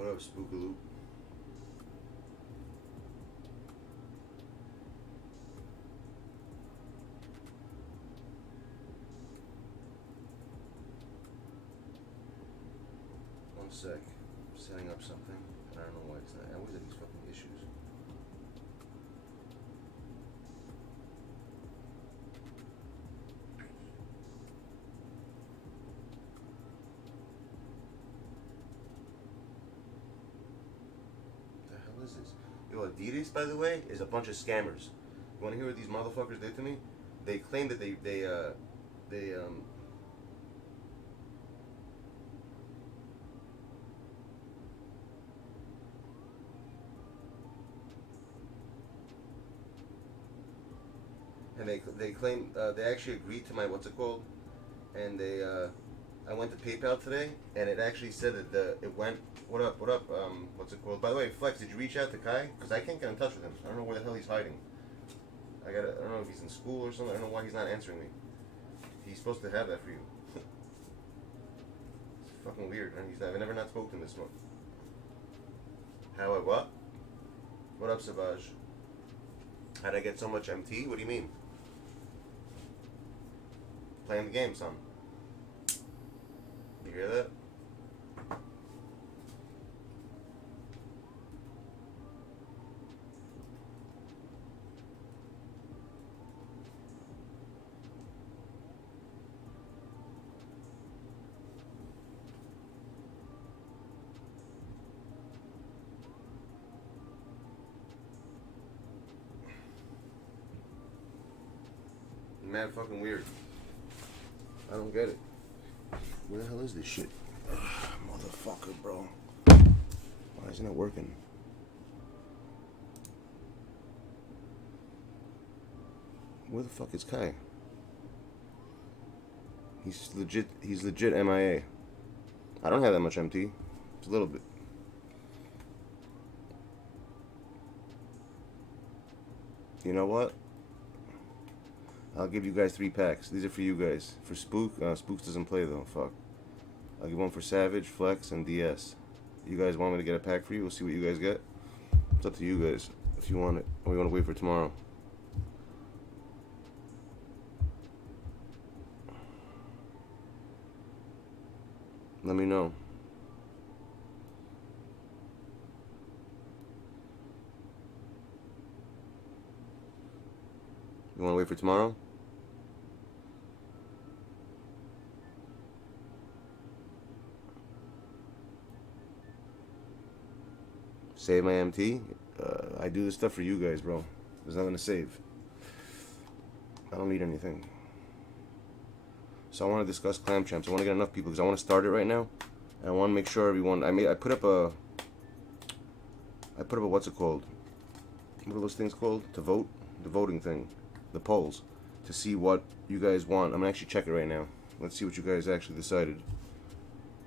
What up, Spookaloo? One sec. I'm setting up something. I don't know why it's not. I always have these fucking issues. What the hell is this? Yo, Adidas, by the way, is a bunch of scammers. You want to hear what these motherfuckers did to me? They claim that they and they claim they actually agreed to my what's it called, and they I went to PayPal today, and it actually said that it went. What up? What's it called? By the way, Flex, did you reach out to Kai? Because I can't get in touch with him. I don't know where the hell he's hiding. I don't know if he's in school or something. I don't know why he's not answering me. He's supposed to have that for you. It's fucking weird, man. I've never not spoken to him this month. How I what? What up, Savage? How'd I get so much MT? What do you mean? Playing the game, son. You hear that? Mad fucking weird. I don't get it. Where the hell is this shit? Motherfucker, bro. Why isn't it working? Where the fuck is Kai? He's legit MIA. I don't have that much MT. It's a little bit. You know what? I'll give you guys 3 packs. These are for you guys. For Spook, Spooks doesn't play though. Fuck. I'll give one for Savage, Flex, and DS. You guys want me to get a pack for you? We'll see what you guys get. It's up to you guys if you want it, or you want to wait for tomorrow. Let me know. You want to wait for tomorrow? Save my MT? I do this stuff for you guys, bro. There's nothing to save. I don't need anything. So I want to discuss Clam Champs. I want to get enough people because I want to start it right now. And I want to make sure everyone. I put up a what's it called? What are those things called? To vote? The voting thing. The polls. To see what you guys want. I'm going to actually check it right now. Let's see what you guys actually decided.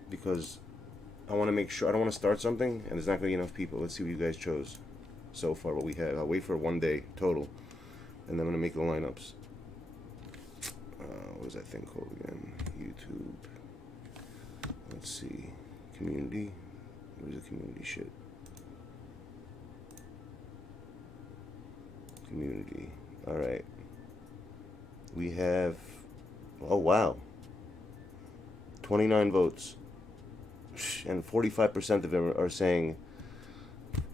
Because I want to make sure. I don't want to start something and there's not going to be enough people. Let's see what you guys chose so far, what we have. I'll wait for 1 day total. And then I'm going to make the lineups. What was that thing called again? YouTube. Let's see. Community. Where's the community shit? Community. Alright. We have. Oh, wow. 29 votes. And 45% of them are saying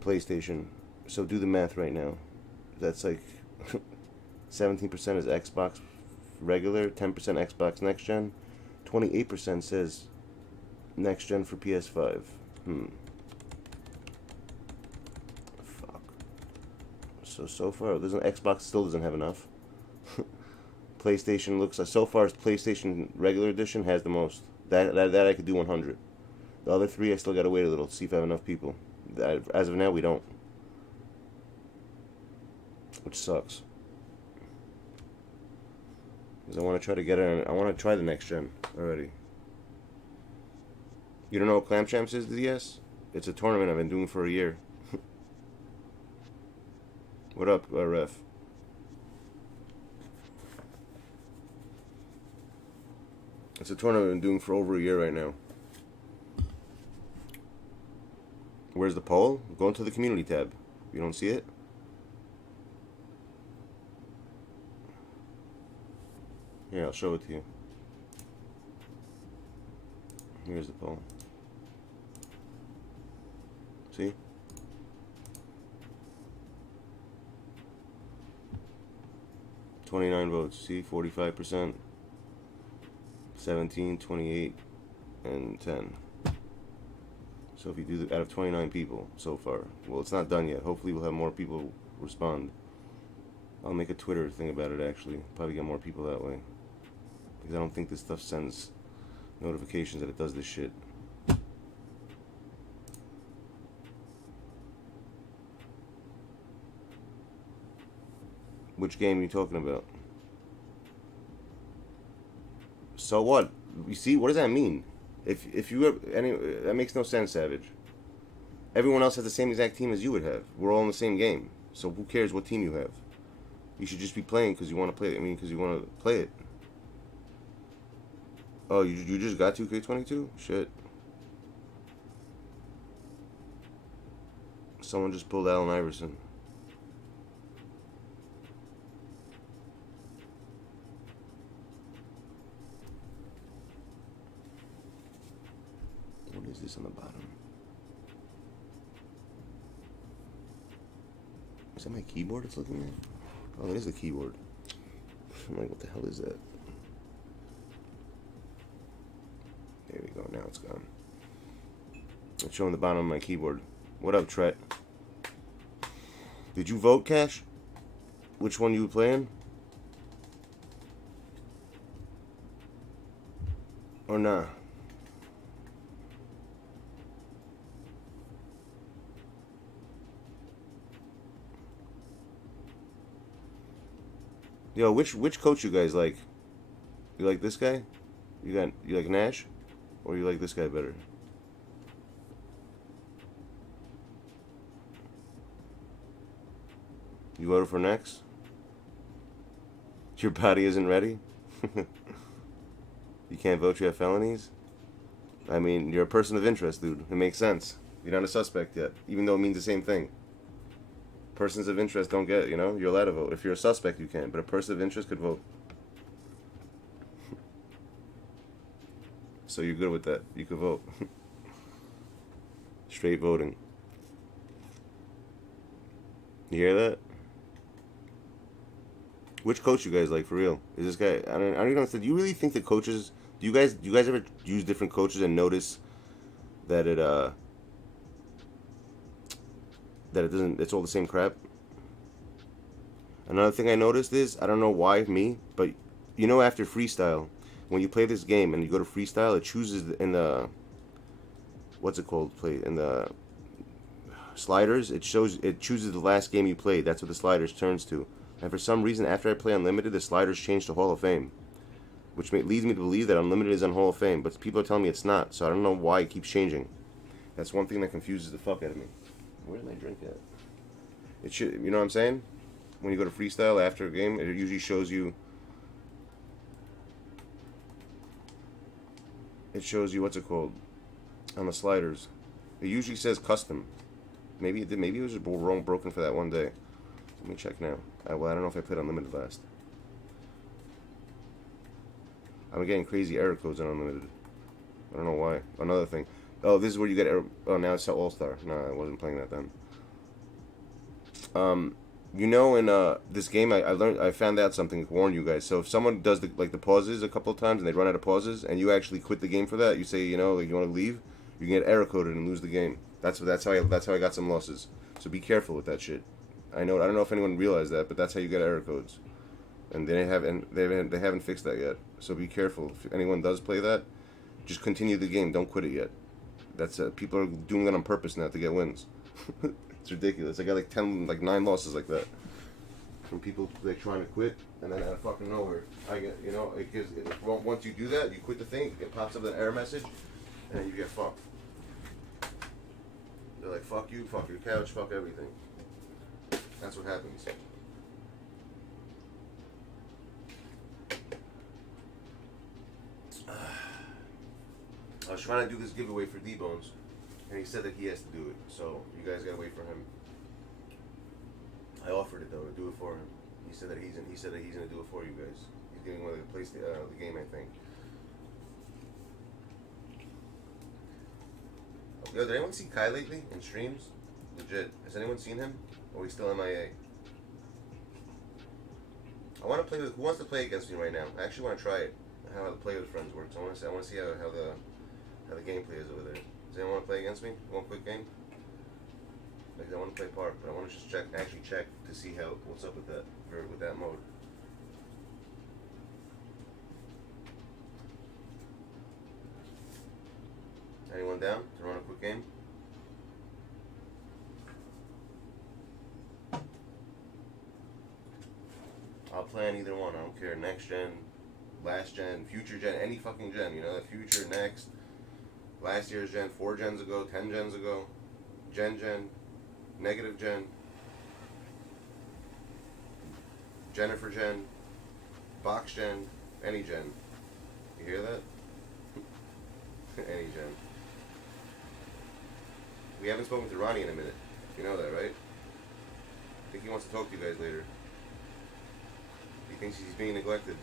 PlayStation. So do the math right now. That's like 17% is Xbox regular, 10% Xbox next gen, 28% says next gen for PS5. Fuck. So far, Xbox still doesn't have enough. PlayStation looks like so far as PlayStation regular edition has the most. That I could do 100. The other 3 I still gotta wait a little to see if I have enough people. As of now, we don't, which sucks. Because I want to try to get it. I want to try the next gen already. You don't know what Clam Champs is, DS? It's a tournament I've been doing for a year. What up, Ref? It's a tournament I've been doing for over a year right now. Where's the poll? Go into the community tab. You don't see it? Here, I'll show it to you. Here's the poll. See? $29 votes. See? 45%. 17, 28, and 10. So if you do out of 29 people so far. Well, it's not done yet. Hopefully we'll have more people respond. I'll make a Twitter thing about it actually. Probably get more people that way. Because I don't think this stuff sends notifications that it does this shit. Which game are you talking about? So what? You see, what does that mean? If you have any, that makes no sense, Savage. Everyone else has the same exact team as you would have. We're all in the same game. So who cares what team you have? You should just be playing because you want to play it. I mean, because you want to play it. Oh, you just got 2K22? Shit. Someone just pulled Allen Iverson. What is this on the bottom? Is that my keyboard it's looking at? Oh, it is the keyboard. I'm like, what the hell is that? There we go, now it's gone. It's showing the bottom of my keyboard. What up, Tret? Did you vote, Cash? Which one you playing? Or nah? Yo, which coach you guys like? You like this guy? You like Nash? Or you like this guy better? You voted for next? Your body isn't ready? You can't vote, you have felonies? I mean, you're a person of interest, dude. It makes sense. You're not a suspect yet, even though it means the same thing. Persons of interest don't get, you know? You're allowed to vote. If you're a suspect, you can, but a person of interest could vote. So you're good with that. You could vote. Straight voting. You hear that? Which coach you guys like for real? Is this guy? I don't even know. Do you really think the coaches? Do you guys ever use different coaches and notice that it doesn't? It's all the same crap. Another thing I noticed is, I don't know why me, but you know, after freestyle, when you play this game and you go to freestyle, it chooses in the, what's it called? Play in the sliders. It chooses the last game you played. That's what the sliders turns to. And for some reason, after I play Unlimited, the sliders change to Hall of Fame, which leads me to believe that Unlimited is on Hall of Fame, but people are telling me it's not, so I don't know why it keeps changing. That's one thing that confuses the fuck out of me. Where's my drink at? It should, you know what I'm saying? When you go to freestyle after a game, it usually shows you. It shows you, what's it called, on the sliders. It usually says custom. Maybe it did. Maybe it was just wrong, broken for that one day. Let me check now. Well, I don't know if I played Unlimited last. I'm getting crazy error codes on Unlimited. I don't know why. Another thing. Oh, this is where you get error. Oh, now it's All-Star. No, I wasn't playing that then. You know, in this game, I found out something to warn you guys. So if someone does the pauses a couple of times and they run out of pauses, and you actually quit the game for that, you say, you know, like you want to leave, you can get error coded and lose the game. That's how I got some losses. So be careful with that shit. I don't know if anyone realized that, but that's how you get error codes, and they haven't fixed that yet. So be careful. If anyone does play that, just continue the game. Don't quit it yet. That's people are doing that on purpose now to get wins. It's ridiculous. I got like 9 losses like that from people like trying to quit, and then out of fucking nowhere, I get, you know, it gives. Once you do that, you quit the thing, it pops up an error message, and then you get fucked. They're like, fuck you, fuck your couch, fuck everything. That's what happens. I was trying to do this giveaway for D-Bones. and he said that he has to do it. So you guys gotta wait for him. I offered it though to do it for him. He said that he's gonna do it for you guys. He's getting one to place the game, I think. Yo, did anyone see Kai lately in streams? Legit. Has anyone seen him? Or he's still MIA? I want to play with. Who wants to play against me right now? I actually want to try it. How the play with friends works. I want to see how the gameplay is over there. Does anyone want to play against me? One quick game. Like I want to play Park, but I want to just actually check to see what's up with that mode. Anyone down to run a quick game? I'll play on either one. I don't care. Next gen, last gen, future gen, any fucking gen. You know, the future, next, last year's gen, 4 gens ago, 10 gens ago, gen, negative gen, Jennifer gen, box gen, any gen. You hear that? Any gen. We haven't spoken to Ronnie in a minute. You know that, right? I think he wants to talk to you guys later. He thinks he's being neglected.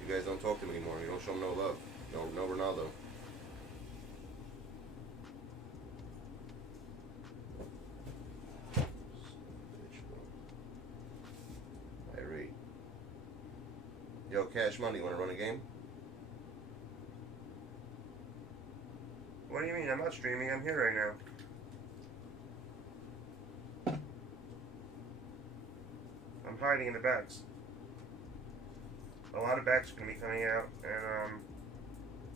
You guys don't talk to him anymore. You don't show him no love. No Ronaldo. Irate. Yo, Cash Money, you want to run a game? What do you mean? I'm not streaming. I'm here right now. I'm hiding in the backs. A lot of backs are going to be coming out, and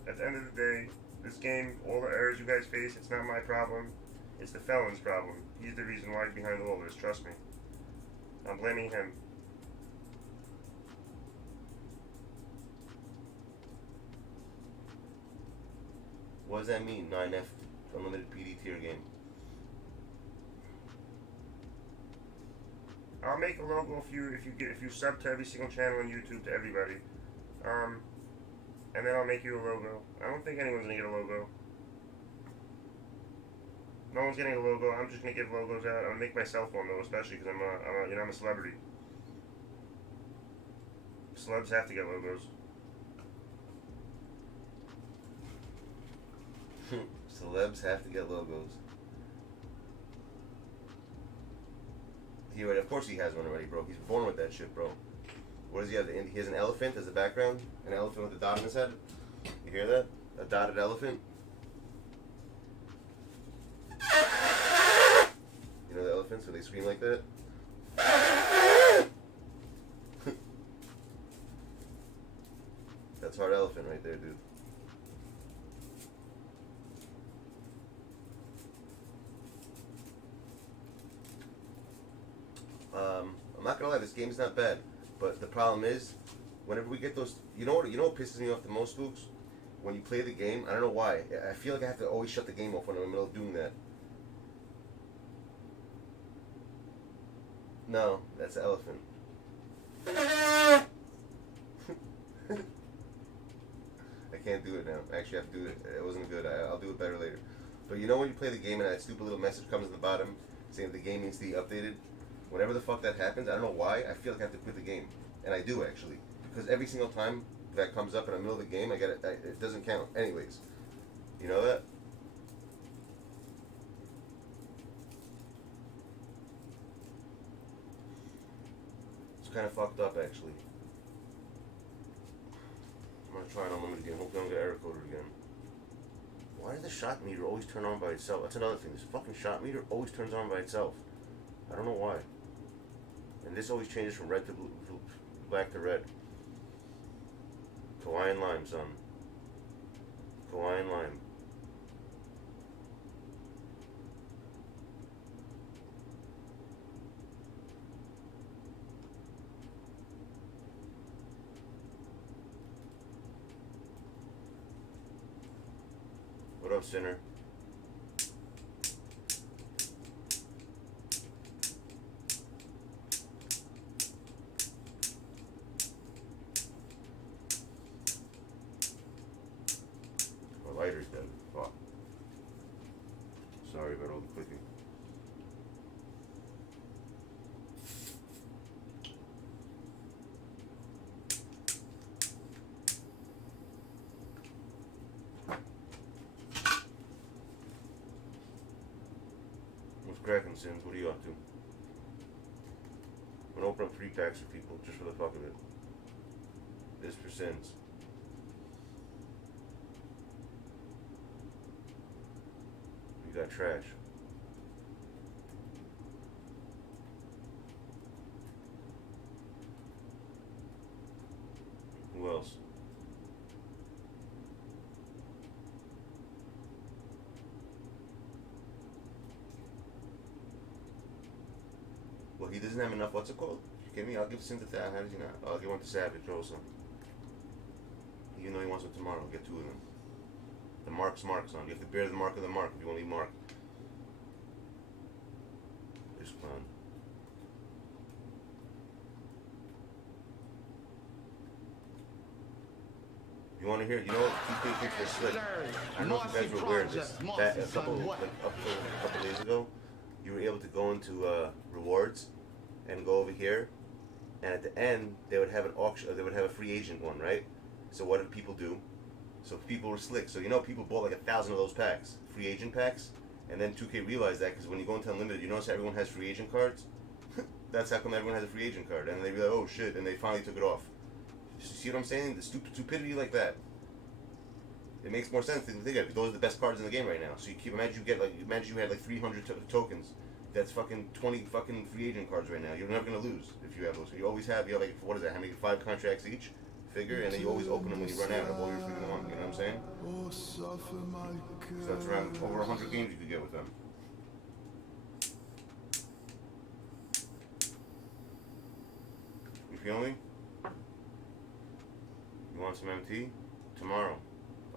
at the end of the day, this game, all the errors you guys face, it's not my problem. It's the felon's problem. He's the reason why he's behind all this, trust me. I'm blaming him. What does that mean? 9F unlimited PD tier game. I'll make a logo if you sub to every single channel on YouTube to everybody, and then I'll make you a logo. I don't think anyone's gonna get a logo. No one's getting a logo. I'm just gonna give logos out. I'm gonna make myself one though, especially because I'm a celebrity. Celebs have to get logos. Celebs have to get logos. Of course he has one already, bro. He's born with that shit, bro. What does he have? He has an elephant as the background. An elephant with a dot in his head. You hear that? A dotted elephant. You know the elephants where they scream like that? That's hard elephant right there, dude. I'm not gonna lie, this game's not bad, but the problem is, whenever we get those, you know what pisses me off the most, Spooks? When you play the game, I don't know why. I feel like I have to always shut the game off when I'm in the middle of doing that. No, that's an elephant. I can't do it now. I actually have to do it. It wasn't good. I'll do it better later. But you know when you play the game and that stupid little message comes at the bottom saying the game needs to be updated? Whenever the fuck that happens, I don't know why, I feel like I have to quit the game. And I do, actually. Because every single time that comes up in the middle of the game, it doesn't count. Anyways. You know that? It's kind of fucked up, actually. I'm gonna try it unlimited again. Hopefully I don't get error coded again. Why does the shot meter always turn on by itself? That's another thing. This fucking shot meter always turns on by itself. I don't know why. And this always changes from red to blue, black to red. Hawaiian lime, son. Hawaiian lime. What up, Sinner? Lighter's dead. Fuck. cracking, Sins? What are you up to? I'm gonna open up 3 packs for people, just for the fuck of it. This for Sins. We got trash. Who else? Well, he doesn't have enough. What's it called? You kidding me? I'll give Sins to that. How does he not? I'll give one to Savage also. Even though he wants one tomorrow, I'll get 2 of them. The mark's on. You have to bear the mark of the mark if you want to be marked. This clown. You want to hear? You know what? TK thinks they're slick. I don't know if you guys were aware of this. That a couple days ago, you were able to go into rewards and go over here, and at the end they would have an auction. They would have a free agent one, right? So what did people do? So people were slick. So you know, people bought like 1,000 of those packs, free agent packs, and then 2K realized that because when you go into Unlimited, you notice everyone has free agent cards. That's how come everyone has a free agent card, and they realized, oh shit, and they finally took it off. You see what I'm saying? The stupidity like that. It makes more sense to think of it. Those are the best cards in the game right now. So you keep imagine you had like 300 tokens. That's fucking 20 fucking free agent cards right now. You're never gonna lose if you have those. You always have. You have like, what is that? How many? 5 contracts each. Figure, and then you always open them when you run out of all your freaking one. You know what I'm saying? So that's around over 100 games you could get with them. You feel me? You want some MT? Tomorrow.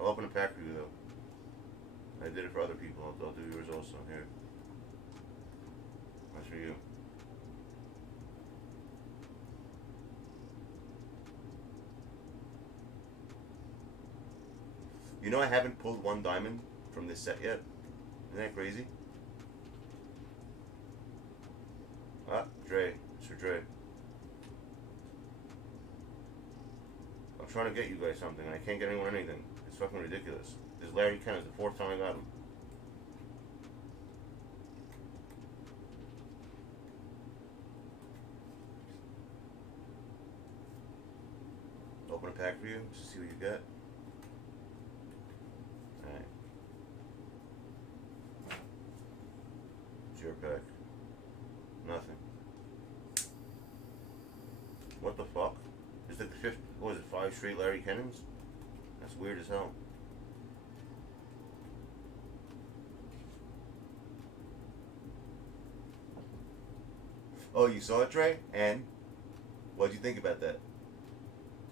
I'll open a pack for you though. I did it for other people. I'll do yours also. Here. That's for you. You know I haven't pulled 1 diamond from this set yet. Isn't that crazy? Ah, Dre. It's for Dre. I'm trying to get you guys something and I can't get anyone anything. It's fucking ridiculous. This Larry Kent is the 4th time I got him. Open a pack for you, just to see what you get. Alright. It's your pack. Nothing. What the fuck? Is it the 5th, what was it, 5 straight Larry Kennons? That's weird as hell. Oh, you saw it, Trey? And what'd you think about that?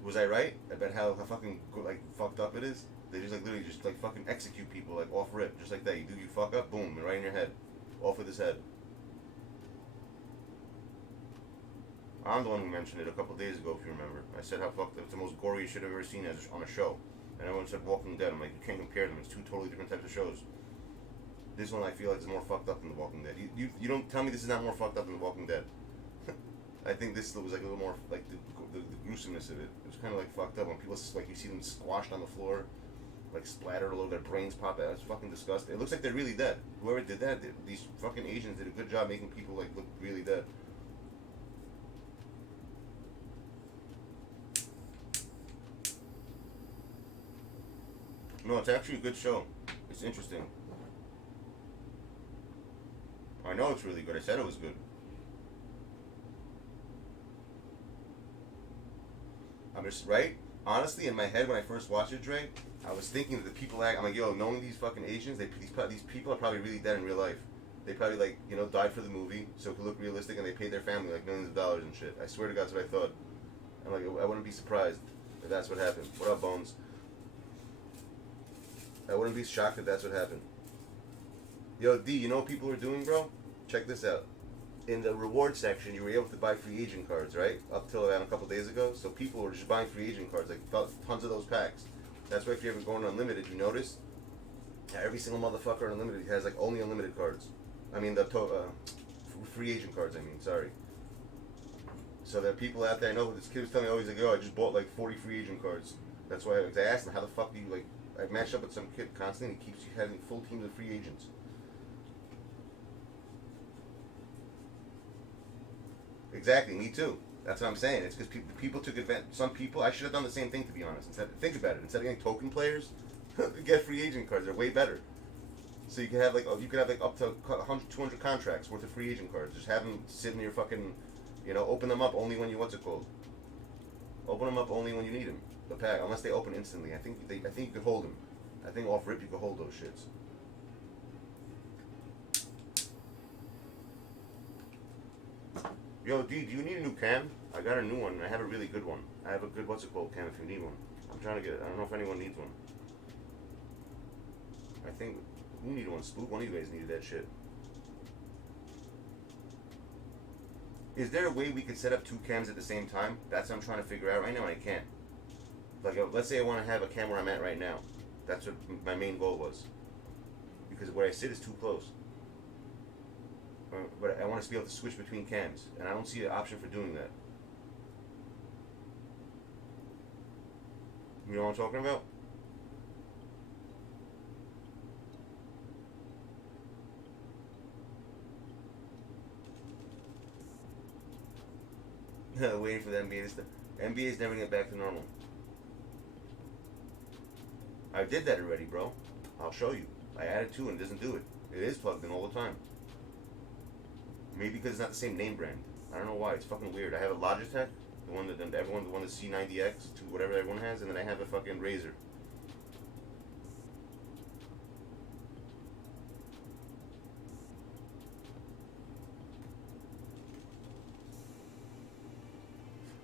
Was I right about how fucking like fucked up it is? They just like literally just like fucking execute people like off rip, just like that. You fuck up, boom, right in your head, off with his head. I'm the one who mentioned it a couple days ago, if you remember. I said how fucked up, it's the most gory shit I've ever seen as on a show. And everyone said Walking Dead. I'm like, you can't compare them. It's 2 totally different types of shows. This one I feel like is more fucked up than The Walking Dead. You don't tell me this is not more fucked up than The Walking Dead. I think this was like a little more like the gruesomeness of it. It was kind of like fucked up when people like you see them squashed on the floor, like splattered a little. Their brains pop out. It's fucking disgusting. It looks like they're really dead. Whoever did that, these fucking Asians did a good job making people like look really dead. No, it's actually a good show. It's interesting. I know it's really good. I said it was good. I'm just, right? Honestly, in my head when I first watched it, Dre, I was thinking that the people I'm like, yo, knowing these fucking Asians, these people are probably really dead in real life. They probably, like, you know, died for the movie, so it could look realistic, and they paid their family, like, millions of dollars and shit. I swear to God, that's what I thought. I'm like, I wouldn't be surprised if that's what happened. What up, Bones? I wouldn't be shocked if that's what happened. Yo, D, you know what people are doing, bro? Check this out. In the reward section, you were able to buy free agent cards, right? Up till around a couple days ago. So people were just buying free agent cards, like tons of those packs. That's why if you're ever going Unlimited, you notice every single motherfucker in Unlimited has like only Unlimited cards. I mean, free agent cards, I mean, sorry. So there are people out there, I know this kid was telling me, oh, he's like, yo, I just bought like 40 free agent cards. That's why I asked him, how the fuck do you, like, I matched up with some kid constantly, and he keeps having full teams of free agents. Exactly, me too. That's what I'm saying. It's because people took advantage. Some people, I should have done the same thing, to be honest. Think about it. Instead of getting token players, get free agent cards. They're way better. So you can have like up to 100, 200 contracts worth of free agent cards. Just have them sit in your fucking, open them up only when you Open them up only when you need them. The pack, unless they open instantly. I think you could hold them. I think off rip you could hold those shits. Yo, D, do you need a new cam? I got a new one, and I have a really good one. I have a good, cam if you need one. I'm trying to get it. I don't know if anyone needs one. I think, who needed one? Spook? One of you guys needed that shit. Is there a way we could set up 2 cams at the same time? That's what I'm trying to figure out right now, and I can't. Like, let's say I want to have a cam where I'm at right now. That's what my main goal was. Because where I sit is too close. But I want us to be able to switch between cams, and I don't see an option for doing that. You know what I'm talking about? Waiting for the NBA to start. NBA is never getting back to normal. I did that already, bro. I'll show you. I added 2 and it doesn't do it. It is plugged in all the time. Maybe because it's not the same name brand. I don't know why. It's fucking weird. I have a Logitech, the one that C90X, to whatever everyone has, and then I have a fucking Razer.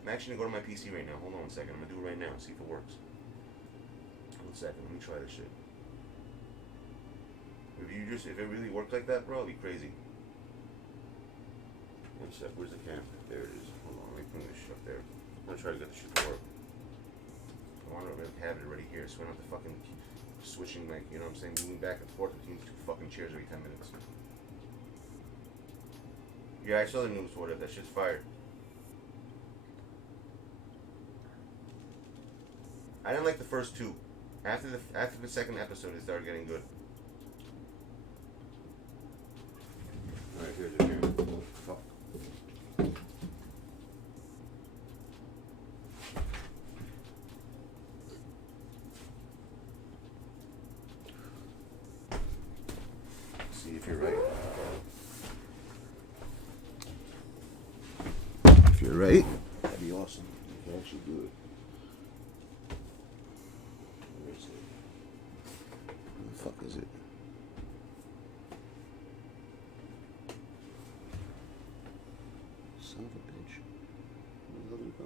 I'm actually gonna go to my PC right now. Hold on 1 second. I'm gonna do it right now. See if it works. 1 second. Let me try this shit. If it really worked like that, bro, it'd be crazy. 1 sec. Where's the cam? There it is. Hold on. Let me bring this shit up there. I'm gonna try to get this shit to work. I want to have it already here, so I don't have to fucking keep switching, like, you know what I'm saying, moving back and forth between 2 fucking chairs every 10 minutes. Yeah, I saw the news for it. That shit's fire. I didn't like the first 2. After the second episode, it started getting good. Alright, here's the camera. Oh, fuck. See if you're right. If you're right, that'd be awesome. You can actually do it. Where is it? Where the fuck is it? Son of a bitch. Where the hell did it go?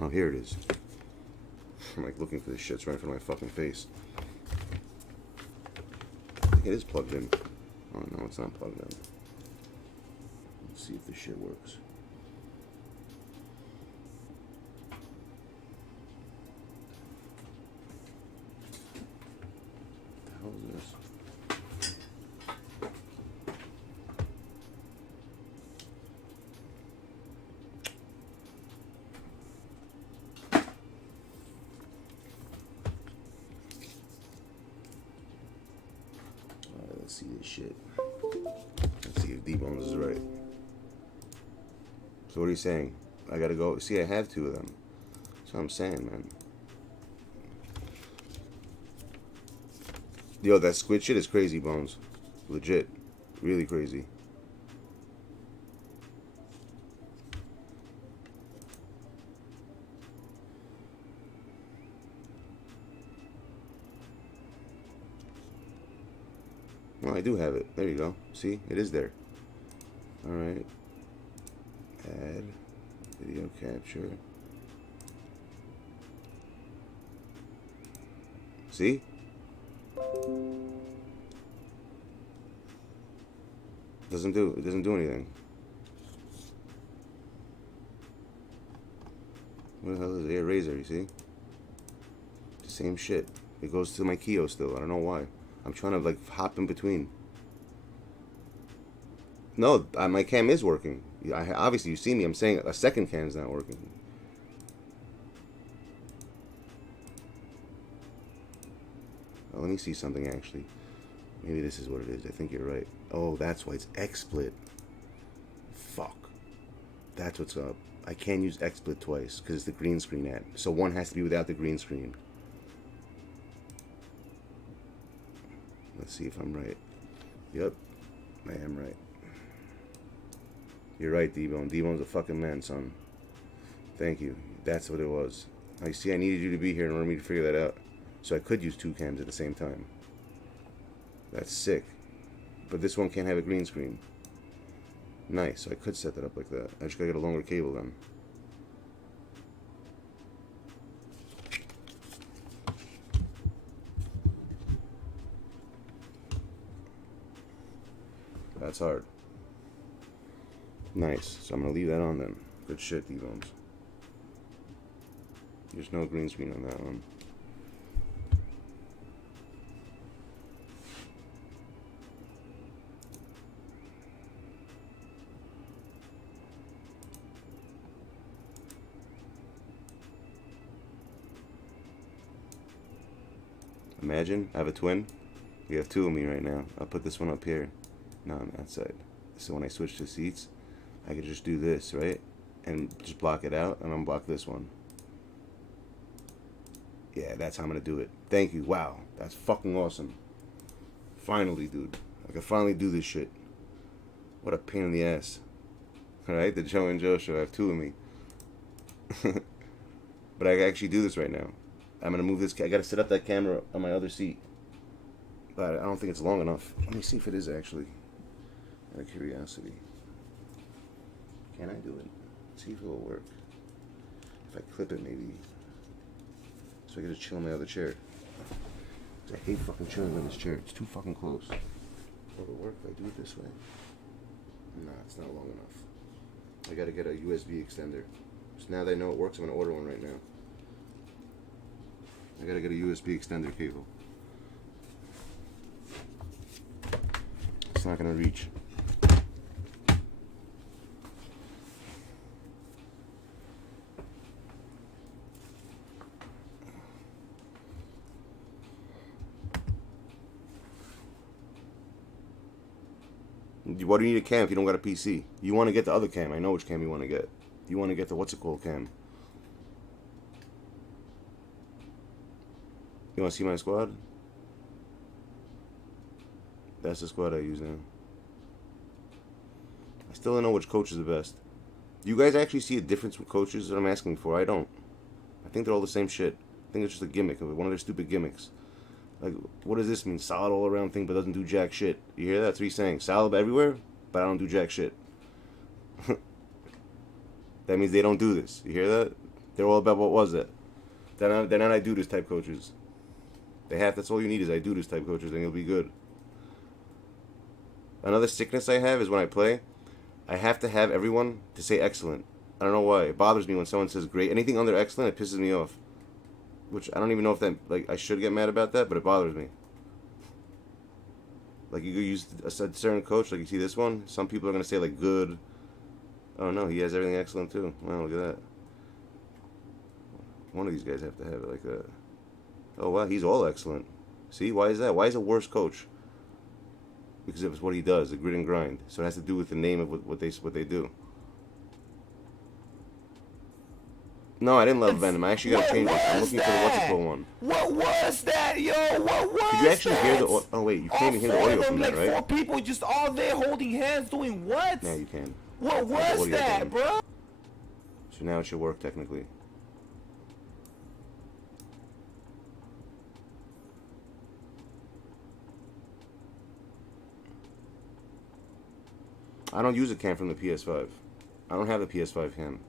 Oh, here it is. I'm like looking for this shit. It's right in front of my fucking face. I think it is plugged in. Oh no, it's not plugged in. Let's see if this shit works. What the hell is this? Let's see this shit. Let's see if D-Bones is right. So what are you saying? I gotta go. See, I have 2 of them. That's what I'm saying, man. Yo, that squid shit is crazy, Bones. Legit. Really crazy. Well, I do have it. There you go. See? It is there. Alright. Add. Video capture. See? It doesn't do anything. What the hell is Air Razor, you see? The same shit. It goes to my Keo still. I don't know why. I'm trying to like hop in between. No, my cam is working. Obviously you see me. I'm saying a second cam is not working. Oh, let me see something actually. Maybe this is what it is. I think you're right. Oh, that's why it's XSplit. Fuck. That's what's up. I can't use XSplit twice because it's the green screen app. So one has to be without the green screen. Let's see if I'm right. Yep, I am right. You're right, D-Bone. D-Bone's a fucking man, son. Thank you. That's what it was. I see I needed you to be here in order for me to figure that out. So I could use two cams at the same time. That's sick. But this one can't have a green screen. Nice. So I could set that up like that. I just gotta get a longer cable then. That's hard. Nice. So I'm gonna leave that on then. Good shit, D-Bones. There's no green screen on that one. Imagine I have a twin. We have two of me right now. I'll put this one up here. No, on that side. So when I switch to seats, I can just do this, right? And just block it out and unblock this one. Yeah, that's how I'm gonna do it. Thank you. Wow, that's fucking awesome. Finally, dude. I can finally do this shit. What a pain in the ass. Alright, the Joe and Joe show. I have two of me. But I can actually do this right now. I'm gonna move this. I gotta set up that camera on my other seat. But I don't think it's long enough. Let me see if it is actually. Out of curiosity. Can I do it? Let's see if it will work. If I clip it, maybe. So I can just chill in my other chair. I hate fucking chilling in this chair. It's too fucking close. Will it work if I do it this way? Nah, it's not long enough. I gotta get a USB extender. So now that I know it works, I'm gonna order one right now. I gotta get a USB extender cable. It's not gonna reach. What do you need a cam if you don't got a PC? You want to get the other cam. I know which cam you want to get. You want to get the what's it called cam. You want to see my squad? That's the squad I use now. I still don't know which coach is the best. Do you guys actually see a difference with coaches that I'm asking for? I don't. I think they're all the same shit. I think it's just a gimmick, one of their stupid gimmicks. Like, what does this mean? Solid all around thing, but doesn't do jack shit. You hear that? That's what he's saying. Solid everywhere, but I don't do jack shit. That means they don't do this. You hear that? They're all about what was that? They're not I do this type coaches. That's all you need is I do this type coaches, and you'll be good. Another sickness I have is when I play, I have to have everyone to say excellent. I don't know why. It bothers me when someone says great. Anything under excellent, it pisses me off. Which I don't even know if that, like, I should get mad about that, but it bothers me. Like, you could use a certain coach, like you see this one, some people are going to say, like, good. Oh, no, he has everything excellent, too. Wow, look at that. One of these guys have to have it like that. Oh, wow, he's all excellent. See, why is that? Why is a worse coach? Because it's what he does, the grit and grind. So it has to do with the name of what they do. No, I didn't love Venom. I actually gotta change it. I'm looking for the what's it called one. What was that, yo? What was that? Did you actually hear the? Oh wait, you can't even hear the audio from that, right? Four people just all there holding hands doing what? Yeah, you can. What was that, bro? So now it should work technically. I don't use a cam from the PS5. I don't have the PS5 cam.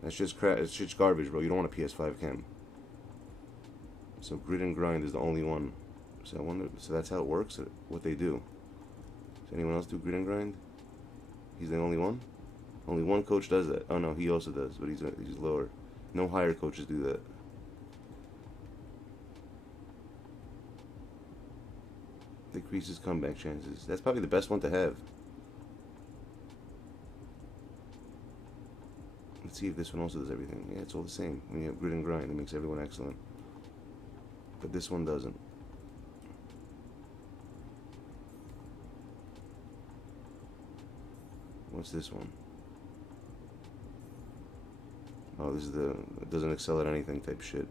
That's just crap. It's just garbage, bro. You don't want a PS5 cam. So grid and grind is the only one. So I wonder. So that's how it works. What they do. Does anyone else do grid and grind? He's the only one. Only one coach does that. Oh no, he also does, but he's lower. No higher coaches do that. Decreases comeback chances. That's probably the best one to have. Let's see if this one also does everything. Yeah, it's all the same. When you have grid and grind, it makes everyone excellent. But this one doesn't. What's this one? Oh, this is the it doesn't excel at anything type shit.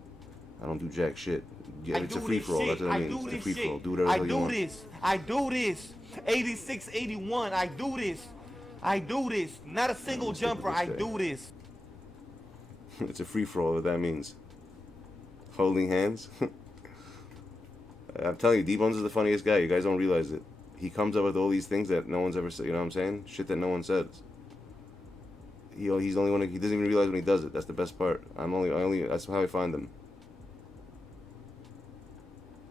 I don't do jack shit. Yeah, it's a free for all. That's what I mean. It's a free for all. Do whatever you want. I do this. 86, 81. I do this. I do this. Not a single jumper. I do this. It's a free for all. What that means? Holding hands. I'm telling you, D-Bones is the funniest guy. You guys don't realize it. He comes up with all these things that no one's ever said. You know what I'm saying? Shit that no one says. He's the only one. He doesn't even realize when he does it. That's the best part. That's how I find them.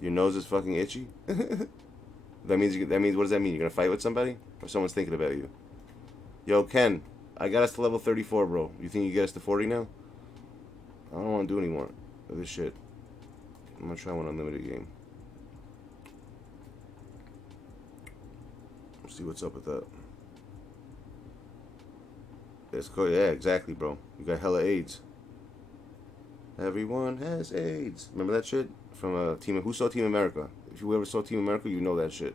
Your nose is fucking itchy. That means what does that mean? You're gonna fight with somebody, or someone's thinking about you? Yo, Ken, I got us to level 34, bro. You think you get us to 40 now? I don't want to do any more of this shit. I'm gonna try one unlimited game. Let's see what's up with that. It's cool. Yeah, exactly, bro. You got hella AIDS. Everyone has AIDS. Remember that shit from Team? Who saw Team America? If you ever saw Team America, you know that shit.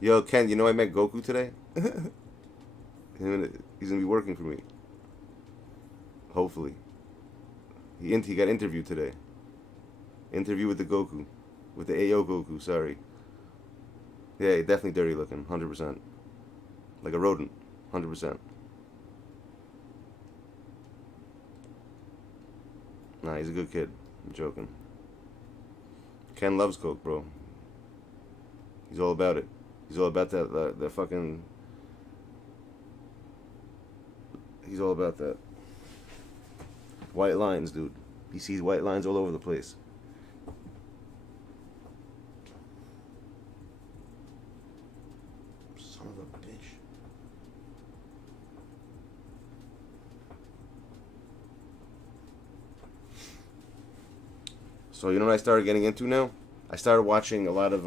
Yo, Ken, you know I met Goku today? He's gonna be working for me. Hopefully. He got interviewed today. Interview with the Goku. With the AO Goku, sorry. Yeah, definitely dirty looking, 100%. Like a rodent, 100%. Nah, he's a good kid. I'm joking. Ken loves Coke, bro. He's all about it. He's all about that, the fucking... He's all about that. White lines, dude. He sees white lines all over the place. Son of a bitch. So you know what I started getting into now? I started watching a lot of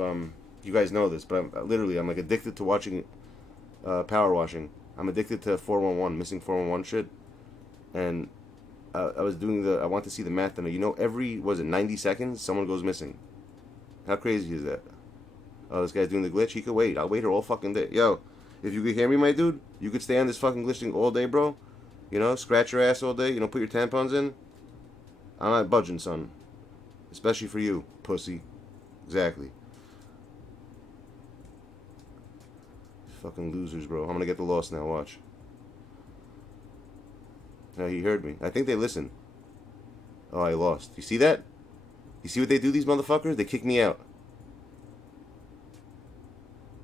you guys know this, but I'm like addicted to watching power washing. I'm addicted to 411, missing 411 shit. And I was doing I want to see the math, and you know, every, was it 90 seconds, someone goes missing. How crazy is that? Oh, this guy's doing the glitch. He could wait. I'll wait her all fucking day. Yo, if you could hear me, my dude, you could stay on this fucking glitching all day, bro. You know, scratch your ass all day. You know, put your tampons in. I'm not budging, son. Especially for you, pussy. Exactly. Fucking losers, bro. I'm gonna get the loss now, watch. No, he heard me. I think they listen. Oh, I lost. You see that? You see what they do, these motherfuckers? They kick me out.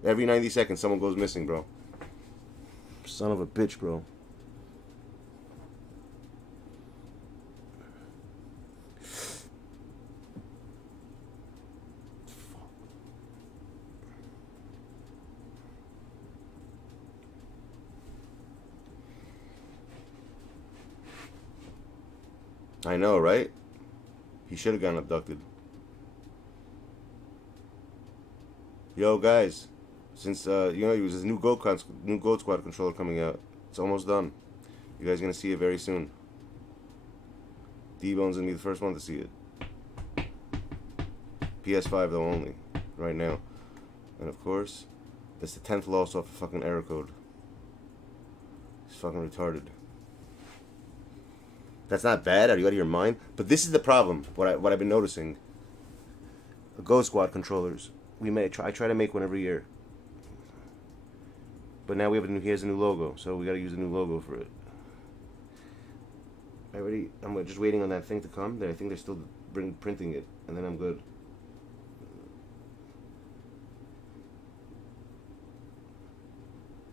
Every 90 seconds, someone goes missing, bro. Son of a bitch, bro. I know, right? He should have gotten abducted. Yo, guys, since you know, there's a new Gold Squad controller coming out. It's almost done. You guys are gonna see it very soon. D-Bone's gonna be the first one to see it. PS5 though only, right now. And of course, that's the 10th loss off a fucking error code. It's fucking retarded. That's not bad. Are you out of your mind? But this is the problem. What I've been noticing. Gold Squad controllers. I try to make one every year. But now he has a new logo, so we gotta use a new logo for it. I'm just waiting on that thing to come. I think they're still printing it, and then I'm good.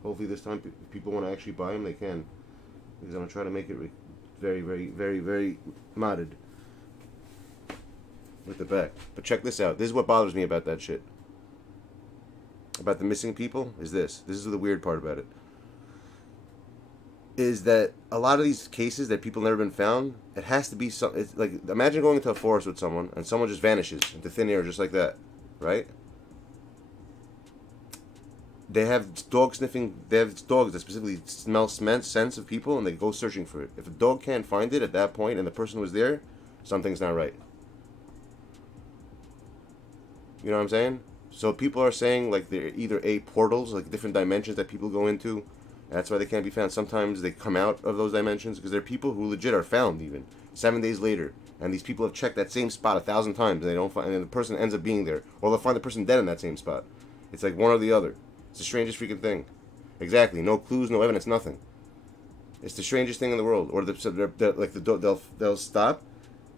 Hopefully this time, if people want to actually buy them, they can. Because I'm gonna try to make it very, very, very, very modded. with the back. But check this out. This is what bothers me about that shit. About the missing people is this. This is the weird part about it. Is that a lot of these cases that people never been found, it has to be some. It's like, imagine going into a forest with someone and someone just vanishes into thin air just like that, right? They have dog sniffing. They have dogs that specifically smell scents of people, and they go searching for it. If a dog can't find it at that point, and the person was there, something's not right. You know what I'm saying? So people are saying like they're either portals, like different dimensions that people go into. That's why they can't be found. Sometimes they come out of those dimensions because there are people who legit are found even 7 days later, and these people have checked that same spot 1,000 times and they don't find, and the person ends up being there, or they'll find the person dead in that same spot. It's like one or the other. It's the strangest freaking thing. Exactly. No clues, no evidence, nothing. It's the strangest thing in the world. Or they'll stop,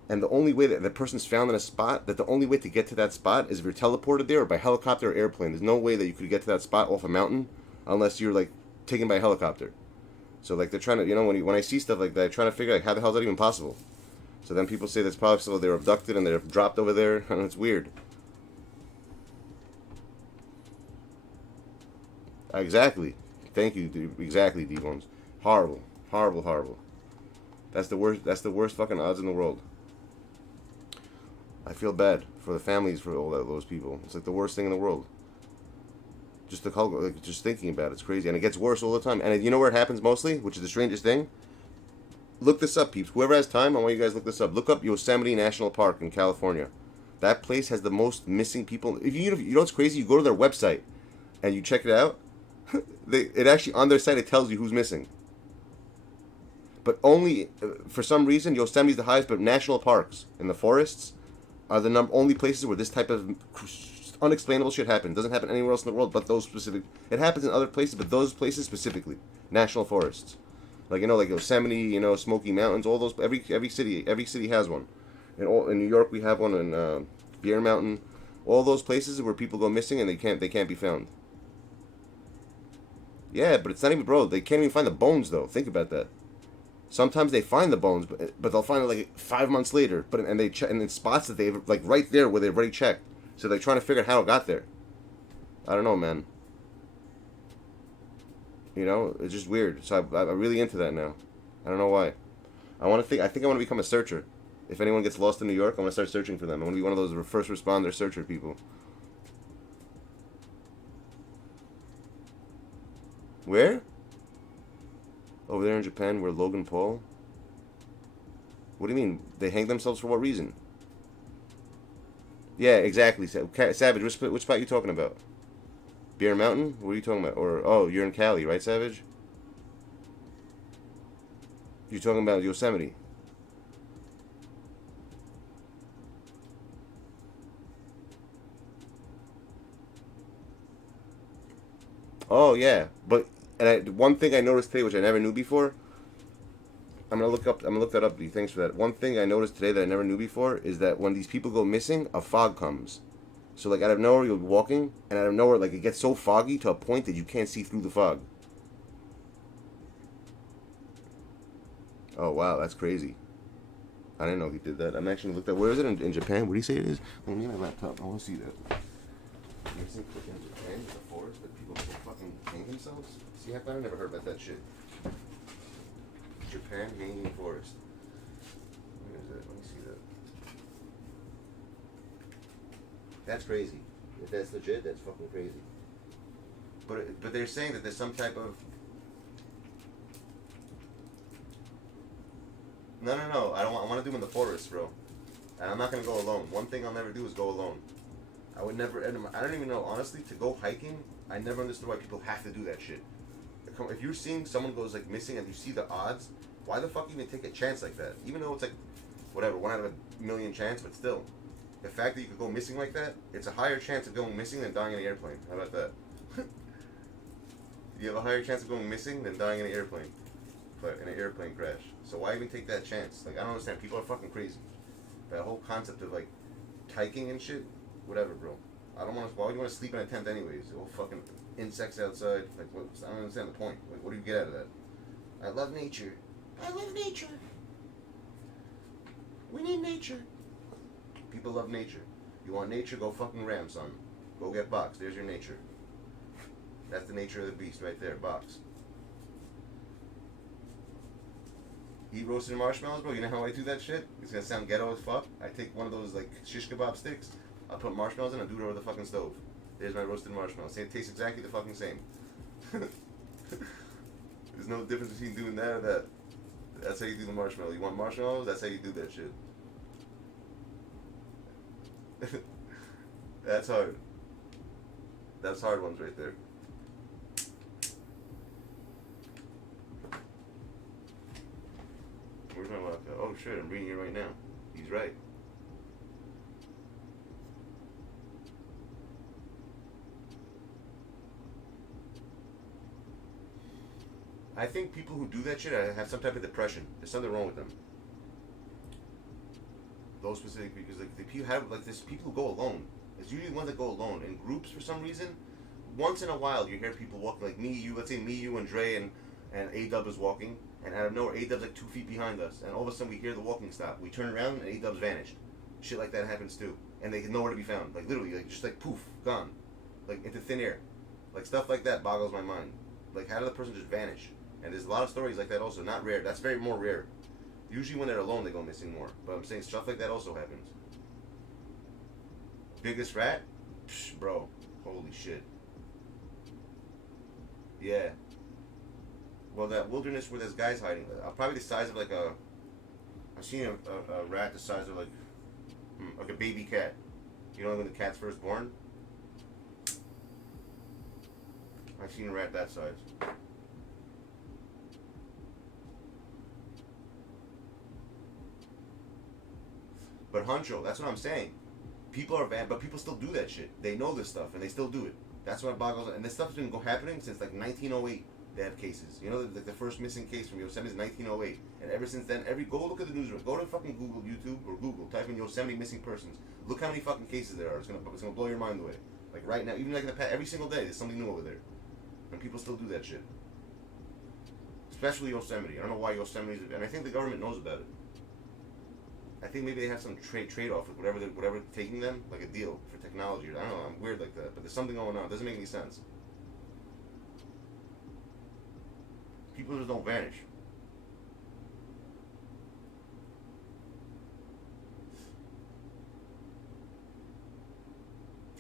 and the only way that the person's found in a spot, that the only way to get to that spot is if you're teleported there or by helicopter or airplane. There's no way that you could get to that spot off a mountain unless you're like taken by a helicopter. So like they're trying to, you know, when I see stuff like that, I try to figure out like, how the hell is that even possible? So then people say that's possible. They're abducted and they're dropped over there, and it's weird. Exactly. Thank you, dude. Exactly, D-Bones. Horrible. Horrible, horrible. That's the worst. That's the worst fucking odds in the world. I feel bad for the families for all those people. It's like the worst thing in the world. Just thinking about it's crazy, and it gets worse all the time. And you know where it happens mostly, which is the strangest thing. Look this up, peeps. Whoever has time, I want you guys to look this up. Look up Yosemite National Park in California. That place has the most missing people. If you know what's crazy, you go to their website and you check it out. It actually on their site it tells you who's missing. But only for some reason Yosemite's the highest, but national parks in the forests are the only places where this type of unexplainable shit happens. It doesn't happen anywhere else in the world but those specific. It happens in other places, but those places specifically, national forests, like like Yosemite, Smoky Mountains, all those. Every city has one. In New York we have one in Bear Mountain. All those places where people go missing and they can't be found. Yeah, but it's not even, bro. They can't even find the bones though. Think about that. Sometimes they find the bones, but they'll find it like 5 months later. And they check in spots that they've like right there where they've already checked. So they're trying to figure out how it got there. I don't know, man. It's just weird. So I'm really into that now. I don't know why. I think I want to become a searcher. If anyone gets lost in New York, I want to start searching for them. I want to be one of those first responder searcher people. Where? Over there in Japan, where Logan Paul? What do you mean? They hang themselves for what reason? Yeah, exactly. Savage, which spot are you talking about? Bear Mountain? What are you talking about? Oh, you're in Cali, right, Savage? You're talking about Yosemite. Oh, yeah. But one thing I noticed today, which I never knew before, I'm gonna look that up. Thanks for that. One thing I noticed today that I never knew before is that when these people go missing, a fog comes. So like out of nowhere you'll be walking, and out of nowhere like it gets so foggy to a point that you can't see through the fog. Oh wow, that's crazy. I didn't know he did that. I'm actually looked at, where is it in Japan? What do you say it is? Let me get my laptop. I want to see that. Missing in Japan, the forest that people fucking hang themselves. See, I never heard about that shit. Japan hanging forest. Where is that? Let me see that. That's crazy. If that's legit, that's fucking crazy. But they're saying that there's some type of. No. I want to do them in the forest, bro. And I'm not gonna go alone. One thing I'll never do is go alone. I would never. I don't even know, honestly, to go hiking. I never understood why people have to do that shit. If you're seeing someone goes like missing and you see the odds, why the fuck even take a chance like that? Even though it's like, whatever, 1 out of a million chance, but still, the fact that you could go missing like that, it's a higher chance of going missing than dying in an airplane. How about that? You have a higher chance of going missing than dying in an airplane, but in an airplane crash. So why even take that chance? Like, I don't understand. People are fucking crazy. That whole concept of like hiking and shit, whatever, bro. I don't want to. Why would you want to sleep in a tent anyways? All fucking insects outside. Like, what, I don't understand the point. Like, what do you get out of that? I love nature. I love nature. We need nature. People love nature. You want nature? Go fucking ram, son. Go get box. There's your nature. That's the nature of the beast right there, box. Eat roasted marshmallows, bro. You know how I do that shit? It's gonna sound ghetto as fuck. I take one of those like shish kebab sticks. I'll put marshmallows in and do it over the fucking stove. There's my roasted marshmallows. It tastes exactly the fucking same. There's no difference between doing that or that. That's how you do the marshmallow. You want marshmallows? That's how you do that shit. That's hard. That's hard ones right there. Where's my vodka? Oh shit, I'm reading it right now. He's right. I think people who do that shit have some type of depression. There's something wrong with them. Those specific, because like the people have like this people who go alone. It's usually the ones that go alone in groups for some reason. Once in a while, you hear people walking like me, you. Let's say me, you, and Dre and A-Dub is walking, and out of nowhere, A-Dub's like 2 feet behind us, and all of a sudden we hear the walking stop. We turn around and A-Dub's vanished. Shit like that happens too, and they nowhere to be found. Like literally, like just like poof, gone, like into thin air. Like stuff like that boggles my mind. Like how did the person just vanish? And there's a lot of stories like that also. Not rare. That's very more rare. Usually when they're alone, they go missing more. But I'm saying stuff like that also happens. Biggest rat? Psh, bro. Holy shit. Yeah. Well, that wilderness where there's guys hiding, probably the size of like a... I've seen a rat the size of like a baby cat. You know when the cat's first born? I've seen a rat that size. But Huncho, that's what I'm saying. People are bad, but people still do that shit. They know this stuff, and they still do it. That's what boggles. And this stuff's been happening since like 1908. They have cases. You know, like the first missing case from Yosemite is 1908, and ever since then, go look at the newsroom. Go to fucking Google, YouTube, or Google. Type in Yosemite missing persons. Look how many fucking cases there are. It's gonna blow your mind away. Like right now, even like in the past, every single day, there's something new over there, and people still do that shit. Especially Yosemite. I don't know why Yosemite's, and I think the government knows about it. I think maybe they have some trade-off with whatever taking them, like a deal for technology. I don't know, I'm weird like that, but there's something going on. It doesn't make any sense. People just don't vanish.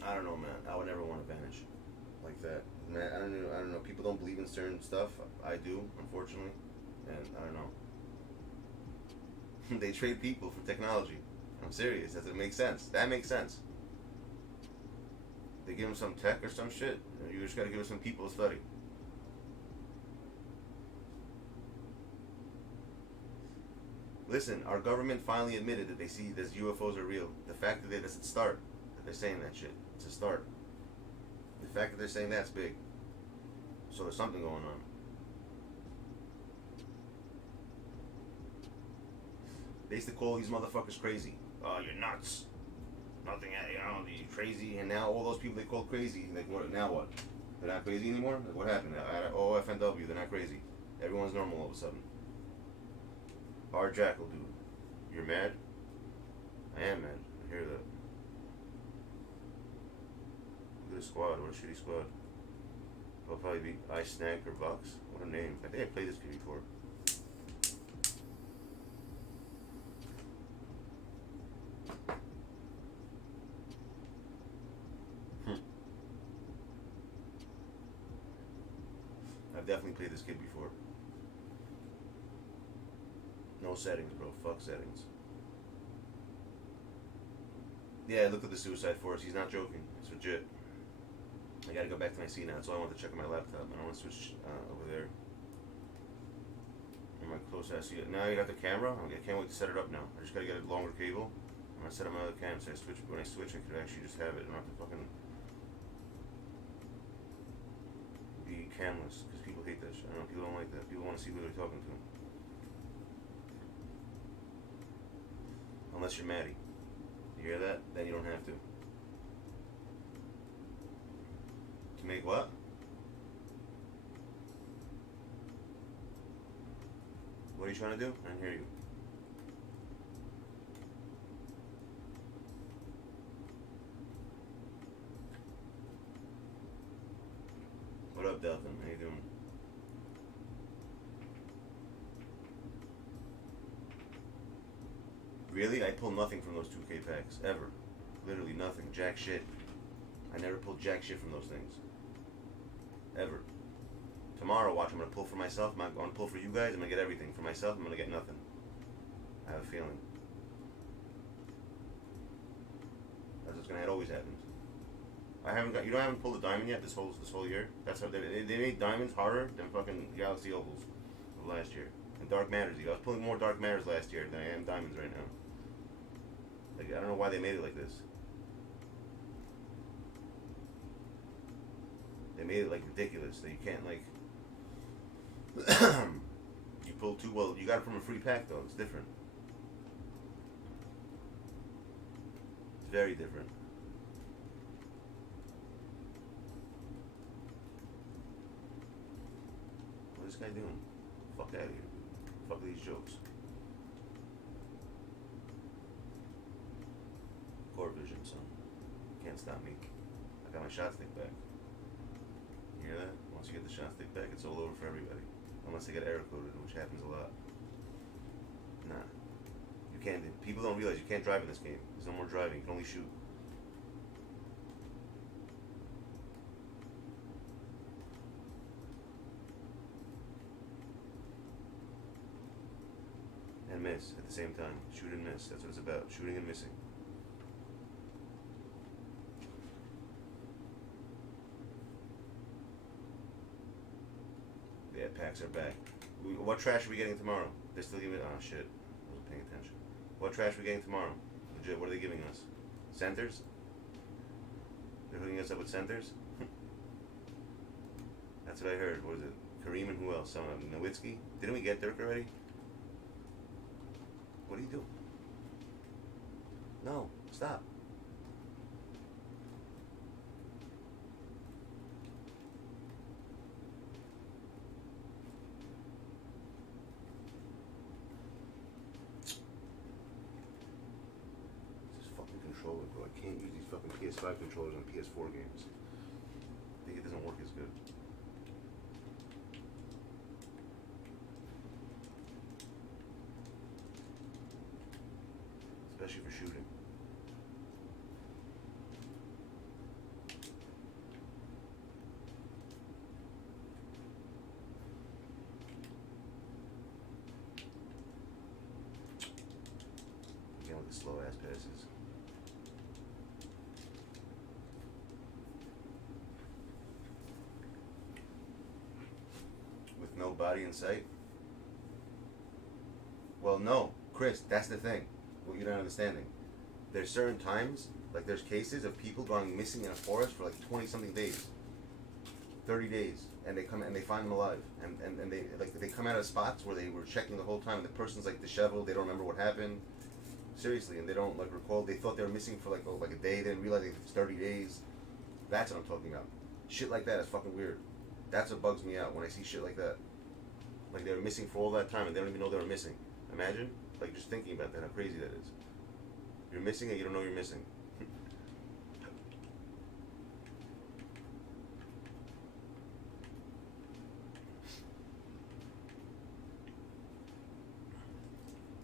I don't know, man. I would never want to vanish like that. Man, I don't know. People don't believe in certain stuff. I do, unfortunately, and I don't know. They trade people for technology. I'm serious. Does it make sense? That makes sense. They give them some tech or some shit. You just gotta give them some people to study. Listen, our government finally admitted that they see that UFOs are real. The fact that that's a start. That they're saying that shit. It's a start. The fact that they're saying that's big. So there's something going on. They used to call these motherfuckers crazy. Oh, you're nuts. Nothing, you know, you're crazy. And now all those people they call crazy, like, what? Now what? They're not crazy anymore? Like, what happened? OFNW, they're not crazy. Everyone's normal all of a sudden. Our Jackal, dude. You're mad? I am mad. I hear that. Look at the squad. What a shitty squad. I'll probably be Ice Snack or Bucks. What a name. I think I played this kid before. I've definitely played this kid before. No settings, bro. Fuck settings. Yeah, look at the Suicide Force. He's not joking. It's legit. I gotta go back to my seat now. That's all I want to check on my laptop. I don't want to switch over there. On my close ass seat. Now you got the camera. I can't wait to set it up now. I just gotta get a longer cable. I'm gonna set up my other cam so when I switch, I could actually just have it. I don't have to fucking be camless, because people hate that shit. I don't know, people don't like that. People want to see who they're talking to. Unless you're Maddie. You hear that? Then you don't have to. To make what? What are you trying to do? I didn't hear you. up, Delphin? How you doing? Really? I pull nothing from those 2K packs. Ever. Literally nothing. Jack shit. I never pulled jack shit from those things. Ever. Tomorrow, watch, I'm going to pull for myself. I'm going to pull for you guys. I'm going to get everything. For myself, I'm going to get nothing. I have a feeling. That's what's going to always happen. You haven't pulled a diamond yet this whole year? That's how they made diamonds harder than fucking Galaxy Opals of last year. And Dark Matters. I was pulling more Dark Matters last year than I am diamonds right now. Like, I don't know why they made it like this. They made it like ridiculous that you can't like. You pull two. Well, you got it from a free pack though. It's different. It's very different. What's this guy doing? Fuck out of here. Fuck these jokes. Core vision, son. Can't stop me. I got my shot stick back. You hear that? Once you get the shot stick back, it's all over for everybody. Unless they get error coded, which happens a lot. Nah. You can't. People don't realize you can't drive in this game. There's no more driving. You can only shoot. And miss at the same time. Shoot and miss. That's what it's about. Shooting and missing. Yeah, packs are back. What trash are we getting tomorrow? They're still giving. Oh shit, I wasn't paying attention. What trash are we getting tomorrow? Legit, what are they giving us? Centers? They're hooking us up with centers? That's what I heard. What was it? Kareem and who else? Nowitzki? Didn't we get Dirk already? What are you doing? No, stop. This fucking controller, bro. I can't use these fucking PS5 controllers on PS4 games. I think it doesn't work as good. Especially for shooting. Again with the slow ass passes. With no body in sight? Well, no, Chris, that's the thing. What you're not understanding. There's certain times, like there's cases of people going missing in a forest for like 20-something days, 30 days, and they come and they find them alive, and they come out of spots where they were checking the whole time, and the person's like disheveled, they don't remember what happened, seriously, and they don't like recall. They thought they were missing for like a day, they didn't realize it was 30 days. That's what I'm talking about. Shit like that is fucking weird. That's what bugs me out when I see shit like that. Like they were missing for all that time and they don't even know they were missing. Imagine. Like, just thinking about that, how crazy that is. You're missing it, you don't know you're missing.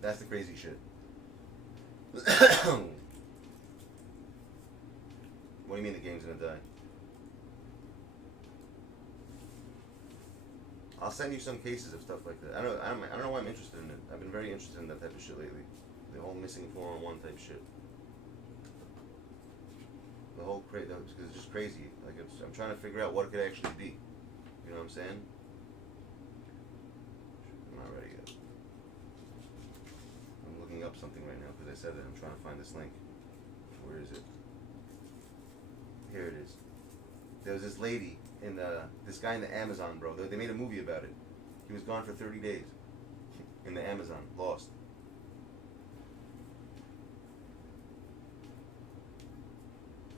That's the crazy shit. What do you mean the game's gonna die? I'll send you some cases of stuff like that. I don't know why I'm interested in it. I've been very interested in that type of shit lately. The whole missing 4-on-1 type shit. The whole because it's just crazy. Like I'm trying to figure out what it could actually be. You know what I'm saying? I'm not ready yet. I'm looking up something right now because I said that. I'm trying to find this link. Where is it? Here it is. There was this lady in this guy in the Amazon, bro. They made a movie about it. He was gone for 30 days in the Amazon, lost.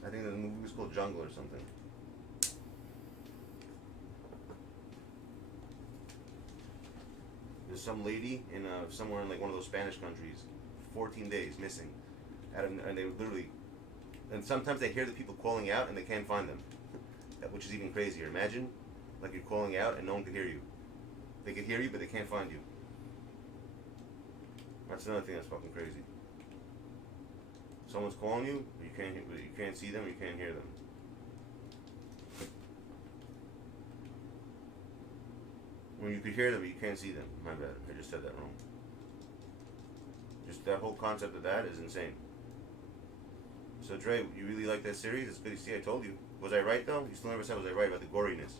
I think the movie was called Jungle or something. There's some lady in somewhere in like one of those Spanish countries, 14 days missing, and they literally, and sometimes they hear the people calling out and they can't find them. Which is even crazier. Imagine Like you're calling out and no one can hear you. They can hear you, but they can't find you. That's another thing that's fucking crazy. Someone's calling you, but you can't see them, or you can't hear them. When you could hear them, but you can't see them. My bad, I just said that wrong. Just that whole concept of that is insane. So Dre, you really like that series? It's good to see. I told you. Was I right though? You still never said was I right about the goriness?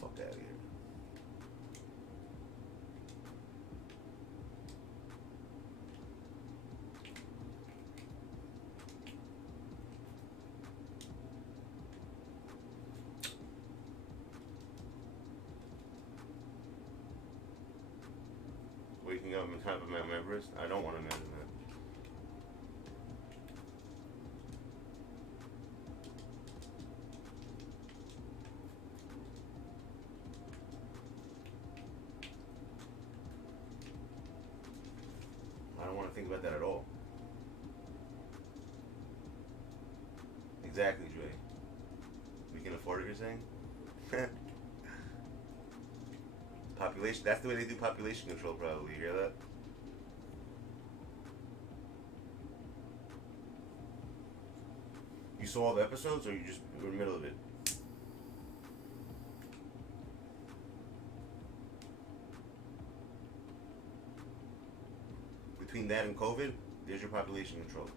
Fuck out of here. Waking up on top of Mount Everest? I don't want to imagine that. I don't want to think about that at all. Exactly, Dre. We can afford it, you're saying? Population, that's the way they do population control, probably. You hear that? You saw all the episodes, or you just were in the middle of it? Between that and COVID, there's your population control.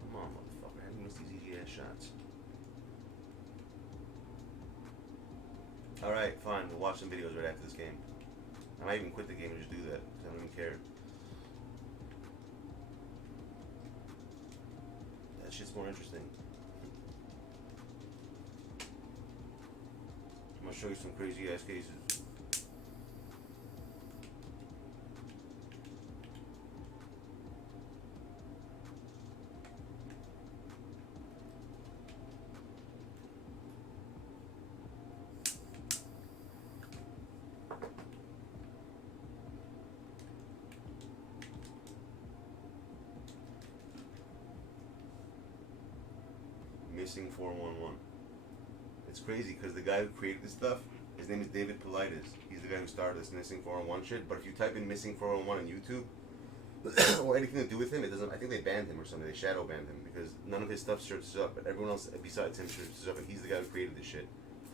Come on, motherfucker. I didn't miss these easy ass shots. Alright, fine. We'll watch some videos right after this game. I might even quit the game and just do that, because I don't even care. That shit's more interesting. I'm gonna show you some crazy ass cases. Missing 411. It's crazy because the guy who created this stuff, his name is David Paulides. He's the guy who started this missing 411 shit. But if you type in missing 411 on YouTube or anything to do with him, it doesn't. I think they banned him or something. They shadow banned him because none of his stuff searches up, but everyone else besides him searches up, and he's the guy who created this shit.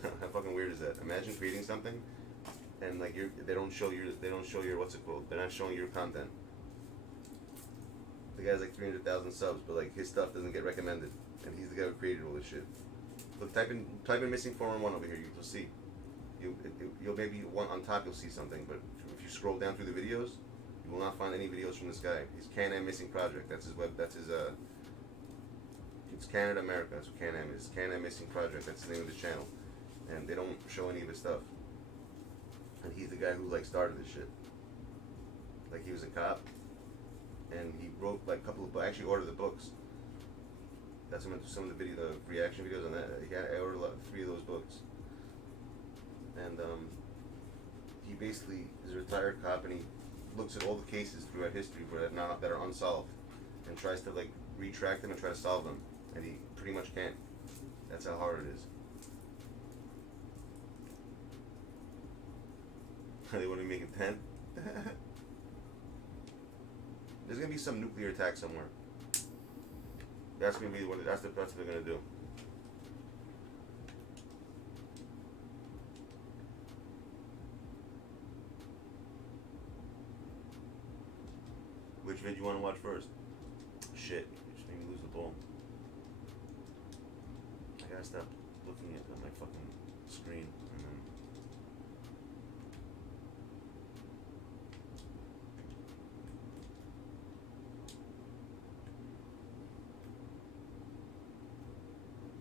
How fucking weird is that? Imagine creating something and like they don't show your what's it called? They're not showing your content. The guy's like 300,000 subs, but like his stuff doesn't get recommended. And he's the guy who created all this shit. Look, type in missing 411 over here. You'll see. You'll maybe one on top. You'll see something, but if you scroll down through the videos, you will not find any videos from this guy. He's Can-Am Missing Project. That's his web. That's his It's Canada America. That's what Can-Am is. Can-Am Missing Project. That's the name of his channel. And they don't show any of his stuff. And he's the guy who like started this shit. Like he was a cop, and he wrote like a couple of. Actually ordered the books. That's some of the reaction videos on that. I ordered 3 of those books. And he basically is a retired cop, and he looks at all the cases throughout history that are unsolved, and tries to like retract them and try to solve them. And he pretty much can't. That's how hard it is. They want to make it 10. There's gonna be some nuclear attack somewhere. That's gonna be what they're gonna do. Which vid you wanna watch first? Shit, you just made me lose the ball. I gotta stop looking at my fucking screen and then.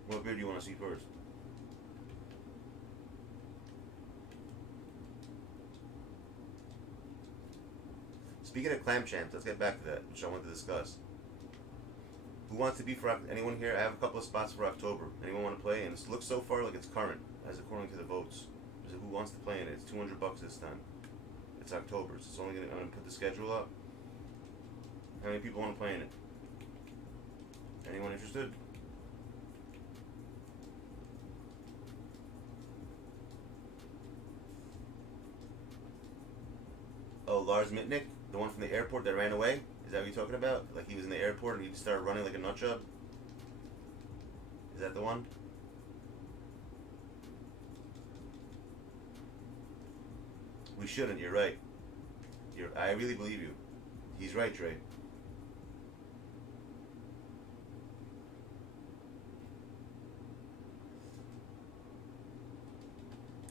What vid do you want to see first? Speaking of clam champs, let's get back to that, which I want to discuss. Who wants to be for anyone here? I have a couple of spots for October. Anyone want to play? And it looks so far like it's current, as according to the votes. So who wants to play in it? It's $200 this time. It's October, so it's only I'm gonna put the schedule up. How many people want to play in it? Anyone interested? Oh, Lars Mitnick, the one from the airport that ran away? Is that what you're talking about? Like he was in the airport and he started running like a nut job? Is that the one? We shouldn't, you're right. I really believe you. He's right, Trey.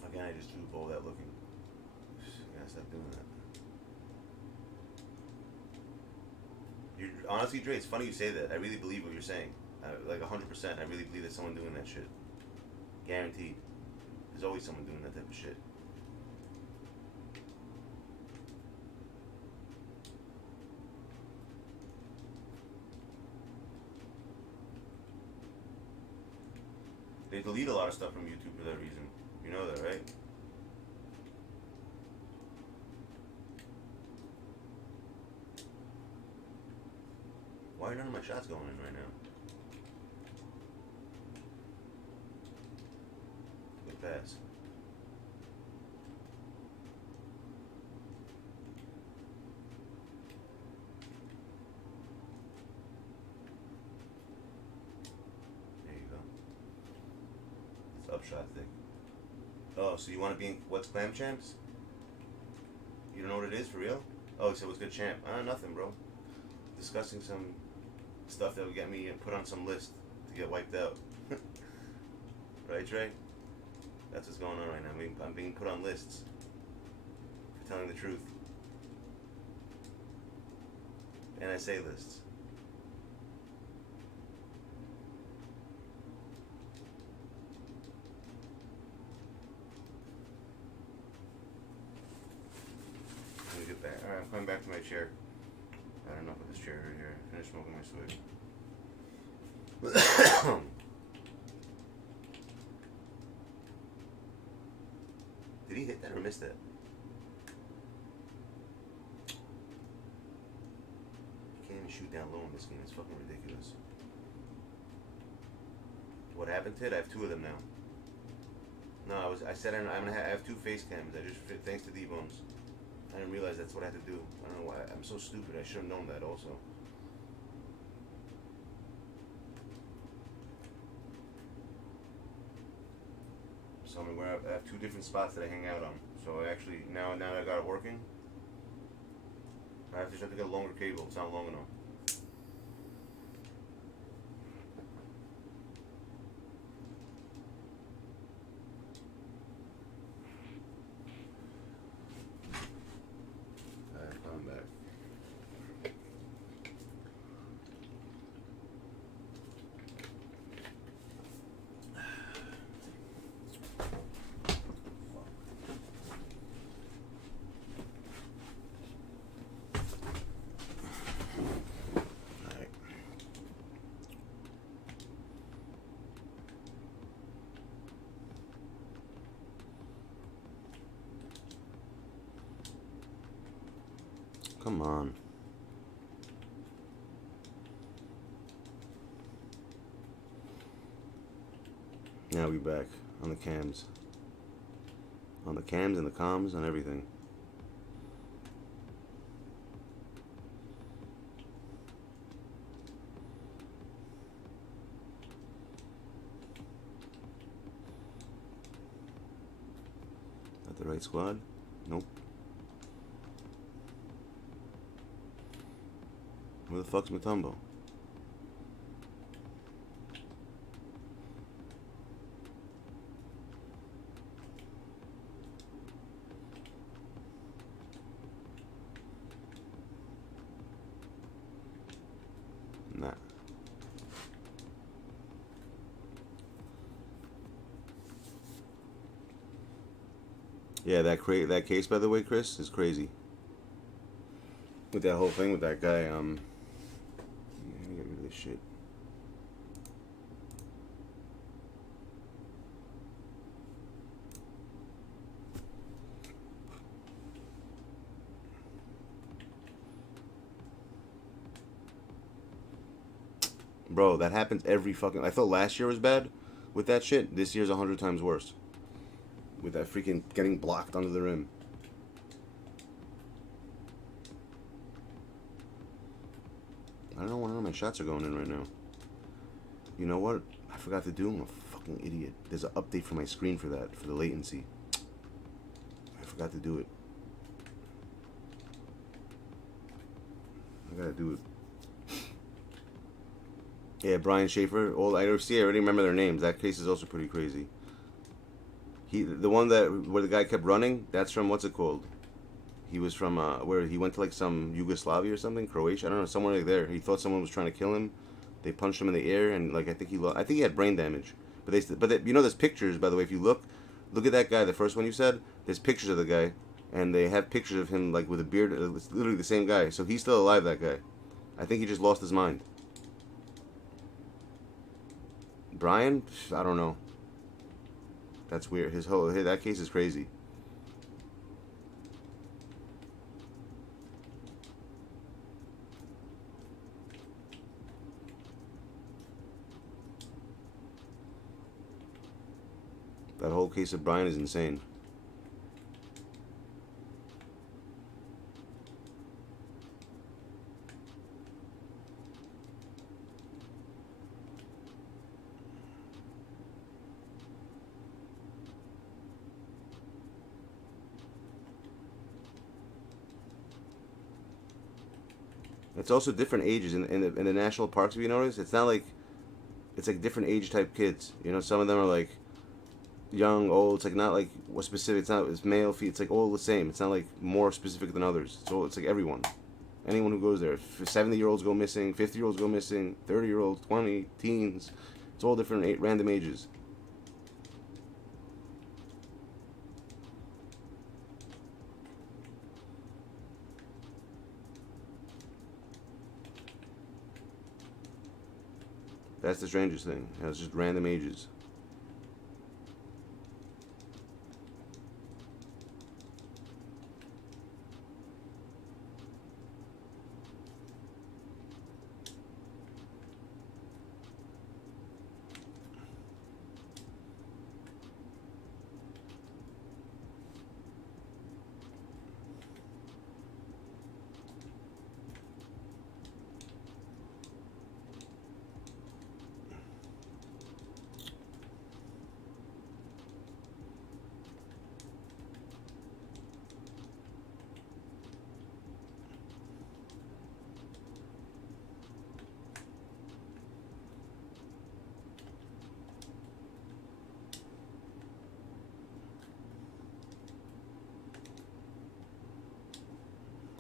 Again, I just drew all that looking. I gotta stop doing that. Honestly, Dre, it's funny you say that. I really believe what you're saying. Like 100%. I really believe there's someone doing that shit. Guaranteed. There's always someone doing that type of shit. They delete a lot of stuff from YouTube for that reason. You know that, right? Why are none of my shots going in right now? Good pass. There you go. It's upshot thing. Oh, so you want to be in what's clam champs? You don't know what it is for real? Oh, so what's good champ? Nothing, bro. Discussing some stuff that would get me put on some list to get wiped out. Right, Trey? That's what's going on right now. I'm being put on lists for telling the truth. And I say lists. Let me get back. Alright, I'm coming back to my chair. I had enough of this chair right here. Finish smoking my swig. Did he hit that or miss that? You can't even shoot down low in this game. It's fucking ridiculous. What happened to it? I have two of them now. No, I said I have two face cams. I just thanks to D-Bones. I didn't realize that's what I had to do. I don't know why. I'm so stupid. I should have known that also. So I'm aware I have two different spots that I hang out on. So I actually, now that I got it working, I just have to get a longer cable. It's not long enough. Come on. Now we back on the cams. On the cams and the comms and everything. Got the right squad? Nope. Where the fuck's Mutombo? Nah. Yeah, that case, by the way, Chris, is crazy. with that whole thing with that guy. Yeah, let me get rid of this shit. Bro, that happens every fucking... I thought last year was bad with that shit. This year's 100 times worse. With that freaking getting blocked under the rim. I don't know when my shots are going in right now. You know what? I forgot to do. I'm a fucking idiot. There's an update for my screen for that, for the latency. I forgot to do it. I gotta do it. Yeah, Brian Schaefer. I already remember their names. That case is also pretty crazy. The one where the guy kept running, that's from, what's it called? He was from where he went to like some Yugoslavia or something, Croatia. I don't know, somewhere like there. He thought someone was trying to kill him. They punched him in the air, and like I think he had brain damage. But you know, there's pictures, by the way. If you look at that guy, the first one you said. There's pictures of the guy, and they have pictures of him like with a beard. It's literally the same guy. So he's still alive. That guy. I think he just lost his mind. Brian, I don't know. That's weird. That case is crazy. That whole case of Brian is insane. It's also different ages in the national parks. If you notice, it's not like it's like different age type kids. You know, some of them are like young, old. It's like not like what specific. It's male, female. It's like all the same. It's not like more specific than others. It's like everyone, anyone who goes there. 70-year-olds go missing, 50-year-olds go missing, 30-year-olds, 20, teens. It's all different random ages. That's the strangest thing. It's just random ages.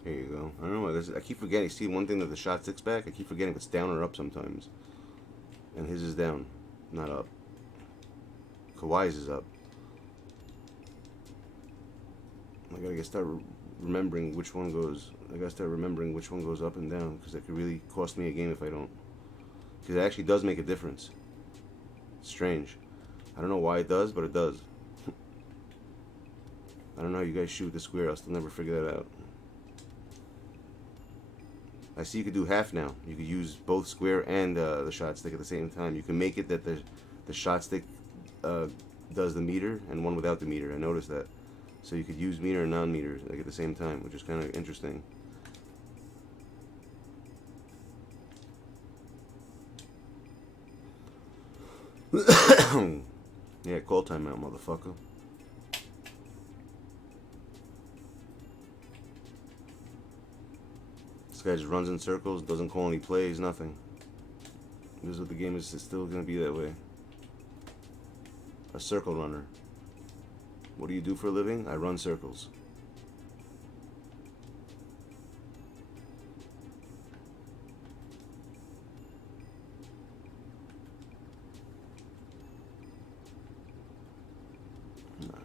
There you go. I don't know. I keep forgetting. See, one thing that the shot sticks back, I keep forgetting if it's down or up sometimes. And his is down, not up. Kawhi's is up. I gotta start remembering which one goes. I gotta start remembering which one goes up and down, because that could really cost me a game if I don't. Because it actually does make a difference. It's strange. I don't know why it does, but it does. I don't know how you guys shoot the square. I'll still never figure that out. I see you could do half now. You could use both square and the shot stick at the same time. You can make it that the shot stick does the meter and one without the meter. I noticed that. So you could use meter and non-meter like at the same time, which is kind of interesting. Yeah, call timeout, motherfucker. This guy just runs in circles, doesn't call any plays, nothing. This is what the game is. It's still going to be that way. A circle runner. What do you do for a living? I run circles. Nah.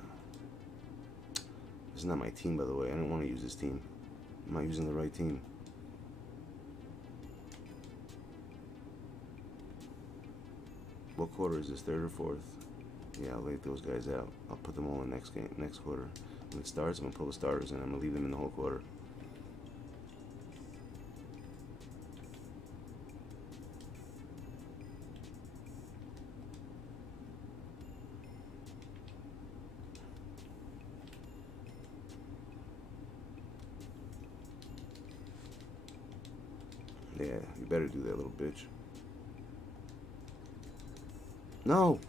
This is not my team, by the way. I don't want to use this team. I'm not using the right team. What quarter is this? Third or fourth? Yeah, I'll lay those guys out. I'll put them all in next game, next quarter. When it starts, I'm gonna pull the starters and I'm gonna leave them in the whole quarter. Yeah, you better do that, little bitch. No!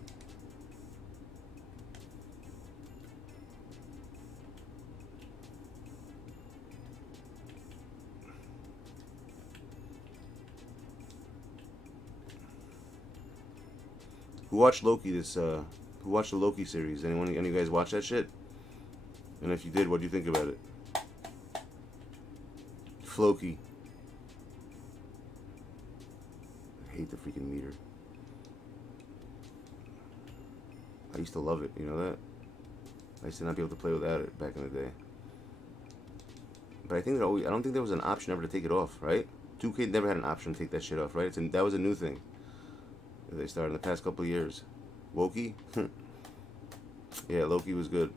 Who watched Loki who watched the Loki series? Any of you guys watch that shit? And if you did, what do you think about it? Floki. I hate the freaking meter. I used to love it, you know that? I used to not be able to play without it back in the day. But I think I don't think there was an option ever to take it off, right? 2K never had an option to take that shit off, right? That was a new thing that they started in the past couple of years. Loki? Yeah, Loki was good.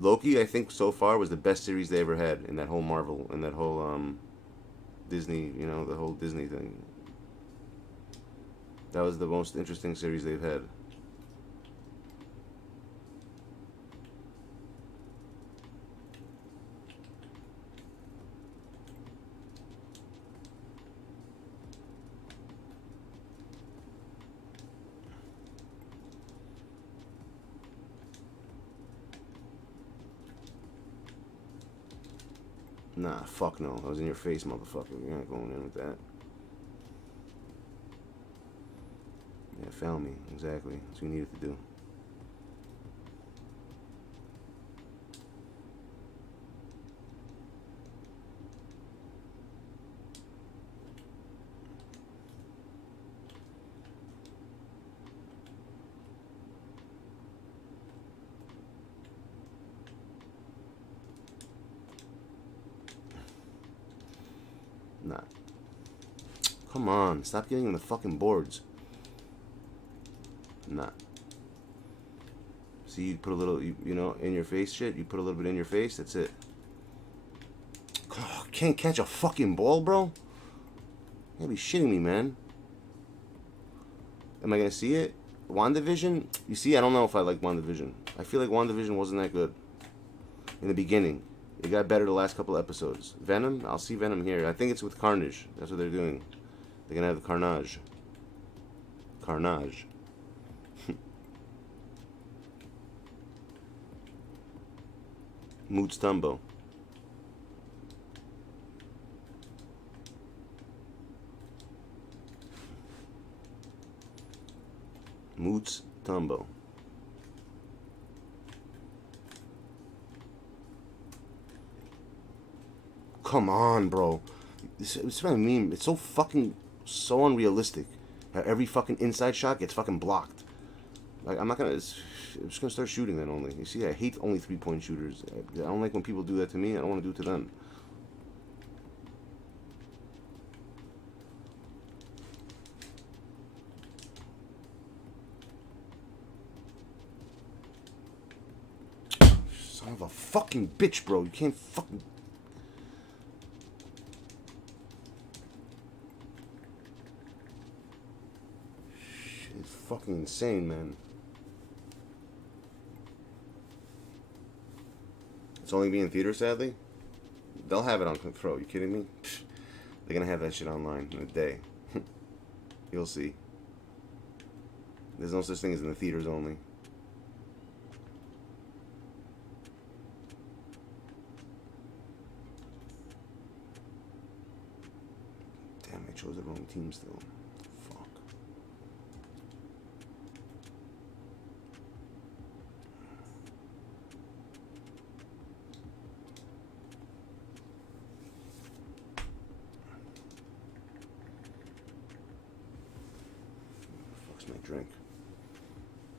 Loki, I think, so far was the best series they ever had in that whole Marvel, in that whole Disney, you know, the whole Disney thing. That was the most interesting series they've had. Nah, fuck no. I was in your face, motherfucker. You're not going in with that. Yeah, found me. Exactly. That's what you needed to do. Nah. Come on. Stop getting in the fucking boards. Nah. See, you put a little, you know, in your face shit. You put a little bit in your face. That's it. Oh, can't catch a fucking ball, bro? You gotta be shitting me, man. Am I gonna see it? WandaVision? You see, I don't know if I like WandaVision. I feel like WandaVision wasn't that good in the beginning. It got better the last couple of episodes. Venom? I'll see Venom here. I think it's with Carnage. That's what they're doing. They're gonna have the Carnage. Carnage. Mutombo. Mutombo. Come on, bro. This is what I mean. It's so fucking, so unrealistic. How every fucking inside shot gets fucking blocked. Like, I'm not gonna, I'm just gonna start shooting then only. You see, I hate only 3-point shooters. I don't like when people do that to me. I don't want to do it to them. Son of a fucking bitch, bro. You can't fucking... It's fucking insane, man. It's only being in theater, sadly. They'll have it on Throw. You kidding me? Psh, they're gonna have that shit online in a day. You'll see. There's no such thing as in the theaters only. Damn, I chose the wrong team still.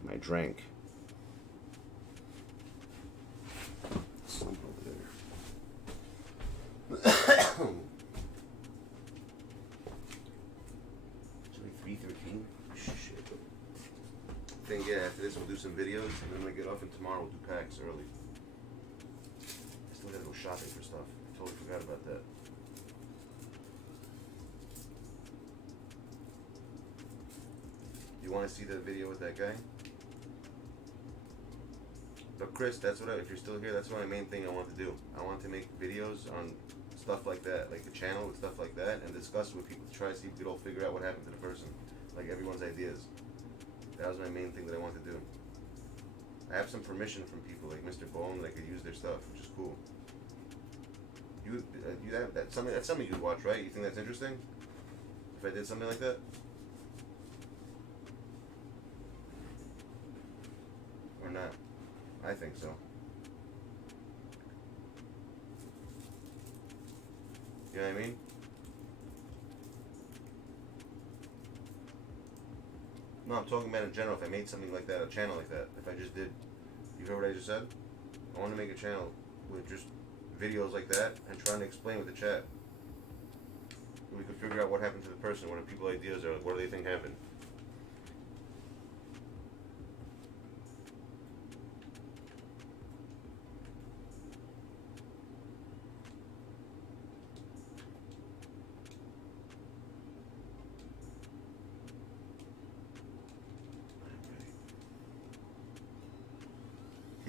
My drink. Some over there. It's only 3:13. do some videos, and then when I get off, and tomorrow we'll do packs early. I still gotta go shopping for stuff. I totally forgot about that. You want to see the video with that guy? But Chris, that's what if you're still here, that's my main thing I want to do. I want to make videos on stuff like that, like the channel with stuff like that, and discuss it with people to try to see if we could all figure out what happened to the person, like everyone's ideas. That was my main thing that I want to do. I have some permission from people like Mr. Bone that I could use their stuff, which is cool. You have that's something you'd watch, right? You think that's interesting? If I did something like that? Or not? I think so. You know what I mean? No, I'm talking about in general. If I made something like that, a channel like that, if I just did, you heard what I just said? I want to make a channel with just videos like that and trying to explain with the chat. We could figure out what happened to the person, what the people's ideas are, what do they think happened.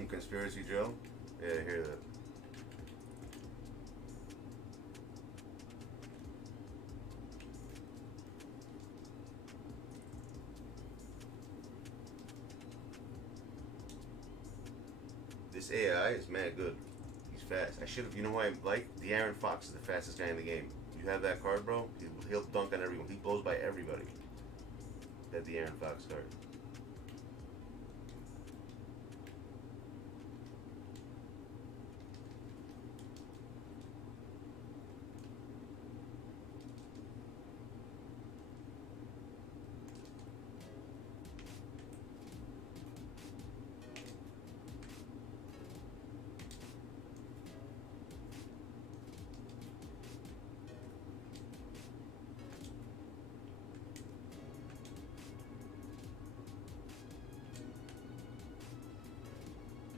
Conspiracy Joe? Yeah, I hear that. This AI is mad good. He's fast. I should have, you know who I like? De'Aaron Fox is the fastest guy in the game. You have that card, bro? He'll dunk on everyone. He blows by everybody. That De'Aaron Fox card.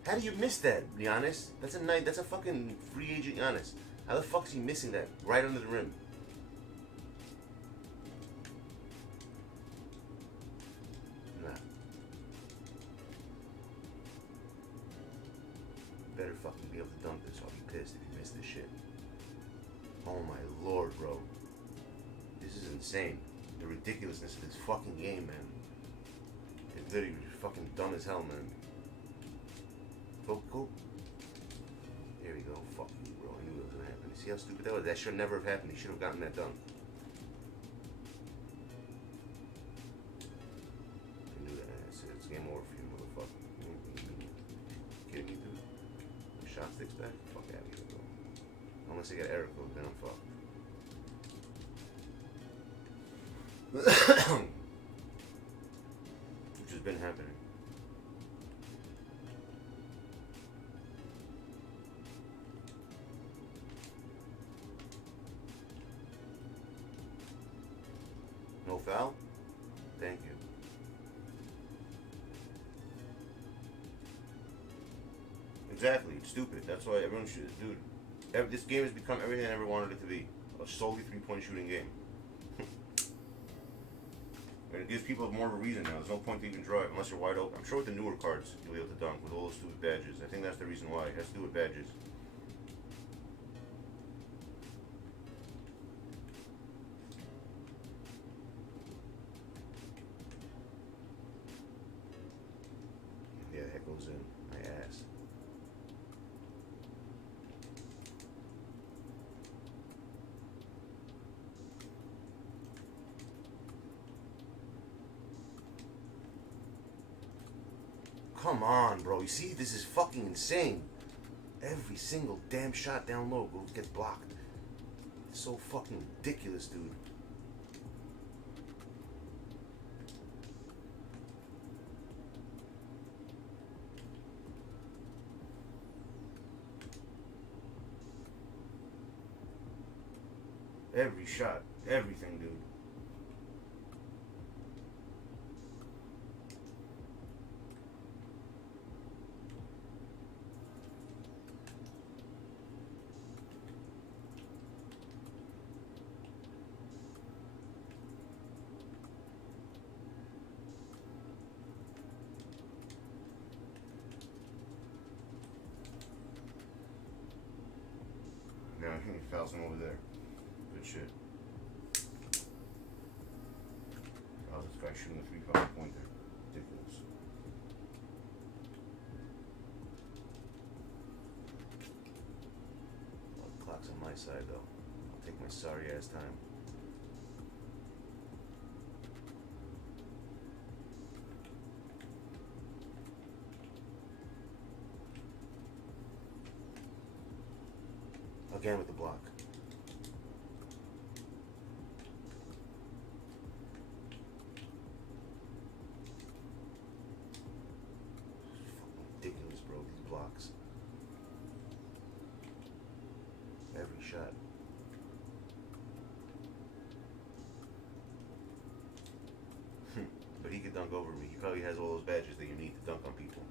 How do you miss that, Giannis? That's a fucking free agent Giannis. How the fuck is he missing that? Right under the rim. Nah. Better fucking be able to dunk this. I'll be pissed if you miss this shit. Oh my lord, bro. This is insane. The ridiculousness of this fucking game, man. It's literally fucking dumb as hell, man. Cool. There we go. Fuck you, bro. I knew it was gonna happen. See how stupid that was? That should never have happened. He should have gotten that done. I knew that. It's game over for you, motherfucker. You kidding me, dude? My shot sticks back? Fuck out of here, bro. Unless I get error code, then I'm fucked. Which has been happening. No foul? Thank you. Exactly, it's stupid. That's why everyone should, dude. This game has become everything I ever wanted it to be. A solely three-point shooting game. And it gives people more of a reason now. There's no point to even drive unless you're wide open. I'm sure with the newer cards, you'll be able to dunk with all those stupid badges. I think that's the reason why. It has to do with badges. Yeah, the heck goes in my ass. Come on, bro. You see, this is fucking insane. Every single damn shot down low gets blocked. It's so fucking ridiculous, dude. Every shot, everything, dude. Fouls from over there. Good shit. Fouls this guy shooting a 3-pointer. Ridiculous. Well, the clock's on my side though. I'll take my sorry ass time. Again with the block. Fucking ridiculous, bro, these blocks. Every shot. But he could dunk over me. He probably has all those badges that you need to dunk on people.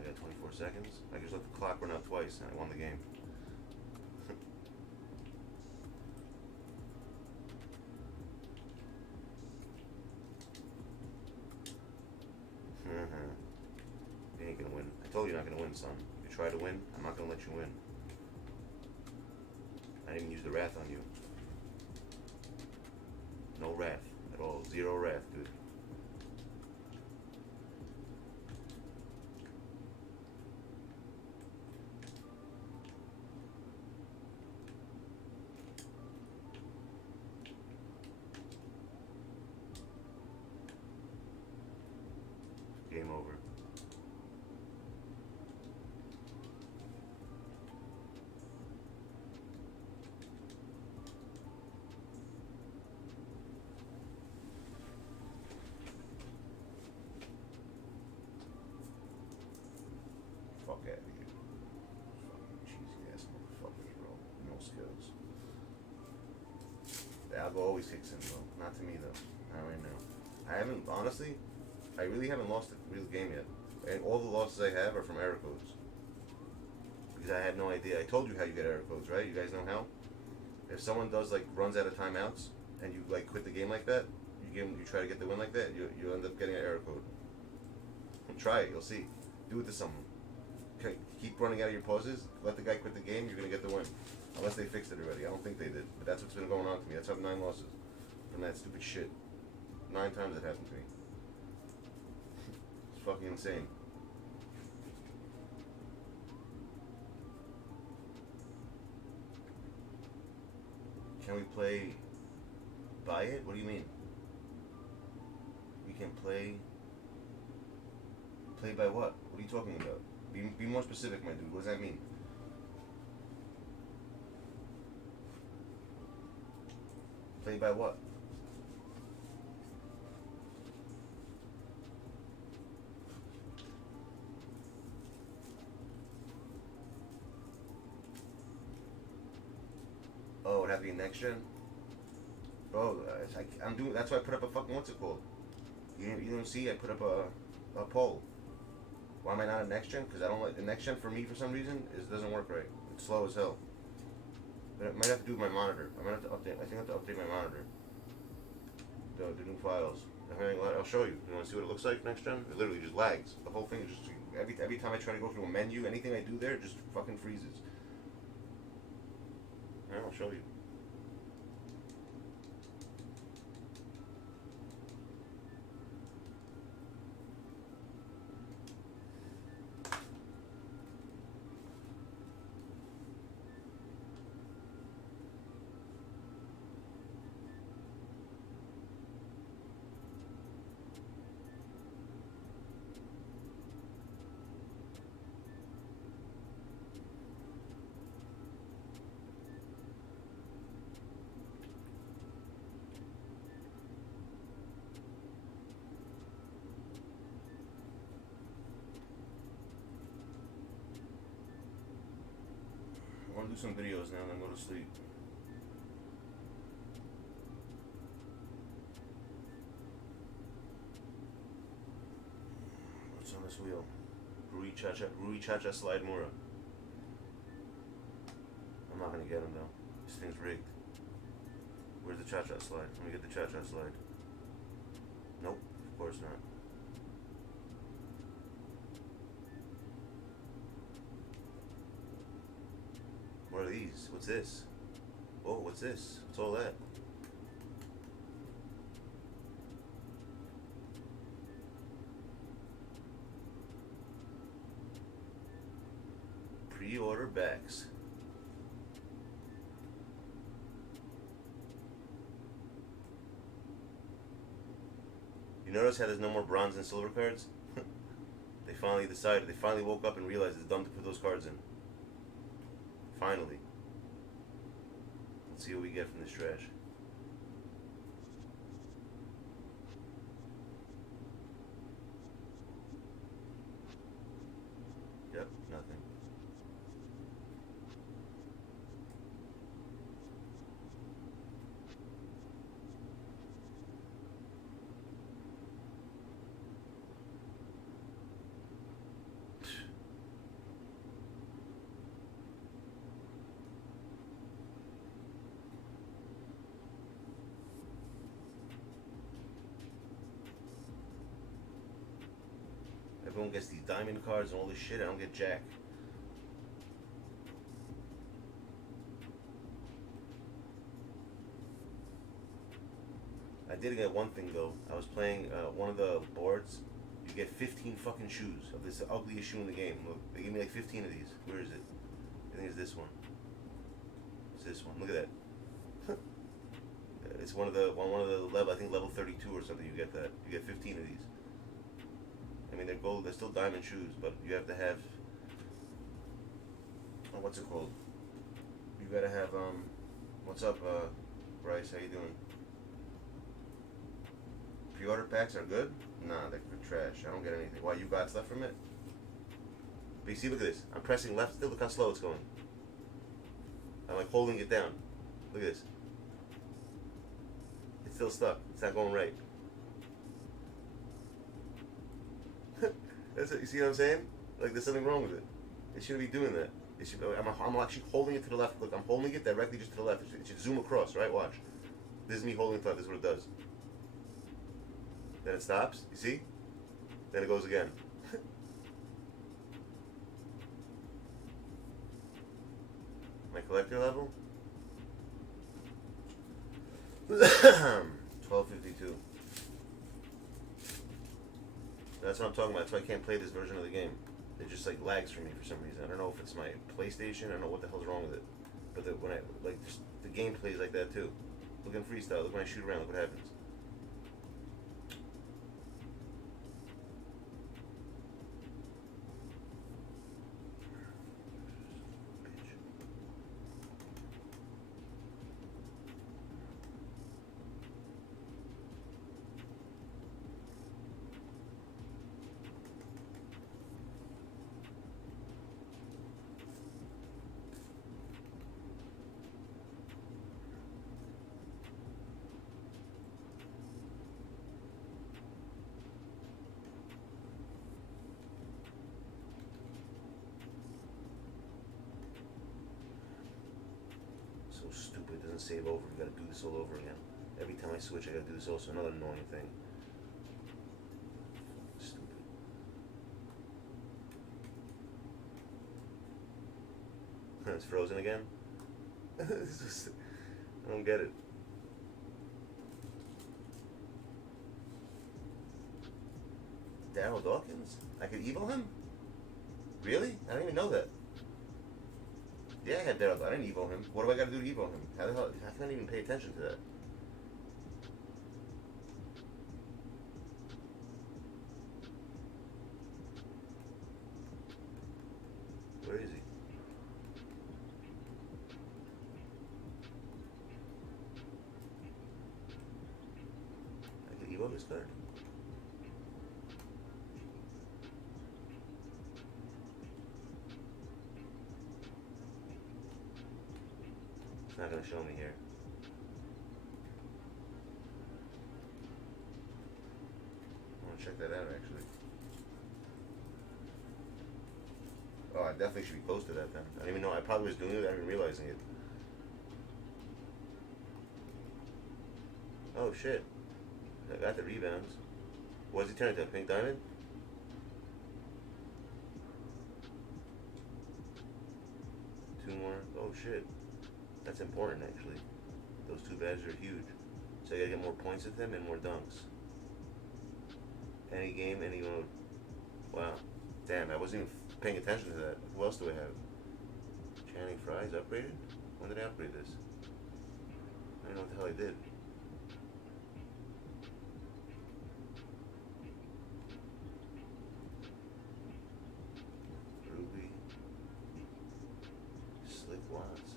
I got 24 seconds. I just let the clock run out twice and I won the game. You ain't gonna win. I told you you're not gonna win, son. You try to win, I'm not gonna let you win. I didn't even use the wrath on you. No wrath at all. Zero wrath, dude. Game over. Fuck out of here. Fucking cheesy ass motherfuckers, bro. No skills. The algo always kicks in, bro. Not to me, though. Not right now. I haven't, honestly, I really haven't lost a real game yet. And all the losses I have are from error codes. Because I had no idea. I told you how you get error codes, right? You guys know how? If someone does, like, runs out of timeouts, and you, like, quit the game like that, you try to get the win like that, you end up getting an error code. Try it, you'll see. Do it to someone. Okay, keep running out of your pauses, let the guy quit the game, you're going to get the win. Unless they fixed it already. I don't think they did. But that's what's been going on to me. That's how 9 losses from that stupid shit. 9 times it happened to me. It's fucking insane. Can we play buy it? What do you mean? We can play by what? What are you talking about? Be more specific, my dude. What does that mean? Play by what? Oh, it'd have to be next gen? Bro, I'm doing, that's why I put up a fucking, what's it called? You don't see, I put up a poll. Why am I not a next gen? Because I don't like, the next gen for me for some reason, doesn't work right. It's slow as hell. But I might have to do with my monitor. I might have to update, I think I have to update my monitor. The new files. I'll show you. You want to see what it looks like next gen? It literally just lags. The whole thing is just, every time I try to go through a menu, anything I do there just fucking freezes. Alright, I'll show you. I want to do some videos now and then go to sleep. What's on this wheel? Rui Chacha Slide Mura. I'm not going to get him though. This thing's rigged. Where's the Cha-Cha slide? Let me get the Cha-Cha slide. Nope, of course not. What are these? What's this? Oh, what's this? What's all that? Pre-order backs. You notice how there's no more bronze and silver cards? They finally decided. They finally woke up and realized it's dumb to put those cards in. Finally. Let's see what we get from this trash. Yep, nothing. Everyone gets these diamond cards and all this shit. I don't get jack. I did get one thing though. I was playing one of the boards. You get 15 fucking shoes of this ugliest shoe in the game. Look, they gave me like 15 of these. Where is it? I think it's this one. It's this one. Look at that. It's one of the level. I think level 32 or something. You get that. You get 15 of these. I mean, they're gold. They're still diamond shoes, but you have to have. Oh, what's it called? You gotta have What's up, Bryce? How you doing? Pre-order packs are good? Nah, they're trash. I don't get anything. Why, you got stuff from it? But you see, look at this. I'm pressing left still. Look how slow it's going. I'm like holding it down. Look at this. It's still stuck. It's not going right. That's it. You see what I'm saying? Like, there's something wrong with it. It shouldn't be doing that. It should. I'm actually holding it to the left. Look, I'm holding it directly just to the left. It should zoom across, right? Watch. This is me holding it to the left. This is what it does. Then it stops. You see? Then it goes again. My collector level? 1252. That's what I'm talking about. That's why I can't play this version of the game. It just like lags for me for some reason. I don't know if it's my PlayStation. I don't know what the hell's wrong with it. But when I like just the game plays like that too. Look in freestyle. Look when I shoot around. Look what happens. So stupid, it doesn't save over. You gotta do this all over again. Every time I switch, I gotta do this also. Another annoying thing. Stupid. It's frozen again? I don't get it. Daryl Dawkins? I could evo him? Really? I didn't even know that. Yeah, I had Daryl. I didn't evo him. What do I got to do to evo him? How the hell? I can't even pay attention to that. Where is he? I can evo this card. It's not going to show me here. I want to check that out actually. Oh, I definitely should be close to that then. I didn't even know. I probably was doing it without even realizing it. Oh shit. I got the rebounds. What does he turn into? Pink diamond? $2 anymore. Oh shit. That's important actually. Those 2 badges are huge. So I gotta get more points with him and more dunks. Any game, any mode. Wow. Damn, I wasn't even paying attention to that. Who else do I have? Channing Frye's upgraded? When did I upgrade this? I don't know what the hell I did. Ruby. Slick Watts.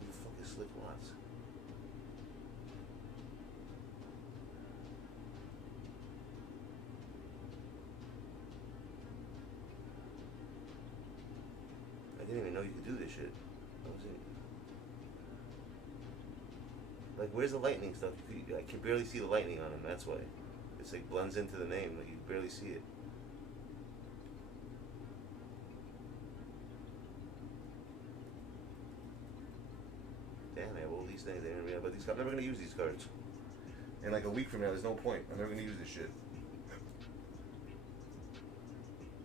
Who the fuck is Slick Watts? I didn't even know you could do this shit. I wasn't... Like, where's the lightning stuff? I can barely see the lightning on him, that's why. It's like blends into the name, like you barely see it. Damn, I have all these things. I didn't realize about these cards. I'm never gonna use these cards. In like a week from now, there's no point. I'm never gonna use this shit.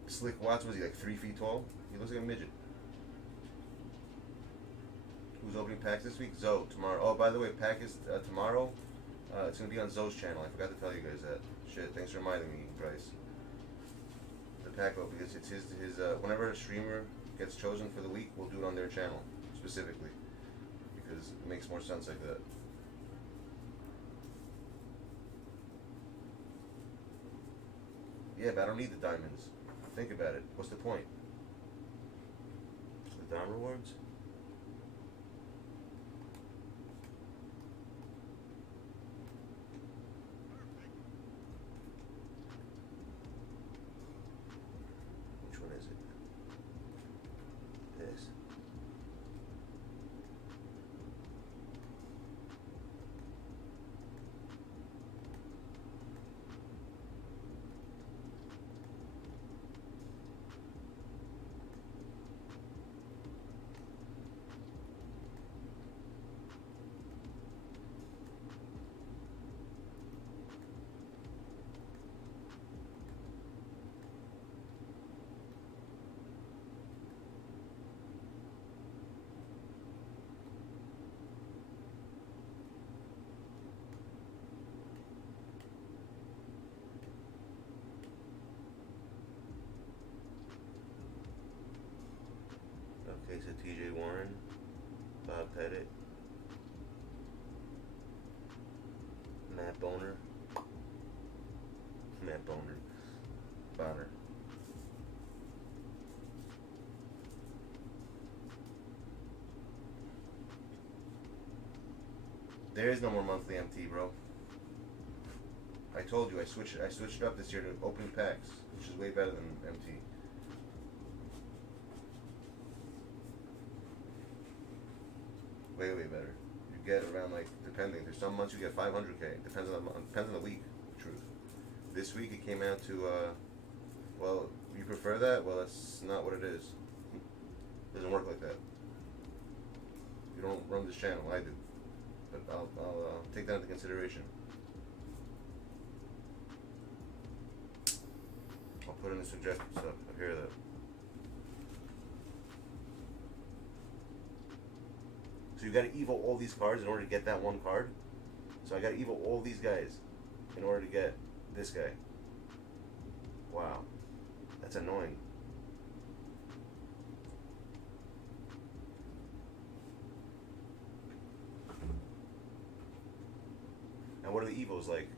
Slick Watts, was he like 3 feet tall? He looks like a midget. Who's opening packs this week? Zoe, tomorrow. Oh, by the way, pack is tomorrow. It's going to be on Zoe's channel. I forgot to tell you guys that. Shit, thanks for reminding me, Bryce. The pack up, because it's his whenever a streamer gets chosen for the week, we'll do it on their channel, specifically. Because it makes more sense like that. Yeah, but I don't need the diamonds. Think about it. What's the point? The Dom rewards? Which one is it? This. Okay, so TJ Warren, Bob Pettit, Matt Bonner, Bonner. There is no more monthly MT, bro. I told you I switched it up this year to opening packs, which is way better than MT. Way better. You get around, like, depending. There's some months you get 500K. Depends on the month. Depends on the week. Truth. This week it came out to well, you prefer that? Well, that's not what it is. It doesn't work like that. You don't run this channel. I do. But I'll take that into consideration. I'll put in the suggested stuff. I hear that. So you gotta evo all these cards in order to get that one card. So I gotta evo all these guys in order to get this guy. Wow. That's annoying. And what are the evos like?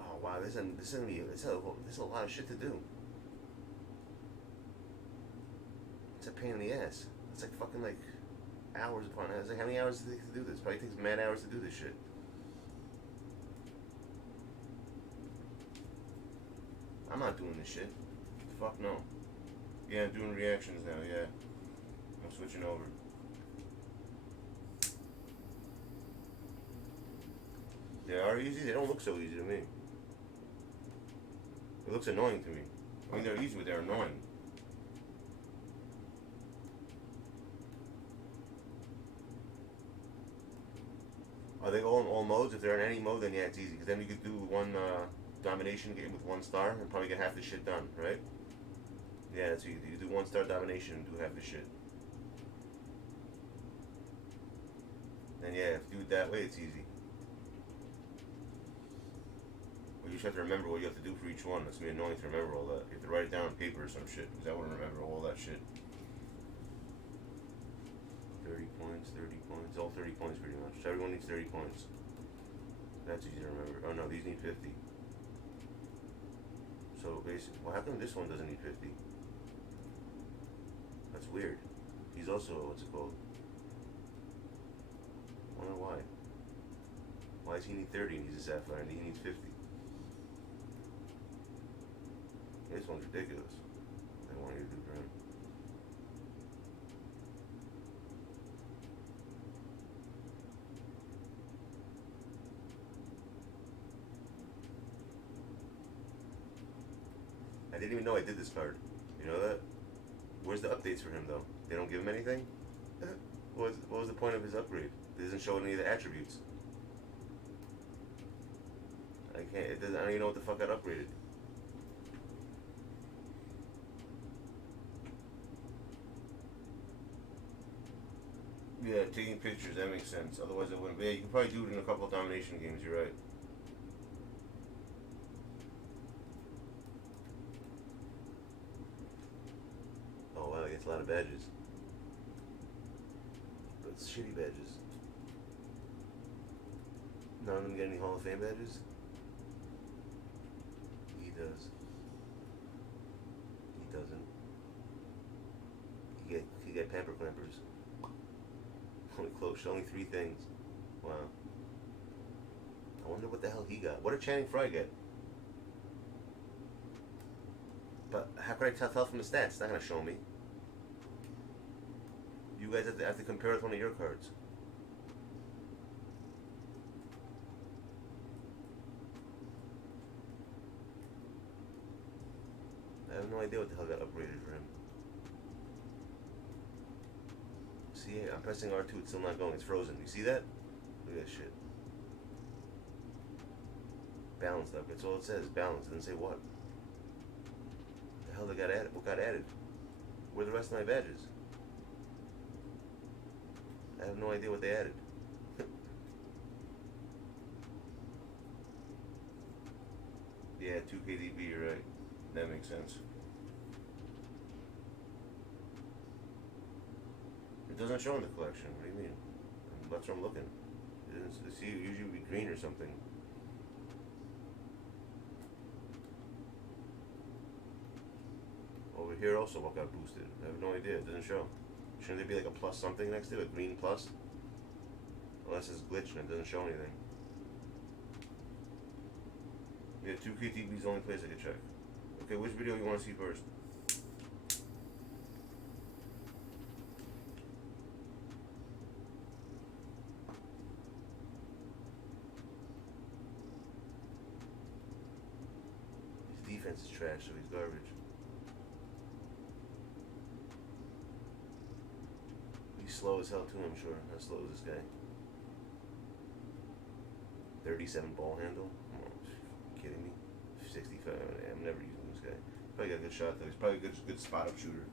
Oh wow, this is a lot of shit to do. It's a pain in the ass. It's like fucking like hours upon hours. Like how many hours does it take to do this? Probably takes mad hours to do this shit. I'm not doing this shit. Fuck no. Yeah, I'm doing reactions now, yeah. I'm switching over. They are easy? They don't look so easy to me. It looks annoying to me. I mean, they're easy, but they're annoying. Are they all in all modes? If they're in any mode, then yeah, it's easy. Because then you could do one domination game with 1 star and probably get half the shit done, right? Yeah, that's easy. You do 1 star domination and do half the shit. And yeah, if you do it that way, it's easy. Well, you just have to remember what you have to do for each one. That's gonna be annoying to remember all that. You have to write it down on paper or some shit, because I wouldn't remember all that shit. 30 points, 30 points, all 30 points pretty much. Everyone needs 30 points. That's easy to remember. Oh no, these need 50. So basically, well, how come this one doesn't need 50? That's weird. He's also, what's it called? I wonder why. Why does he need 30 and he's a sapphire and he needs 50? This one's ridiculous. They want you to do for him. I didn't even know I did this card. You know that? Where's the updates for him though? They don't give him anything? What was the point of his upgrade? It doesn't show any of the attributes. I don't even know what the fuck got upgraded. Yeah, taking pictures, that makes sense. Otherwise it wouldn't be. Yeah, you can probably do it in a couple of domination games, you're right. Oh wow, he gets a lot of badges. But it's shitty badges. None of them get any Hall of Fame badges? He does. He doesn't. He get pamper clampers. Only close, only 3 things. Wow. I wonder what the hell he got. What did Channing Frye get? But how could I tell from the stats? It's not gonna show me. You guys have to compare with one of your cards. I have no idea what the hell got upgraded for him. See, I'm pressing R2, it's still not going, it's frozen. You see that? Look at that shit. Balanced up, that's all it says, balanced, it doesn't say what. The hell they got added? What got added? Where are the rest of my badges? I have no idea what they added. Yeah, 2KDB, you're right. That makes sense. It doesn't show in the collection. What do you mean? That's where I'm looking. It usually would be green or something. Over here also what got boosted? I have no idea. It doesn't show. Shouldn't there be like a plus something next to it? A green plus? Unless it's glitched and it doesn't show anything. Yeah, 2KTB is the only place I can check. Okay, which video you want to see first? His defense is trash, so he's garbage. He's slow as hell too, I'm sure. How slow is this guy? 37 ball handle? Come on, you kidding me? 65, I'm never using this guy. Probably got a good shot though. He's probably a good spot up shooter.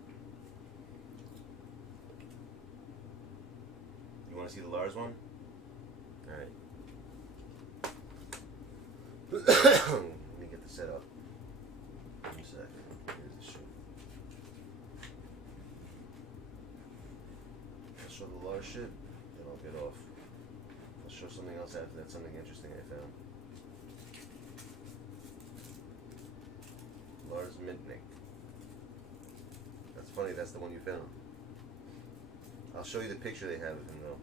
You want to see the Lars one? Alright. Let me get the setup. Give me a sec. Here's the shit. I'll show the Lars shit, then I'll get off. I'll show something else after that, something interesting I found. Lars Mitnick. That's funny, that's the one you found. I'll show you the picture they have of him though.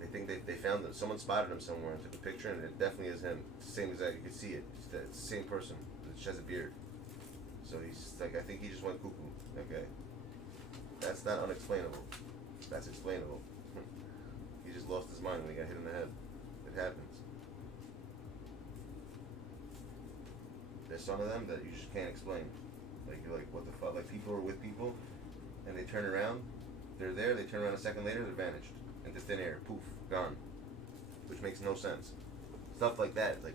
They think they found him. Someone spotted him somewhere and took a picture, and it definitely is him. It's the same exact, you can see it. It's the same person. It just has a beard. So he's like, I think he just went cuckoo. Okay. That's not unexplainable. That's explainable. He just lost his mind when he got hit in the head. It happens. There's some of them that you just can't explain. Like, you're like, what the fuck? Like, people are with people, and they turn around, they're there, they turn around a second later, they're vanished. into thin air, poof, gone, which makes no sense. Stuff like that, like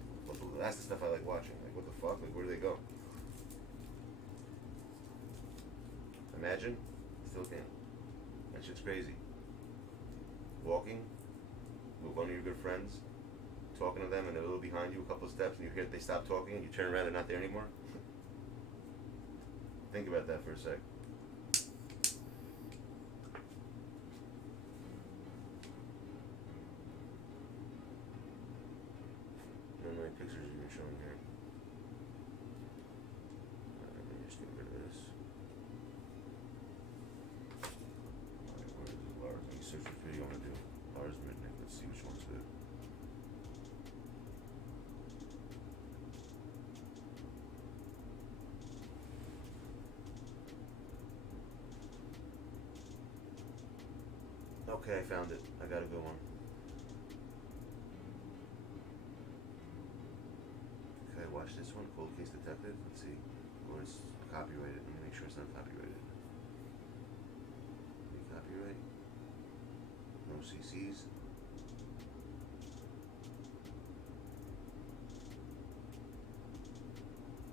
that's the stuff I like watching. Like what the fuck? Like where do they go? Imagine, still can't. That shit's crazy. Walking with one of your good friends, talking to them, and they're a little behind you, a couple of steps, and you hear they stop talking, and you turn around, they're not there anymore. Think about that for a sec. How many pictures are you showing here? Let me just get rid of this. Alright, where is it? Lars? Let me search which video I want to do. Lars Midnight. Let's see which one's it. Okay, I found it. I got a good one. Okay, watch this one, Cold Case Detective. Let's see. Or it's copyrighted. Let me make sure it's not copyrighted. Any copyright? No CCs.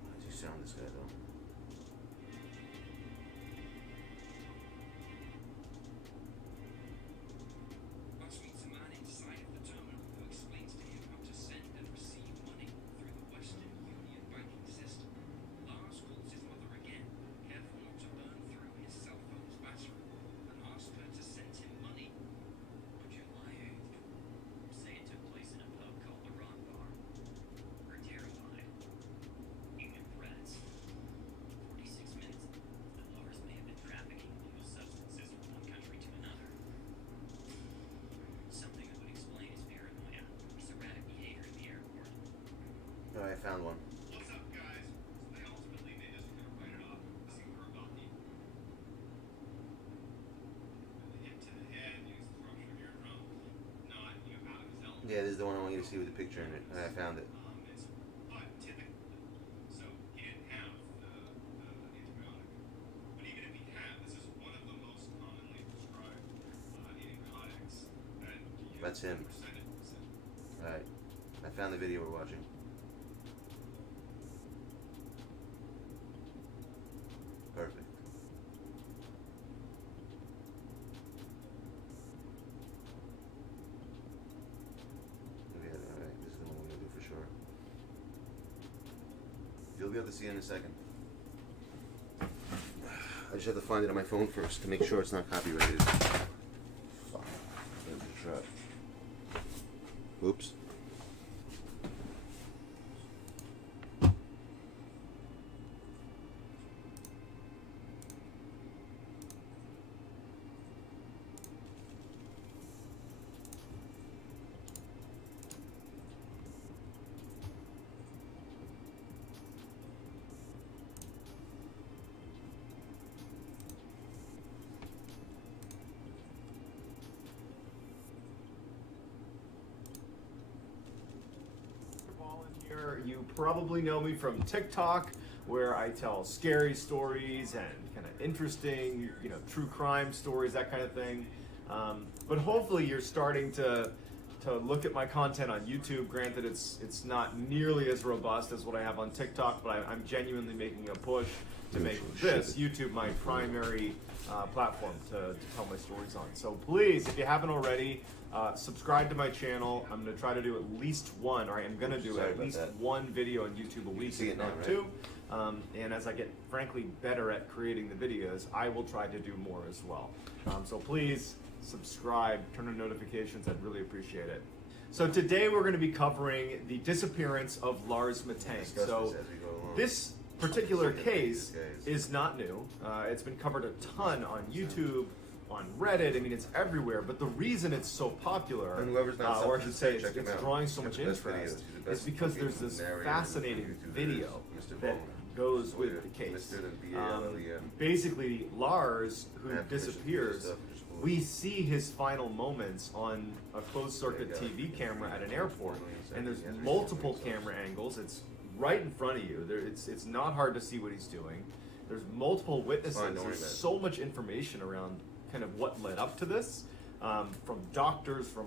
How does he sound, this guy, though? I found one. What's up, guys? So they ultimately made us gonna write it off. See what we're about to eat. The hit to the head, use the structure of your drum, not out of his element. Yeah, this is the one I want you to see with the picture in it. I found it. It's but typical. So he didn't have the antibiotic. But even if he had, this is one of the most commonly prescribed antibiotics that That's him. Alright. I found the video we're watching. Perfect. Okay, alright, this is the one we're gonna do for sure. You'll be able to see it in a second. I just have to find it on my phone first to make sure it's not copyrighted. Fuck. Oops. You probably know me from TikTok, where I tell scary stories and kind of interesting, true crime stories, that kind of thing. But hopefully you're starting to look at my content on YouTube. Granted, it's not nearly as robust as what I have on TikTok, but I'm genuinely making a push to make this YouTube my primary platform to tell my stories on. So please, if you haven't already, subscribe to my channel. I'm going to try to do at least one, or I am going to do at least one video on YouTube a week, if not two. And as I get, frankly, better at creating the videos, I will try to do more as well. So please subscribe, turn on notifications. I'd really appreciate it. So today we're going to be covering the disappearance of Lars Mateng. So this particular case is not new. It's been covered a ton on YouTube, on Reddit. I mean, it's everywhere. But the reason it's so popular, or I should say it's drawing so much interest, is because there's this fascinating video that goes with the case. Basically, Lars, who disappears, we see his final moments on a closed-circuit TV camera at an airport, and there's multiple camera angles. It's right in front of you. It's not hard to see what he's doing. There's multiple witnesses. There's so much information around kind of what led up to this. from doctors, from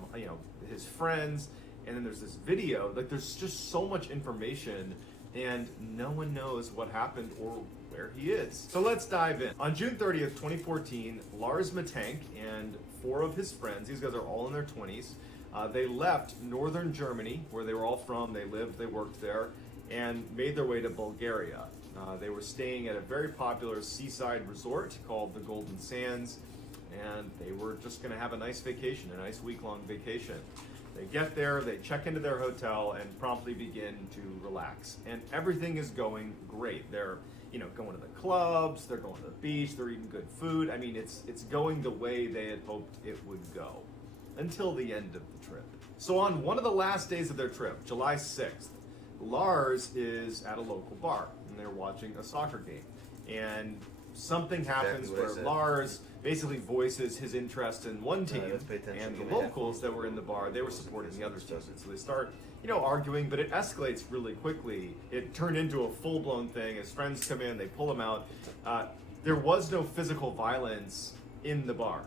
his friends, and then there's this video. Like, there's just so much information, and no one knows what happened or where he is. So let's dive in. On June 30th, 2014, Lars Matank and 4 of his friends, these guys are all in their 20s, they left northern Germany, where they were all from. They lived, they worked there, and made their way to Bulgaria. They were staying at a very popular seaside resort called the Golden Sands, and they were just gonna have a nice vacation, a nice week-long vacation. They get there, they check into their hotel, and promptly begin to relax. And everything is going great. They're going to the clubs, they're going to the beach, they're eating good food. I mean, it's going the way they had hoped it would go, until the end of the trip. So on one of the last days of their trip, July 6th, Lars is at a local bar, and they're watching a soccer game. And something happens where Lars basically voices his interest in one team, and the locals that were in the bar, they were supporting the other team. So they start, arguing, but it escalates really quickly. It turned into a full-blown thing. His friends come in, they pull him out. There was no physical violence in the bar.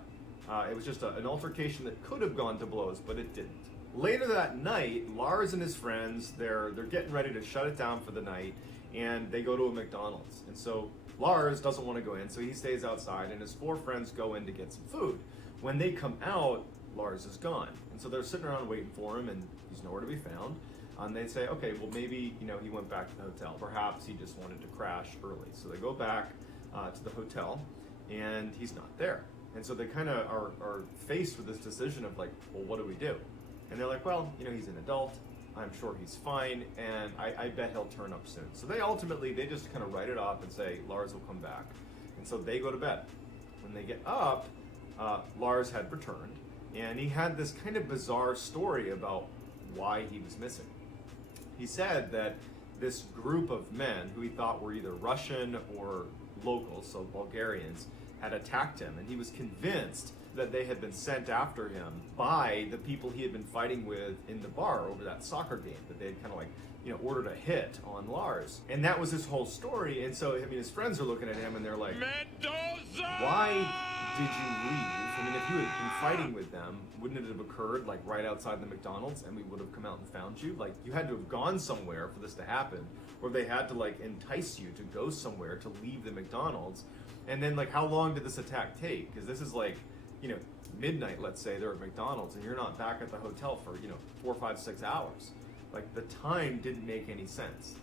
It was just an altercation that could have gone to blows, but it didn't. Later that night, Lars and his friends, they're getting ready to shut it down for the night, and they go to a McDonald's. And so Lars doesn't want to go in, so he stays outside, and his 4 friends go in to get some food. When they come out, Lars is gone. And so they're sitting around waiting for him, and he's nowhere to be found. And they say, okay, well, maybe, he went back to the hotel. Perhaps he just wanted to crash early. So they go back to the hotel, and he's not there. And so they kind of are faced with this decision of like, well, what do we do? And they're like, well, he's an adult. I'm sure he's fine, and I bet he'll turn up soon. So they just kind of write it off and say, Lars will come back. And so they go to bed. When they get up, Lars had returned, and he had this kind of bizarre story about why he was missing. He said that this group of men, who he thought were either Russian or locals, so Bulgarians, had attacked him, and he was convinced that they had been sent after him by the people he had been fighting with in the bar over that soccer game, that they had kind of like, ordered a hit on Lars. And that was his whole story. And so, his friends are looking at him and they're like, Mendoza! Why did you leave? If you had been fighting with them, wouldn't it have occurred like right outside the McDonald's and we would have come out and found you? Like, you had to have gone somewhere for this to happen, or they had to like entice you to go somewhere to leave the McDonald's. And then like, how long did this attack take? Because this is like, midnight, let's say, they're at McDonald's and you're not back at the hotel for, 4, 5, 6 hours. Like, the time didn't make any sense.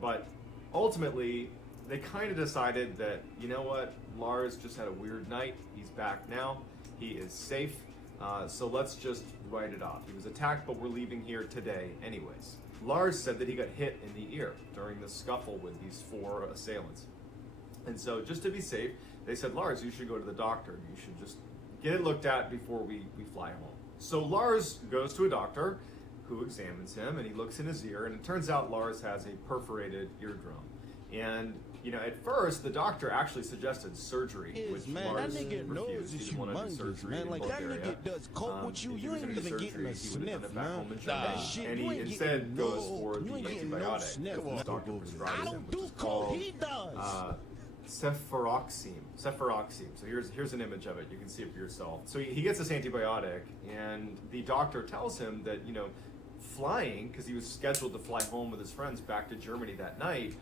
But ultimately, they kind of decided that, you know what, Lars just had a weird night. He's back now. He is safe. So let's just write it off. He was attacked, but we're leaving here today anyways. Lars said that he got hit in the ear during the scuffle with these 4 assailants. And so just to be safe, they said, Lars, you should go to the doctor. You should just get it looked at before we fly home. So Lars goes to a doctor who examines him, and he looks in his ear, and it turns out Lars has a perforated eardrum. And, at first, the doctor actually suggested surgery, which Lars refused. He didn't want to do surgery in Bulgaria. If he was going to do surgery, he would have done it back home in Germany. And he instead goes for the antibiotic that the doctor prescribes him, which is called Cefuroxime. So here's an image of it. You can see it for yourself. So he gets this antibiotic, and the doctor tells him that, flying, because he was scheduled to fly home with his friends back to Germany that night,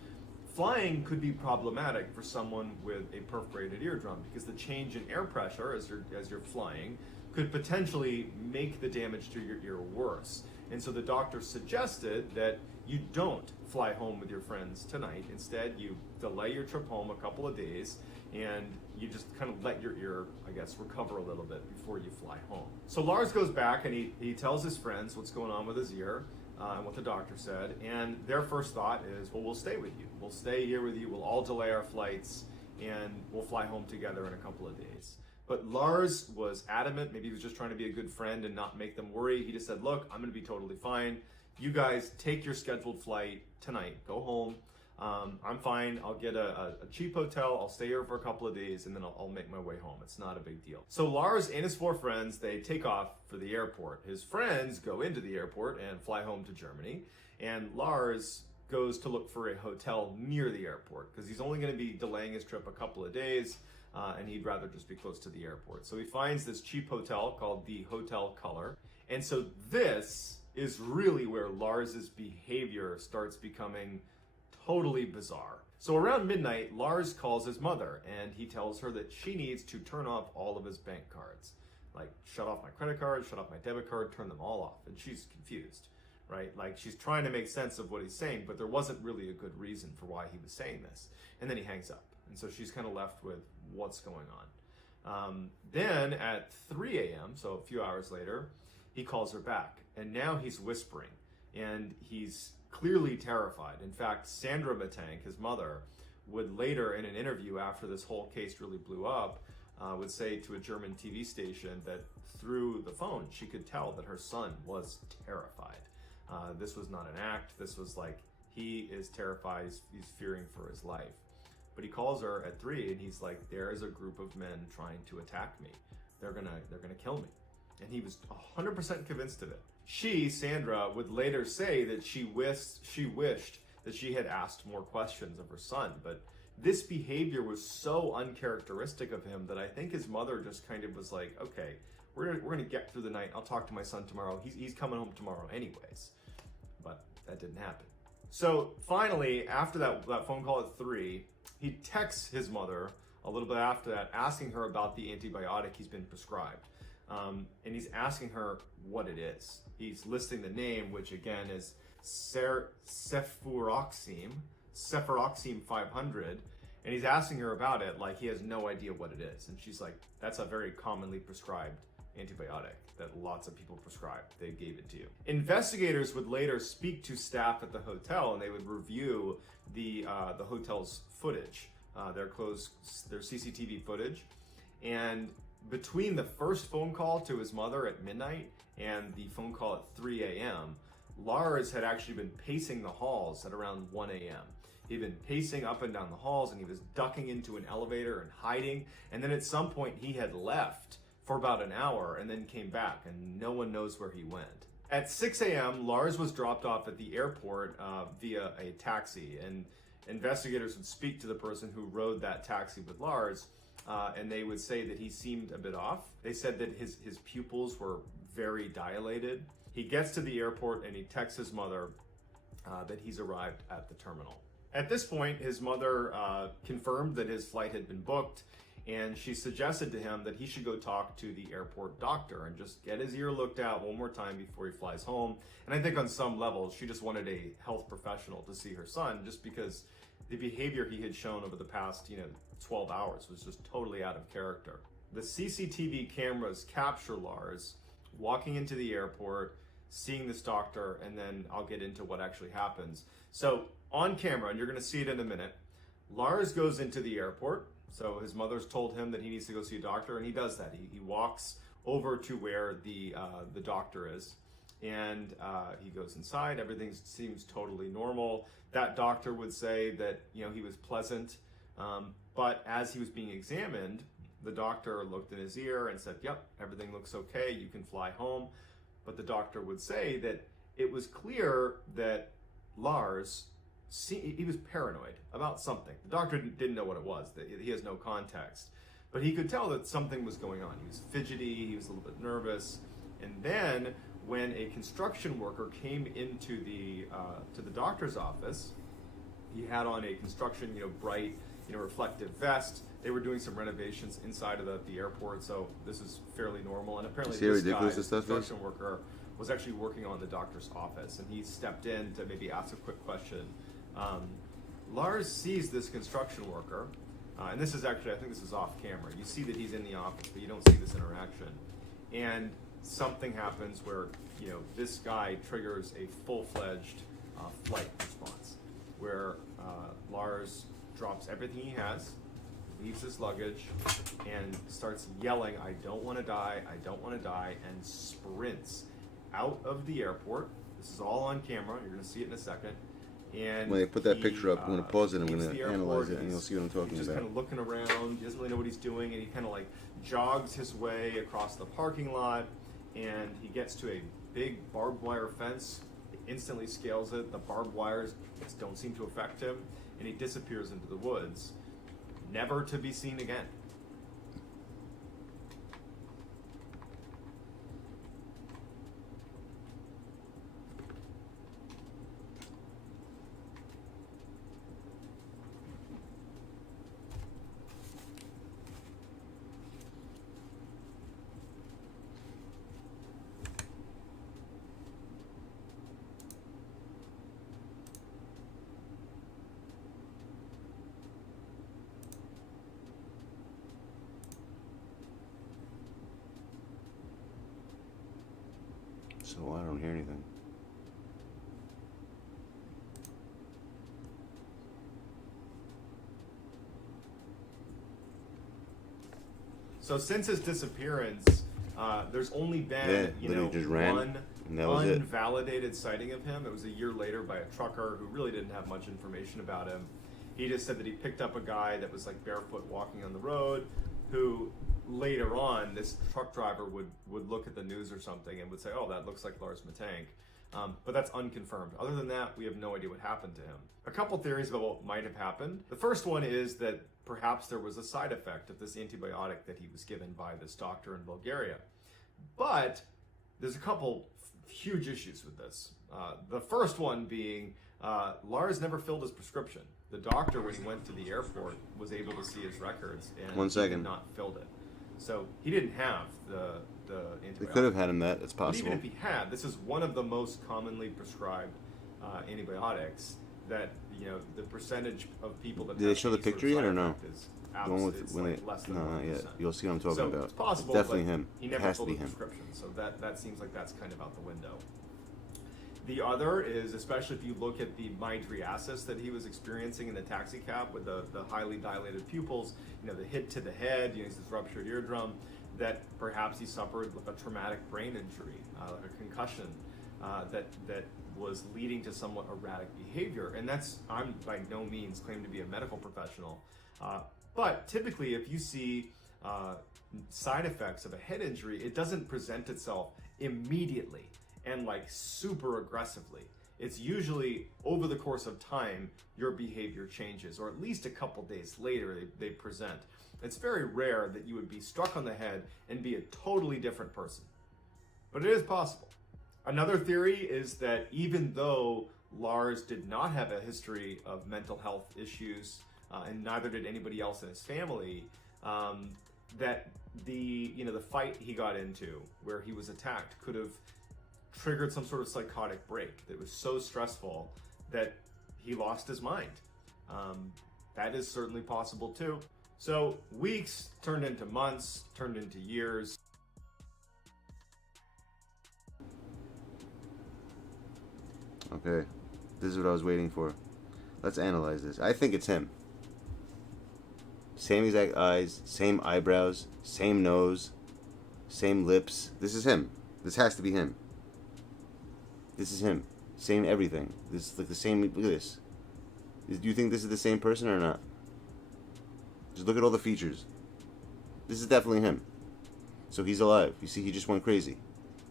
flying could be problematic for someone with a perforated eardrum, because the change in air pressure as you're flying could potentially make the damage to your ear worse. And so the doctor suggested that you don't fly home with your friends tonight. Instead, you delay your trip home a couple of days, and you just kind of let your ear, I guess, recover a little bit before you fly home. So Lars goes back and he tells his friends what's going on with his ear and what the doctor said. And their first thought is, well, we'll stay with you. We'll stay here with you. We'll all delay our flights, and we'll fly home together in a couple of days. But Lars was adamant. Maybe he was just trying to be a good friend and not make them worry. He just said, look, I'm going to be totally fine. You guys take your scheduled flight tonight. Go home. I'm fine. I'll get a cheap hotel. I'll stay here for a couple of days, and then I'll make my way home. It's not a big deal. So Lars and his 4 friends, they take off for the airport. His friends go into the airport and fly home to Germany. And Lars goes to look for a hotel near the airport because he's only going to be delaying his trip a couple of days. and he'd rather just be close to the airport. So he finds this cheap hotel called the Hotel Color. And so this is really where Lars's behavior starts becoming totally bizarre. So around midnight, Lars calls his mother and he tells her that she needs to turn off all of his bank cards. Like, shut off my credit card, shut off my debit card, turn them all off. And she's confused, right? Like, she's trying to make sense of what he's saying, but there wasn't really a good reason for why he was saying this. And then he hangs up. And so she's kind of left with what's going on. Then at 3 a.m., so a few hours later, he calls her back. And now he's whispering. And he's clearly terrified. In fact, Sandra Matank, his mother, would later in an interview after this whole case really blew up, would say to a German TV station that through the phone, she could tell that her son was terrified. This was not an act. This was like, he is terrified. He's fearing for his life. But he calls her at 3 and he's like, there is a group of men trying to attack me. They're gonna kill me. And he was 100% convinced of it. She, Sandra, would later say that she wished that she had asked more questions of her son, but this behavior was so uncharacteristic of him that I think his mother just kind of was like, okay, we're gonna get through the night. I'll talk to my son tomorrow. He's coming home tomorrow anyways. But that didn't happen. So finally, after that phone call at 3, he texts his mother a little bit after that, asking her about the antibiotic he's been prescribed. And he's asking her what it is. He's listing the name, which again is cefuroxime 500. And he's asking her about it like he has no idea what it is. And she's like, that's a very commonly prescribed antibiotic that lots of people prescribe. They gave it to you. Investigators would later speak to staff at the hotel and they would review the hotel's footage, their CCTV footage. And between the first phone call to his mother at midnight and the phone call at 3 a.m., Lars had actually been pacing the halls at around 1 a.m. He'd been pacing up and down the halls and he was ducking into an elevator and hiding. And then at some point he had left for about an hour and then came back and no one knows where he went. At 6 a.m., Lars was dropped off at the airport via a taxi, and investigators would speak to the person who rode that taxi with Lars, and they would say that he seemed a bit off. They said that his pupils were very dilated. He gets to the airport and he texts his mother that he's arrived at the terminal. At this point, his mother confirmed that his flight had been booked, and she suggested to him that he should go talk to the airport doctor and just get his ear looked at one more time before he flies home. And I think on some levels, she just wanted a health professional to see her son, just because the behavior he had shown over the past, 12 hours was just totally out of character. The CCTV cameras capture Lars walking into the airport, seeing this doctor, and then I'll get into what actually happens. So on camera, and you're gonna see it in a minute, Lars goes into the airport. So his mother's told him that he needs to go see a doctor, and he does that. He walks over to where the doctor is, and he goes inside. Everything seems totally normal. That doctor would say that he was pleasant, but as he was being examined, the doctor looked in his ear and said, "Yep, everything looks okay. You can fly home." But the doctor would say that it was clear that Lars, he was paranoid about something. The doctor didn't know what it was. That he has no context, but he could tell that something was going on. He was fidgety. He was a little bit nervous. And then when a construction worker came into the to the doctor's office, he had on a construction, bright, reflective vest. They were doing some renovations inside of the airport, so this is fairly normal. And apparently this guy, the construction worker, was actually working on the doctor's office, and he stepped in to maybe ask a quick question. Lars sees this construction worker, and this is actually, I think this is off camera. You see that he's in the office, but you don't see this interaction. And something happens where, this guy triggers a full-fledged flight response, where Lars drops everything he has, leaves his luggage, and starts yelling, "I don't want to die, I don't want to die," and sprints out of the airport. This is all on camera. You're going to see it in a second. And when they put that picture up, I'm going to pause it and I'm going to analyze it, and you'll see what I'm talking he's just about. Kind of looking around. He doesn't really know what he's doing, and he kind of like jogs his way across the parking lot, and he gets to a big barbed wire fence. He instantly scales it. The barbed wires don't seem to affect him, and he disappears into the woods, never to be seen again. So I don't hear anything. So since his disappearance, there's only been literally just ran, one and that was it. unvalidated sighting of him. It was a year later by a trucker who really didn't have much information about him. He just said that he picked up a guy that was like barefoot walking on the road, who later on this truck driver would look at the news or something and would say, oh, that looks like Lars Matank. But that's unconfirmed. Other than that, we have no idea what happened to him. A couple theories about what might have happened. The first one is that perhaps there was a side effect of this antibiotic that he was given by this doctor in Bulgaria. But there's a couple huge issues with this. The first one being Lars never filled his prescription. The doctor, when he went to the airport, was able to see his records and 1 second. he did not filled it. So he didn't have the antibiotic. They could have had him that. It's But possible. even if he had, this is one of the most commonly prescribed antibiotics that, you know, the percentage of people that Did they have show the any sort of picture yet side or no? effect is The one with it's when like they less than no, not yet. 1%. You'll see what I'm talking So about. it's possible, It's definitely but him. He It never has to filled be the him. prescription, so that seems like that's kind of out the window. The other is, especially if you look at the mydriasis that he was experiencing in the taxi cab with the highly dilated pupils, you know, the hit to the head, you know, this ruptured eardrum, that perhaps he suffered a traumatic brain injury, like a concussion, that was leading to somewhat erratic behavior. And that's, I'm by no means claim to be a medical professional, but typically if you see side effects of a head injury, it doesn't present itself immediately and like super aggressively. It's usually over the course of time, your behavior changes, or at least a couple days later they present. It's very rare that you would be struck on the head and be a totally different person, but it is possible. Another theory is that even though Lars did not have a history of mental health issues, and neither did anybody else in his family, that the fight he got into where he was attacked could have triggered some sort of psychotic break that was so stressful that he lost his mind. That is certainly possible too. So weeks turned into months, turned into years. Okay, this is what I was waiting for. Let's analyze this. I think it's him. Same exact eyes, same eyebrows, same nose, same lips. This is him. This has to be him. This is him. Same everything. This is like the same. Look at this. Do you think this is the same person or not? Just look at all the features. This is definitely him. So he's alive. You see, he just went crazy.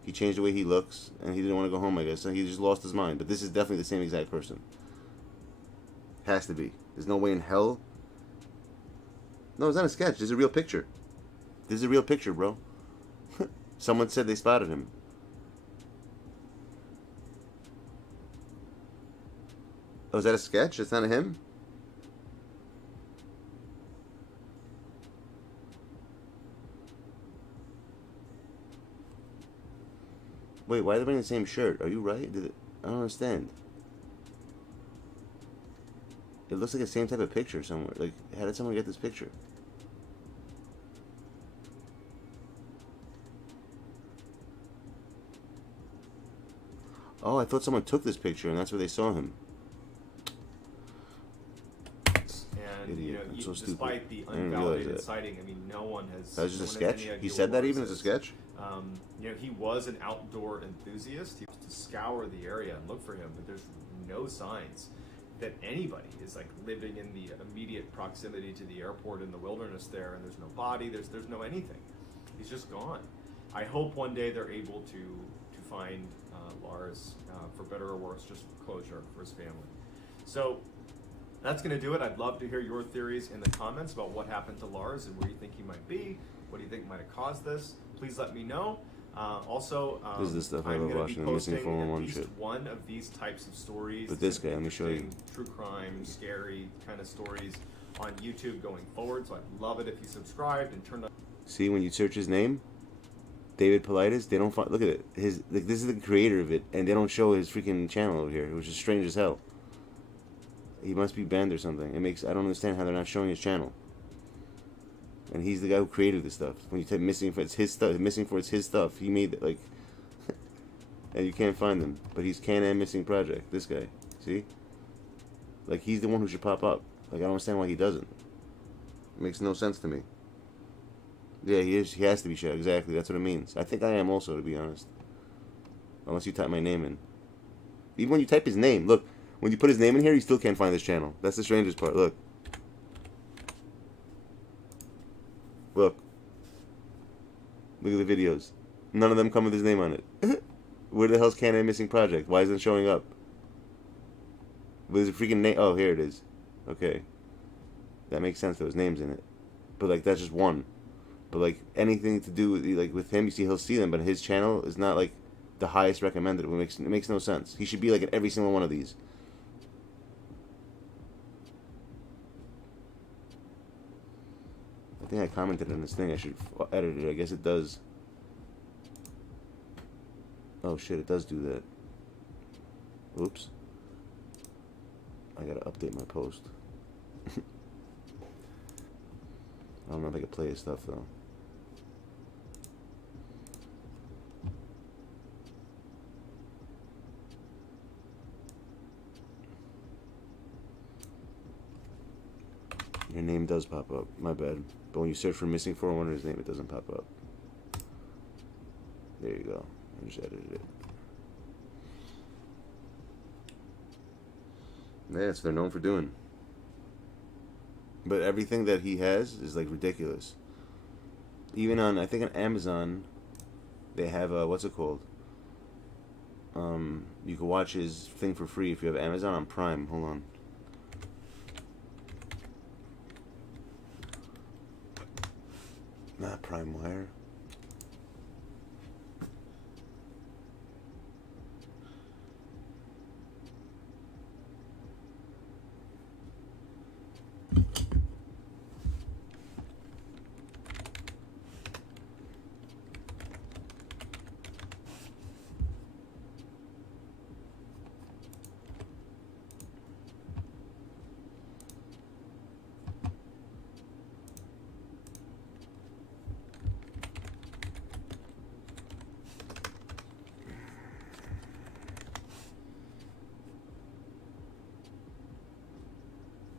He changed the way he looks, and he didn't want to go home, I guess. So he just lost his mind. But this is definitely the same exact person. Has to be. There's no way in hell. No, it's not a sketch. This is a real picture. This is a real picture, bro. Someone said they spotted him. Oh, is that a sketch? It's not him? Wait, why are they wearing the same shirt? Are you right? I don't understand. It looks like the same type of picture somewhere. Like, how did someone get this picture? Oh, I thought someone took this picture and that's where they saw him. And Idiot. I'm so stupid. despite the I didn't realize unvalidated that. sighting, I mean, no one has. That was just a no one has sketch? any idea He said what that even Lars as a is. sketch? He was an outdoor enthusiast. He used to scour the area and look for him, but there's no signs that anybody is like living in the immediate proximity to the airport in the wilderness there, and there's no body, there's no anything. He's just gone. I hope one day they're able to find Lars, for better or worse, just closure for his family. So that's going to do it. I'd love to hear your theories in the comments about what happened to Lars and where you think he might be. What do you think might have caused this? Please let me know. Also, This is the stuff I I'm love going to be watching, the missing posting 411 at least shit. one of these types of stories. But this guy, let me show you. True crime, scary kind of stories on YouTube going forward. So I'd love it if you subscribed and turned on. See, when you search his name, David Politis, they don't find. Look at it. Like, this is the creator of it, and they don't show his freaking channel over here, which is strange as hell. He must be banned or something. I don't understand how they're not showing his channel. And he's the guy who created this stuff. When you type missing for it's his stuff, missing for it's his stuff. He made it, like. and you can't find him. But he's Can-Am Missing Project. This guy, see? Like, he's the one who should pop up. Like, I don't understand why he doesn't. It makes no sense to me. Yeah, he is. He has to be shared. Exactly. That's what it means. I think I am also, to be honest. Unless you type my name in. Even when you type his name, look. When you put his name in here, you still can't find this channel. That's the strangest part. Look. Look. Look at the videos. None of them come with his name on it. Where the hell's Can-Am Missing Project? Why isn't it showing up? There's a freaking name. Oh, here it is. Okay. That makes sense. There was names in it. But, like, that's just one. But, like, anything to do with, like, with him, you see, he'll see them. But his channel is not, like, the highest recommended. It makes no sense. He should be, like, in every single one of these. I think I commented on this thing. I should edit it. I guess it does. Oh, shit. It does do that. Oops. I gotta update my post. I don't know if I can play his stuff though. Your name does pop up. My bad. But when you search for missing 401 his name, it doesn't pop up. There you go. I just edited it. Yeah, that's what they're known for doing. But everything that he has is like ridiculous. Even on, I think on Amazon, they have what's it called? You can watch his thing for free if you have Amazon on Prime. Hold on. Not Prime Wire.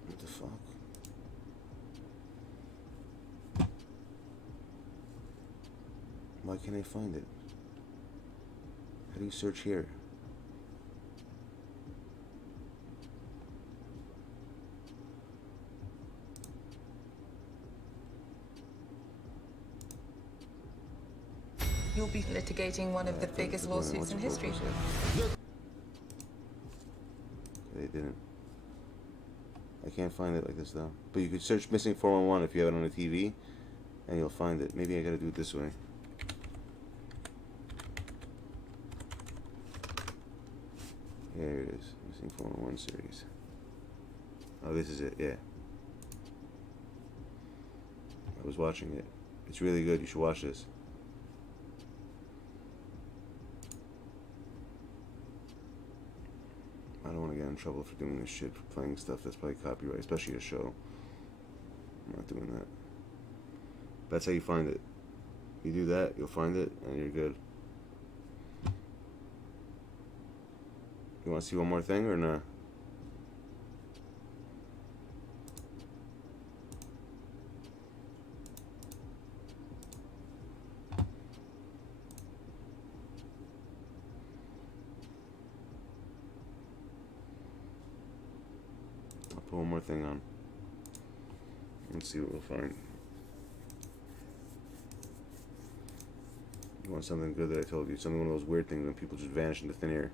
What the fuck? Why can't I find it? How do you search here? You'll be litigating one of the biggest lawsuits in history. They didn't. I can't find it like this though. But you could search missing 411 if you have it on a TV, and you'll find it. Maybe I gotta do it this way. There it is. Missing 411 series. Oh, this is it. Yeah. I was watching it. It's really good. You should watch this. I don't want to get in trouble for doing this shit, for playing stuff that's probably copyright, especially a show. I'm not doing that. That's how you find it. You do that, you'll find it, and you're good. You want to see one more thing, or not? I'll put one more thing on. Let's see what we'll find. You want something good that I told you? Something, one of those weird things when people just vanish into thin air.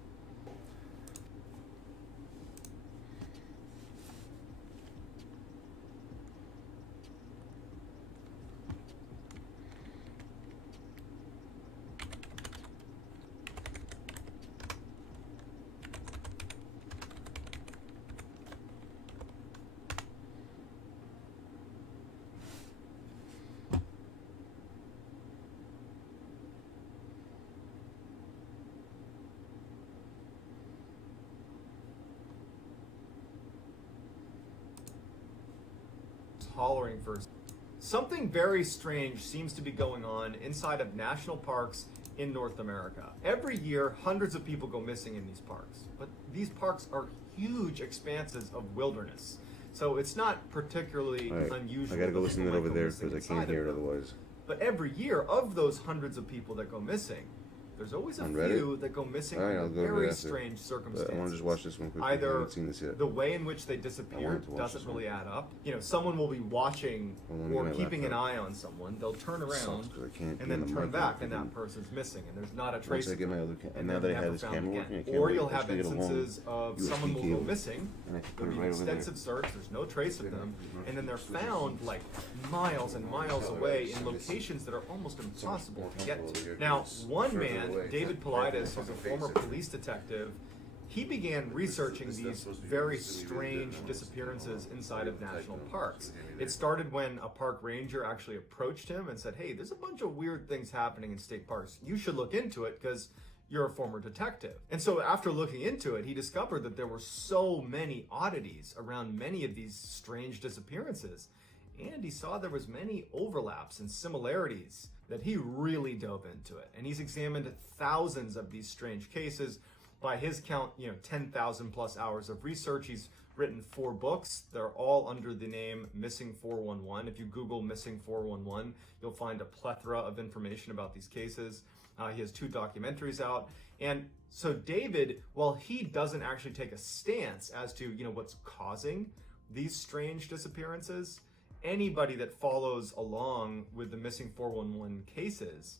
Hollering for something very strange seems to be going on inside of national parks in North America. Every year, hundreds of people go missing in these parks, but these parks are huge expanses of wilderness. So it's not particularly All right, unusual. I gotta go that listen to people it might over go there missing because I inside can't of hear it them. otherwise. But every year, of those hundreds of people that go missing, there's always a On Reddit? few that go missing All right, under I'll go to very that after. strange But circumstances. I want to just watch this one quickly. I Either haven't seen this yet. the way in which they I wanted disappeared to watch doesn't this one. really add up. You know, someone will be watching Hold on, or my keeping an laptop. eye on someone. They'll turn Sucks around 'cause I can't and get then on the turn mic back, and and that person's missing, and there's not a Once trace. I of get my them, other camera, and now they're that I never have this found camera again. working, I can't Or wait. you'll I have should get a home instances of USB someone will go cable, missing. and I can put There'll it be right over there. extensive search. There's no trace of them, and then they're found like miles and miles away in locations that are almost impossible to get to. Now, one man, David Politis, who's a former police detective, he began researching these very strange disappearances inside of national parks. It started when a park ranger actually approached him and said, "Hey, there's a bunch of weird things happening in state parks. You should look into it because you're a former detective." And so after looking into it, he discovered that there were so many oddities around many of these strange disappearances. And he saw there was many overlaps and similarities that he really dove into it. And he's examined thousands of these strange cases. By his count, 10,000 plus hours of research. He's written 4 books. They're all under the name Missing 411. If you Google Missing 411, you'll find a plethora of information about these cases. He has 2 documentaries out. And so David, while he doesn't actually take a stance as to, what's causing these strange disappearances, anybody that follows along with the Missing 411 cases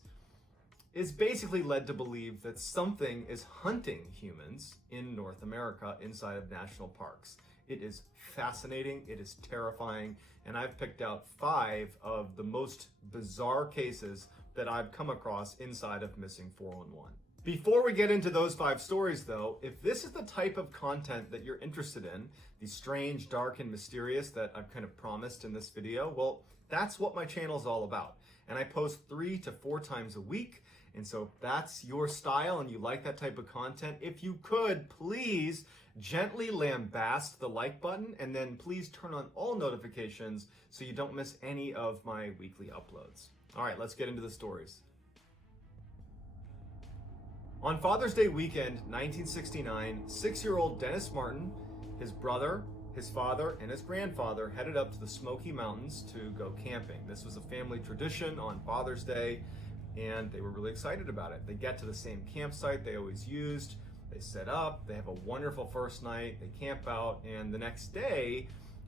is basically led to believe that something is hunting humans in North America inside of national parks. It is fascinating, it is terrifying, and I've picked out 5 of the most bizarre cases that I've come across inside of Missing 411. Before we get into those 5 stories though, if this is the type of content that you're interested in, the strange, dark, and mysterious that I've kind of promised in this video, well, that's what my channel is all about. And I post 3 to 4 times a week. And so if that's your style and you like that type of content, if you could, please gently lambast the like button and then please turn on all notifications so you don't miss any of my weekly uploads. All right, let's get into the stories. On Father's Day weekend, 1969, 6-year-old Dennis Martin, his brother, his father, and his grandfather headed up to the Smoky Mountains to go camping. This was a family tradition on Father's Day, and they were really excited about it. They get to the same campsite they always used. They set up, they have a wonderful first night, they camp out, and the next day,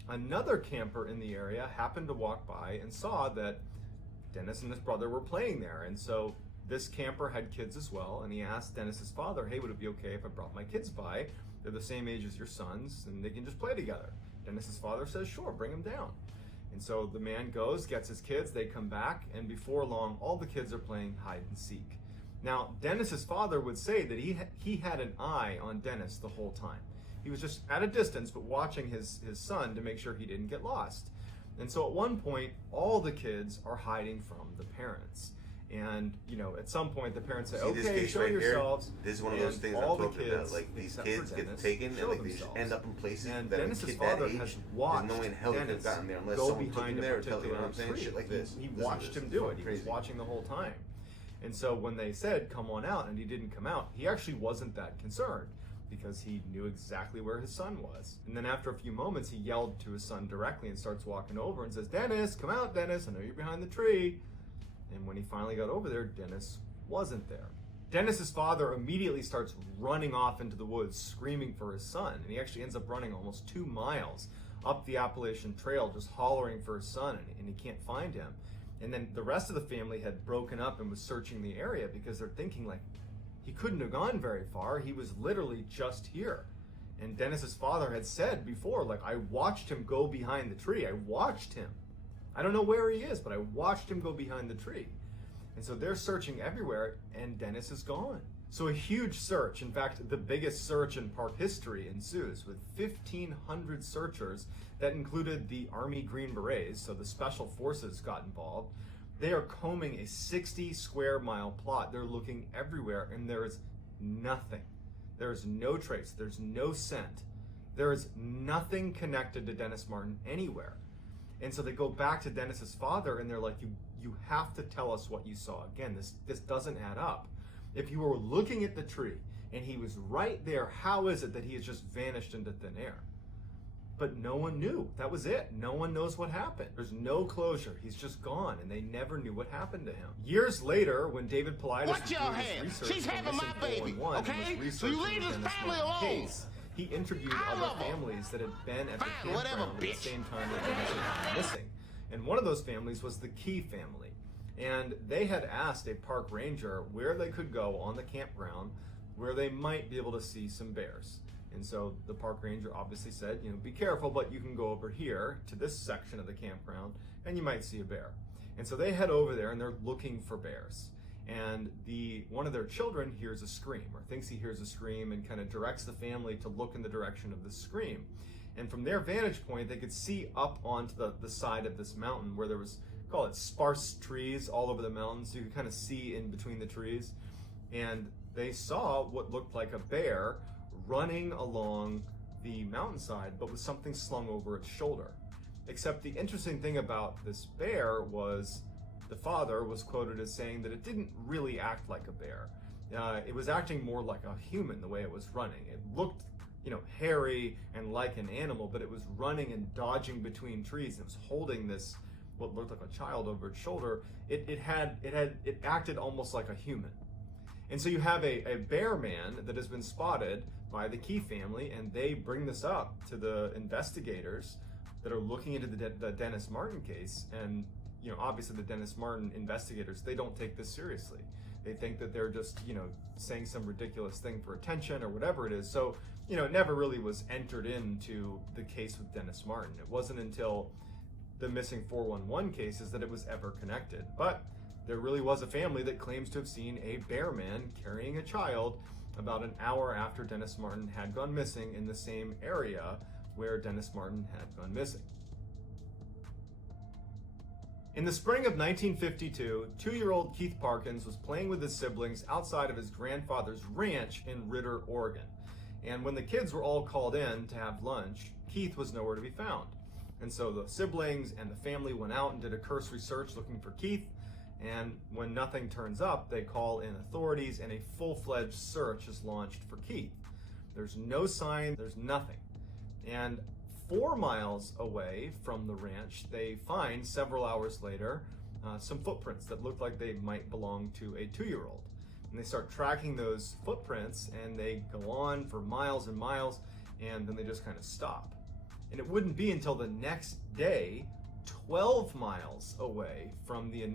another camper in the area happened to walk by and saw that Dennis and his brother were playing there. And so this camper had kids as well, and he asked Dennis's father, "Hey, would it be okay if I brought my kids by? They're the same age as your sons, and they can just play together." Dennis's father says, "Sure, bring them down." And so the man goes, gets his kids, they come back, and before long, all the kids are playing hide and seek. Now, Dennis's father would say that he had an eye on Dennis the whole time. He was just at a distance, but watching his son to make sure he didn't get lost. And so at one point, all the kids are hiding from the parents. And, at some point, the parents say, See this "Okay, case show right here? yourselves." This is one of those And things I'm all the talking about. kids, Like, these except kids for get Dennis, taken show and like they just themselves. end up in places And that Dennis's a kid that father age, has there's watched no way in hell he could have Dennis gotten there unless go someone took him behind there a and tell you what I'm particular saying. Shit like tree. this. He Listen to watched this. him do it. He was Crazy. watching the whole time. And so when they said, "Come on out," and he didn't come out, he actually wasn't that concerned because he knew exactly where his son was. And then after a few moments, he yelled to his son directly and starts walking over and says, "Dennis, come out, Dennis. I know you're behind the tree." And when he finally got over there, Dennis wasn't there. Dennis's father immediately starts running off into the woods, screaming for his son. And he actually ends up running almost 2 miles up the Appalachian Trail, just hollering for his son, and he can't find him. And then the rest of the family had broken up and was searching the area because they're thinking, like, he couldn't have gone very far. He was literally just here. And Dennis's father had said before, like, "I watched him go behind the tree. I watched him. I don't know where he is, but I watched him go behind the tree." And so they're searching everywhere, and Dennis is gone. So a huge search, in fact, the biggest search in park history, ensues with 1,500 searchers that included the Army Green Berets, so the Special Forces got involved. They are combing a 60 square mile plot. They're looking everywhere, and there is nothing. There is no trace. There's no scent. There is nothing connected to Dennis Martin anywhere. And so they go back to Dennis's father, and they're like, you have to tell us what you saw. Again, this doesn't add up. If you were looking at the tree and he was right there, how is it that he has just vanished into thin air? But no one knew. That was it. No one knows what happened. There's no closure. He's just gone, and they never knew what happened to him. Years later, when David Paulides was doing his research She's having my baby, okay? So you leave this family alone. Case, he interviewed other families that had been at the campground at the same time that Dennis had gone missing. And one of those families was the Key family. And they had asked a park ranger where they could go on the campground where they might be able to see some bears. And so the park ranger obviously said, you know, be careful, but you can go over here to this section of the campground and you might see a bear. And so they head over there and they're looking for bears. And one of their children hears a scream, or thinks he hears a scream, and kind of directs the family to look in the direction of the scream. And from their vantage point, they could see up onto the side of this mountain where there was, call it sparse trees all over the mountain, so you could kind of see in between the trees. And they saw what looked like a bear running along the mountainside, but with something slung over its shoulder. Except the interesting thing about this bear was the father was quoted as saying that it didn't really act like a bear. It was acting more like a human the way it was running. It looked, you know, hairy and like an animal, but it was running and dodging between trees. It was holding this, what looked like a child over its shoulder. It acted almost like a human. And so you have a bear man that has been spotted by the Key family, and they bring this up to the investigators that are looking into the Dennis Martin case. And, you know, obviously the Dennis Martin investigators, they don't take this seriously. They think that they're just, you know, saying some ridiculous thing for attention or whatever it is. So, you know, it never really was entered into the case with Dennis Martin. It wasn't until the missing 411 cases that it was ever connected. But there really was a family that claims to have seen a bear man carrying a child about an hour after Dennis Martin had gone missing in the same area where Dennis Martin had gone missing. In the spring of 1952, 2-year-old Keith Parkins was playing with his siblings outside of his grandfather's ranch in Ritter, Oregon. And when the kids were all called in to have lunch, Keith was nowhere to be found. And so the siblings and the family went out and did a cursory search looking for Keith. And when nothing turns up, they call in authorities and a full-fledged search is launched for Keith. There's no sign, there's nothing. And 4 miles away from the ranch, they find several hours later some footprints that look like they might belong to a 2-year-old. And they start tracking those footprints and they go on for miles and miles, and then they just kind of stop. And it wouldn't be until the next day, 12 miles away from the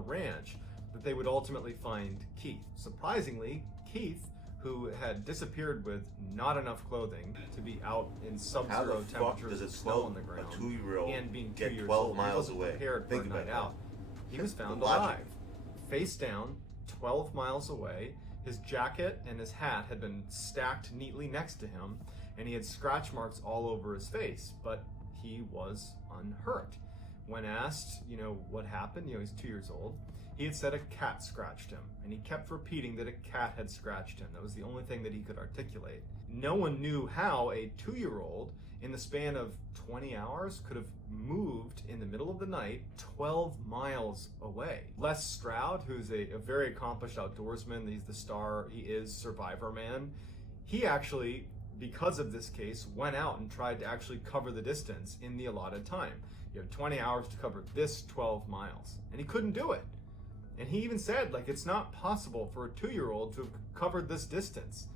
ranch, that they would ultimately find Keith. Surprisingly, Keith, who had disappeared with not enough clothing to be out in sub-zero temperatures and snow on the ground, a 2-year-old and being 2 get years 12 old, miles he wasn't away. prepared for a night out. He was found alive, face down, 12 miles away. His jacket and his hat had been stacked neatly next to him, and he had scratch marks all over his face, but he was unhurt. When asked, you know, what happened, you know, he's 2 years old, he had said a cat scratched him, and he kept repeating that a cat had scratched him. That was the only thing that he could articulate. No one knew how a 2-year-old, in the span of 20 hours, could have moved in the middle of the night 12 miles away. Les Stroud, who's a very accomplished outdoorsman, he's the star, he is Survivor Man, he actually, because of this case, went out and tried to actually cover the distance in the allotted time. You have 20 hours to cover this 12 miles, and he couldn't do it. And he even said, like, it's not possible for a 2-year-old to have covered this distance,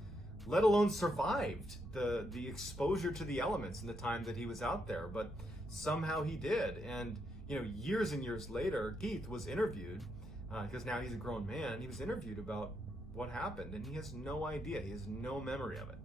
let alone survived the exposure to the elements in the time that he was out there. But somehow he did. And, you know, years and years later, Keith was interviewed, because now he's a grown man, he was interviewed about what happened, and he has no idea, he has no memory of it.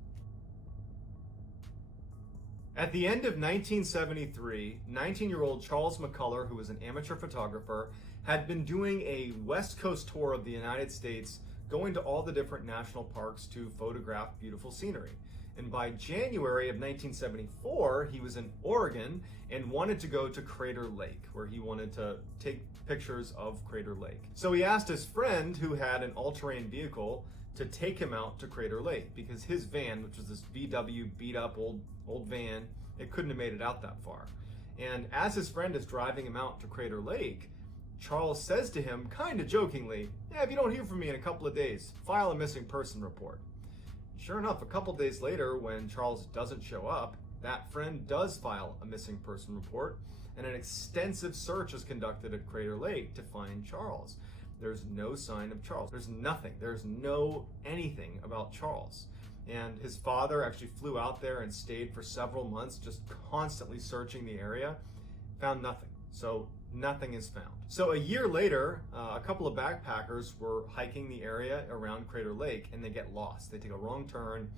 At the end of 1973, 19-year-old Charles McCullough, who was an amateur photographer, had been doing a West Coast tour of the United States, going to all the different national parks to photograph beautiful scenery. And by January of 1974, he was in Oregon and wanted to go to Crater Lake, where he wanted to take pictures of Crater Lake. So he asked his friend, who had an all-terrain vehicle, to take him out to Crater Lake, because his van, which was this VW beat up old van, it couldn't have made it out that far. And as his friend is driving him out to Crater Lake, Charles says to him, kind of jokingly, yeah, if you don't hear from me in a couple of days, file a missing person report. Sure enough, a couple days later, when Charles doesn't show up, that friend does file a missing person report, and an extensive search is conducted at Crater Lake to find Charles. There's no sign of Charles. There's nothing. There's no anything about Charles. And his father actually flew out there and stayed for several months, just constantly searching the area, found nothing. So nothing is found. So a year later, a couple of backpackers were hiking the area around Crater Lake, and they get lost. They take a wrong turn,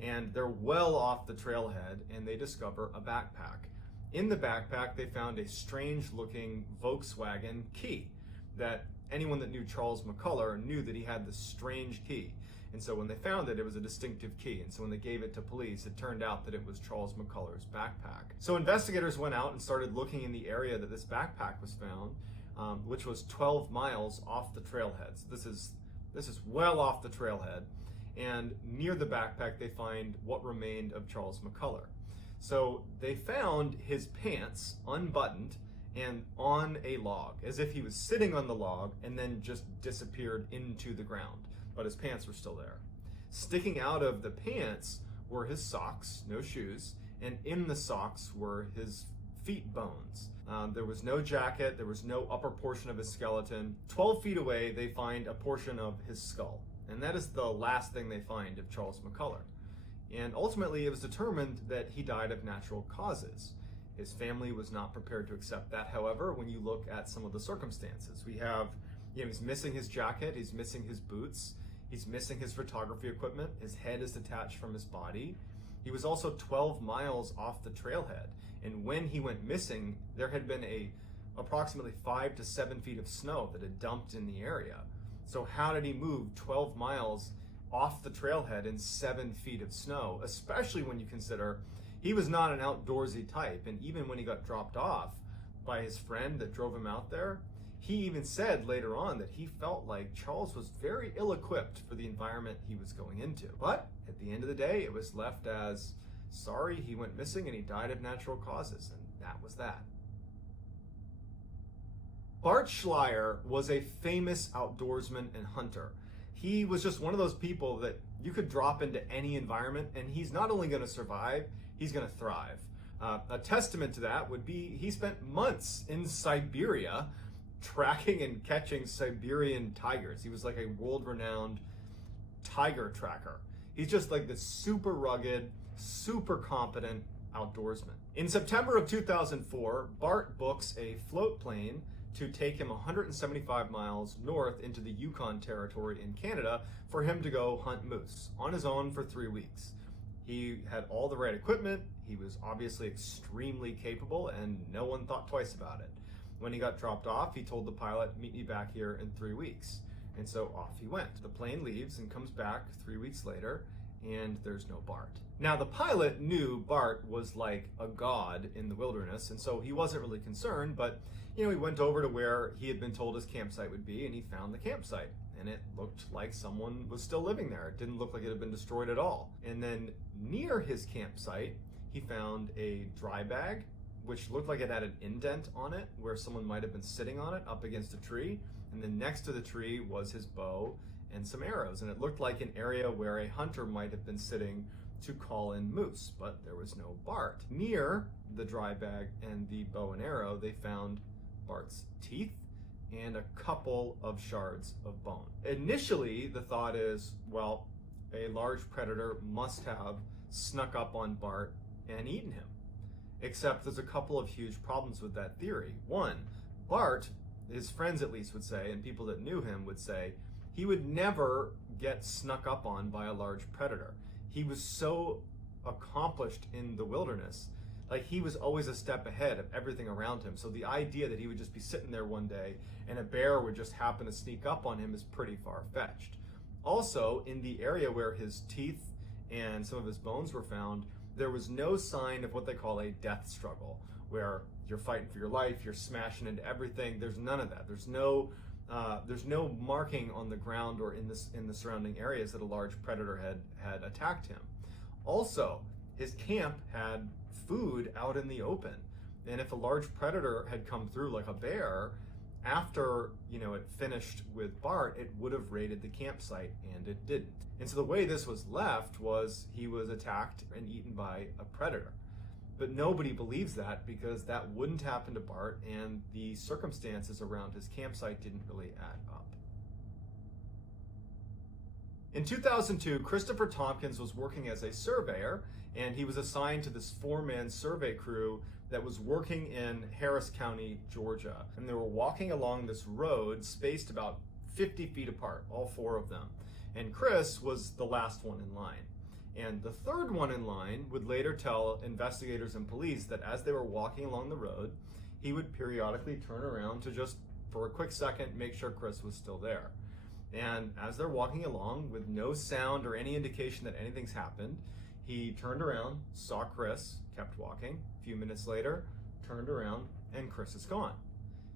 and they're well off the trailhead, and they discover a backpack. In the backpack, they found a strange-looking Volkswagen key that anyone that knew Charles McCullough knew that he had this strange key. And so when they found it, it was a distinctive key. And so when they gave it to police, it turned out that it was Charles McCullough's backpack. So investigators went out and started looking in the area that this backpack was found, which was 12 miles off the trailhead. So this is well off the trailhead. And near the backpack, they find what remained of Charles McCullough. So they found his pants unbuttoned and on a log, as if he was sitting on the log and then just disappeared into the ground. But his pants were still there. Sticking out of the pants were his socks, no shoes, and in the socks were his feet bones. There was no jacket, there was no upper portion of his skeleton. 12 feet away, they find a portion of his skull. And that is the last thing they find of Charles McCullough. And ultimately, it was determined that he died of natural causes. His family was not prepared to accept that. However, when you look at some of the circumstances, we have, he's missing his jacket, he's missing his boots, he's missing his photography equipment, his head is detached from his body. He was also 12 miles off the trailhead. And when he went missing, there had been approximately 5 to 7 feet of snow that had dumped in the area. So how did he move 12 miles off the trailhead in 7 feet of snow, especially when you consider he was not an outdoorsy type. And even when he got dropped off by his friend that drove him out there, he even said later on that he felt like Charles was very ill-equipped for the environment he was going into. But at the end of the day, it was left as, sorry, he went missing and he died of natural causes, and that was that. Bart Schleyer was a famous outdoorsman and hunter. He was just one of those people that you could drop into any environment and he's not only going to survive, he's going to thrive. A testament to that would be he spent months in Siberia tracking and catching Siberian tigers. He was like a world-renowned tiger tracker. He's just like this super rugged, super competent outdoorsman. In September of 2004, Bart books a float plane to take him 175 miles north into the Yukon Territory in Canada for him to go hunt moose on his own for 3 weeks. He had all the right equipment, he was obviously extremely capable, and no one thought twice about it. When he got dropped off, he told the pilot, meet me back here in 3 weeks. And so off he went. The plane leaves and comes back 3 weeks later, and there's no Bart. Now the pilot knew Bart was like a god in the wilderness, and so he wasn't really concerned, but he went over to where he had been told his campsite would be, and he found the campsite. And it looked like someone was still living there. It didn't look like it had been destroyed at all. And then near his campsite, he found a dry bag, which looked like it had an indent on it where someone might have been sitting on it up against a tree. And then next to the tree was his bow and some arrows. And it looked like an area where a hunter might have been sitting to call in moose, but there was no Bart. Near the dry bag and the bow and arrow, they found Bart's teeth and a couple of shards of bone. Initially, the thought is, well, a large predator must have snuck up on Bart and eaten him. Except there's a couple of huge problems with that theory. One, Bart, his friends at least would say, and people that knew him would say, he would never get snuck up on by a large predator. He was so accomplished in the wilderness, like he was always a step ahead of everything around him. So the idea that he would just be sitting there one day and a bear would just happen to sneak up on him is pretty far-fetched. Also, in the area where his teeth and some of his bones were found, there was no sign of what they call a death struggle, where you're fighting for your life, you're smashing into everything. There's none of that. There's no marking on the ground or in the surrounding areas that a large predator had attacked him. Also, his camp had food out in the open, and if a large predator had come through like a bear, after, it finished with Bart, it would have raided the campsite, and it didn't. And so the way this was left was he was attacked and eaten by a predator. But nobody believes that because that wouldn't happen to Bart, and the circumstances around his campsite didn't really add up. In 2002, Christopher Tompkins was working as a surveyor, and he was assigned to this 4-man survey crew that was working in Harris County, Georgia. And they were walking along this road spaced about 50 feet apart, all 4 of them. And Chris was the last one in line. And the third one in line would later tell investigators and police that as they were walking along the road, he would periodically turn around to just, for a quick second, make sure Chris was still there. And as they're walking along with no sound or any indication that anything's happened, he turned around, saw Chris, kept walking. A few minutes later, turned around, and Chris is gone.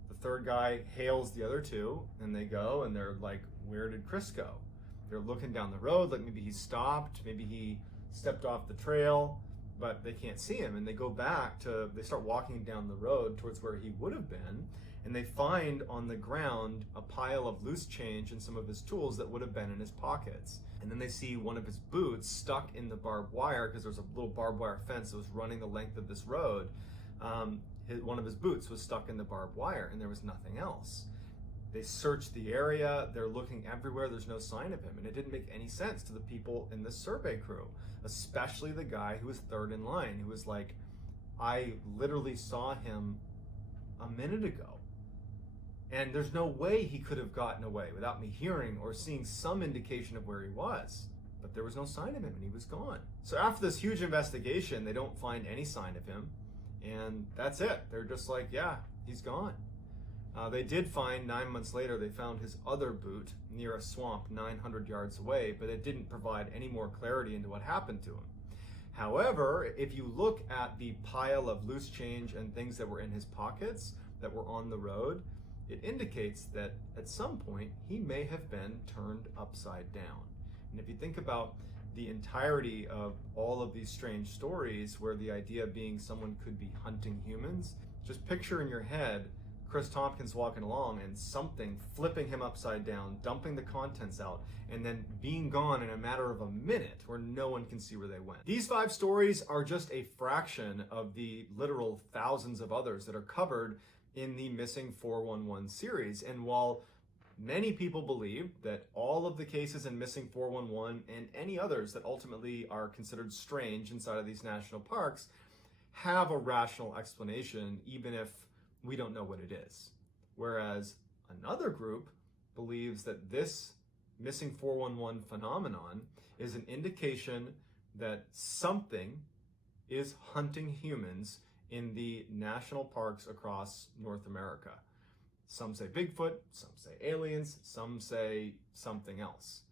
The third guy hails the other 2, and they go, and they're like, where did Chris go? They're looking down the road, like maybe he stopped, maybe he stepped off the trail, but they can't see him. And they go back they start walking down the road towards where he would have been, and they find on the ground a pile of loose change and some of his tools that would have been in his pockets. And then they see one of his boots stuck in the barbed wire, because there's a little barbed wire fence that was running the length of this road. One of his boots was stuck in the barbed wire, and there was nothing else. They search the area, they're looking everywhere, there's no sign of him, and it didn't make any sense to the people in the survey crew, especially the guy who was third in line, who was like, I literally saw him a minute ago, and there's no way he could have gotten away without me hearing or seeing some indication of where he was. But there was no sign of him, and he was gone. So after this huge investigation, they don't find any sign of him, and that's it. They're just like, yeah, he's gone. They did find, 9 months later, they found his other boot near a swamp 900 yards away, but it didn't provide any more clarity into what happened to him. However, if you look at the pile of loose change and things that were in his pockets that were on the road, it indicates that at some point he may have been turned upside down. And if you think about the entirety of all of these strange stories where the idea being someone could be hunting humans, just picture in your head Chris Tompkins walking along and something flipping him upside down, dumping the contents out, and then being gone in a matter of a minute where no one can see where they went. These 5 stories are just a fraction of the literal thousands of others that are covered in the Missing 411 series. And while many people believe that all of the cases in Missing 411 and any others that ultimately are considered strange inside of these national parks have a rational explanation, even if we don't know what it is. Whereas another group believes that this Missing 411 phenomenon is an indication that something is hunting humans in the national parks across North America. Some say Bigfoot, some say aliens, some say something else.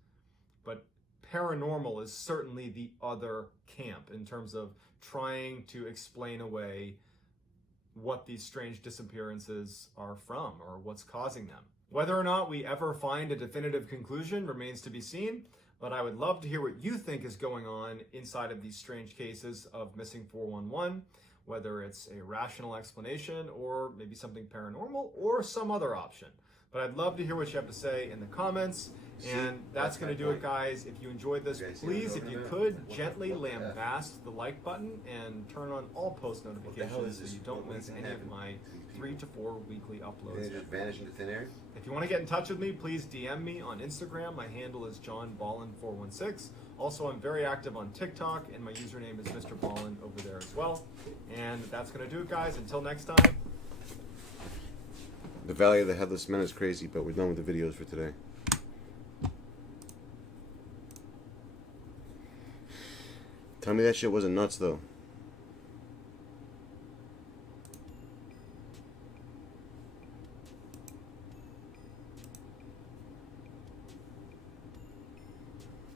But paranormal is certainly the other camp in terms of trying to explain away what these strange disappearances are from or what's causing them. Whether or not we ever find a definitive conclusion remains to be seen, but I would love to hear what you think is going on inside of these strange cases of Missing 411, whether it's a rational explanation or maybe something paranormal or some other option. But I'd love to hear what you have to say in the comments. And that's going to do it, guys. If you enjoyed this, please, if you could, gently lambast the like button and turn on all post notifications so you don't miss any of my 3 to 4 weekly uploads. Did it just vanish into thin air? If you want to get in touch with me, please DM me on Instagram. My handle is JohnBallin416. Also, I'm very active on TikTok, and my username is Mr. Ballin over there as well. And that's going to do it, guys. Until next time. The Valley of the Headless Men is crazy, but we're done with the videos for today. Tell me that shit wasn't nuts, though.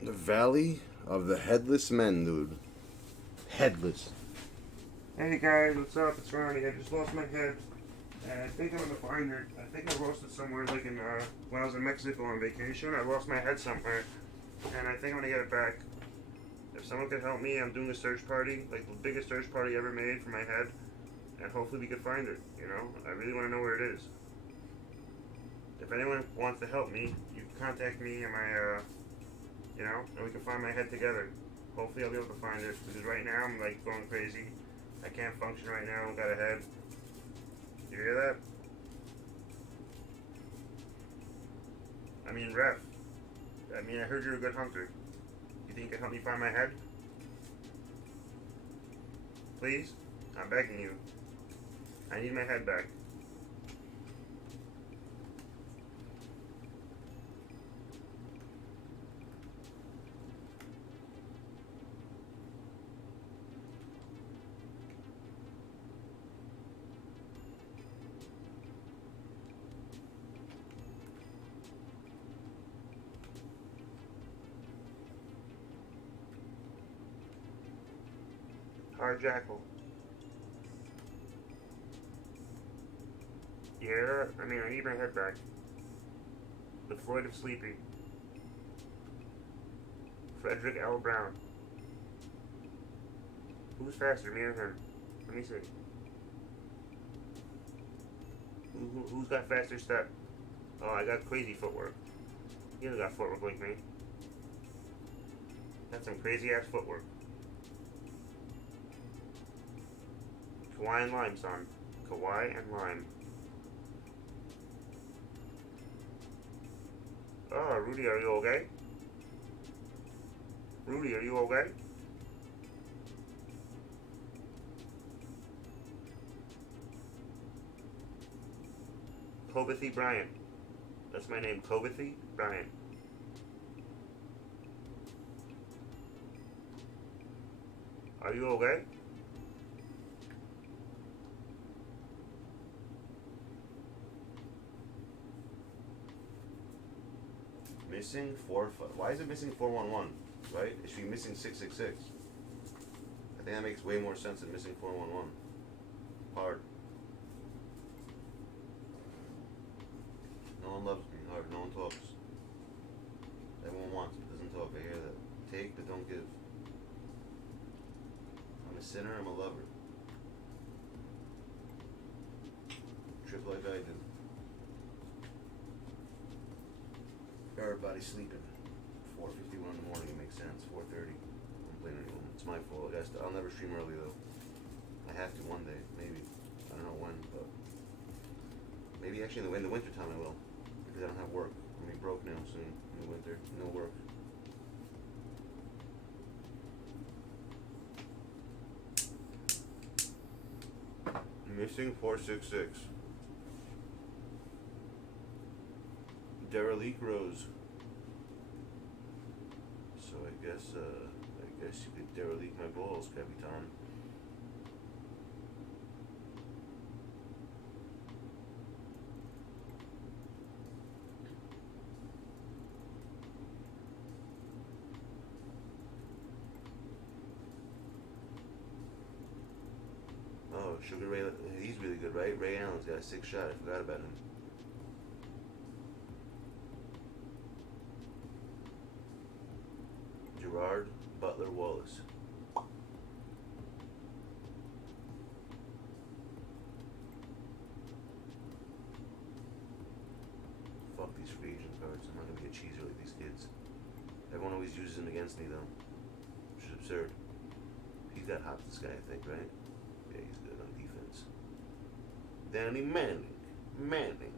The Valley of the Headless Men, dude. Headless. Hey guys, what's up? It's Ronnie. I just lost my head. And I think I'm gonna find it. I think I lost it somewhere, like in when I was in Mexico on vacation. I lost my head somewhere, and I think I'm gonna get it back. If someone could help me, I'm doing a search party, like the biggest search party ever made for my head, and hopefully we could find it. You know, I really want to know where it is. If anyone wants to help me, you can contact me and my, you know, and we can find my head together. Hopefully I'll be able to find it, because right now I'm like going crazy. I can't function right now, I've got a head. You hear that? I mean, Ref. I mean, I heard you're a good hunter. You think you can help me find my head? Please? I'm begging you. I need my head back. Hard Jackal. Yeah, I mean, I need my head back. The Floyd of Sleepy. Frederick L. Brown. Who's faster, me or him? Let me see. Who's got faster step? Oh, I got crazy footwork. You don't got footwork like me. That's some crazy ass footwork. Kawhi and Lime, son. Kawhi and Lime. Oh, Rudy, are you okay? Rudy, are you okay? Kobathy Bryant. That's my name, Kobathy Bryant. Are you okay? Missing 4. Why is it missing 411? Right? It should be missing 666. I think that makes way more sense than missing 411. Hard. No one loves me. Hard. No one talks. Everyone wants but doesn't talk. I hear that. Take but don't give. I'm a sinner. I'm a lover. Trip like I do. Everybody's sleeping. 4:51 in the morning, it makes sense. 4:30. I'm playing anyone. It's my fault. I'll never stream early though. I have to one day, maybe. I don't know when, but maybe actually in the winter time I will, because I don't have work. I'm gonna be broke now soon in the winter. No work. Missing 466. Derelict Rose. So I guess you could derelict my balls, Capitan. Oh, Sugar Ray, he's really good, right? Ray Allen's got a 6 shot. I forgot about him. Gerard Butler Wallace. Fuck these free agent cards. I'm not gonna get cheeser like these kids. Everyone always uses them against me though, which is absurd. He's got hops, this guy, I think, right? Yeah, he's good on defense. Danny Manning. Manning.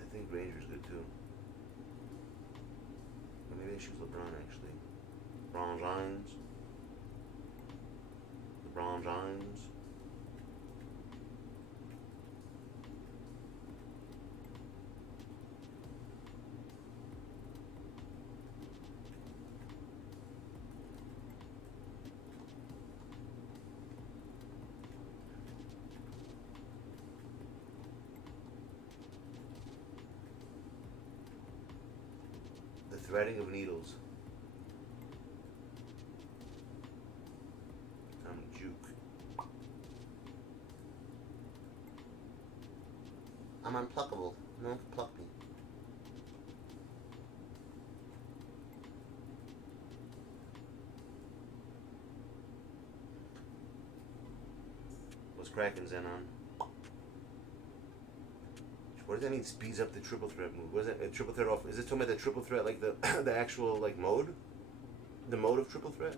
I think Ranger's good too. Or maybe they choose LeBron actually. LeBron James. LeBron James. Threading of needles. I'm a juke. I'm unpluckable. No one can pluck me. Kraken's N3on. What does that mean? Speeds up the triple threat move. What is that? A triple threat off? Is it talking about the triple threat, like the the actual like mode? The mode of triple threat?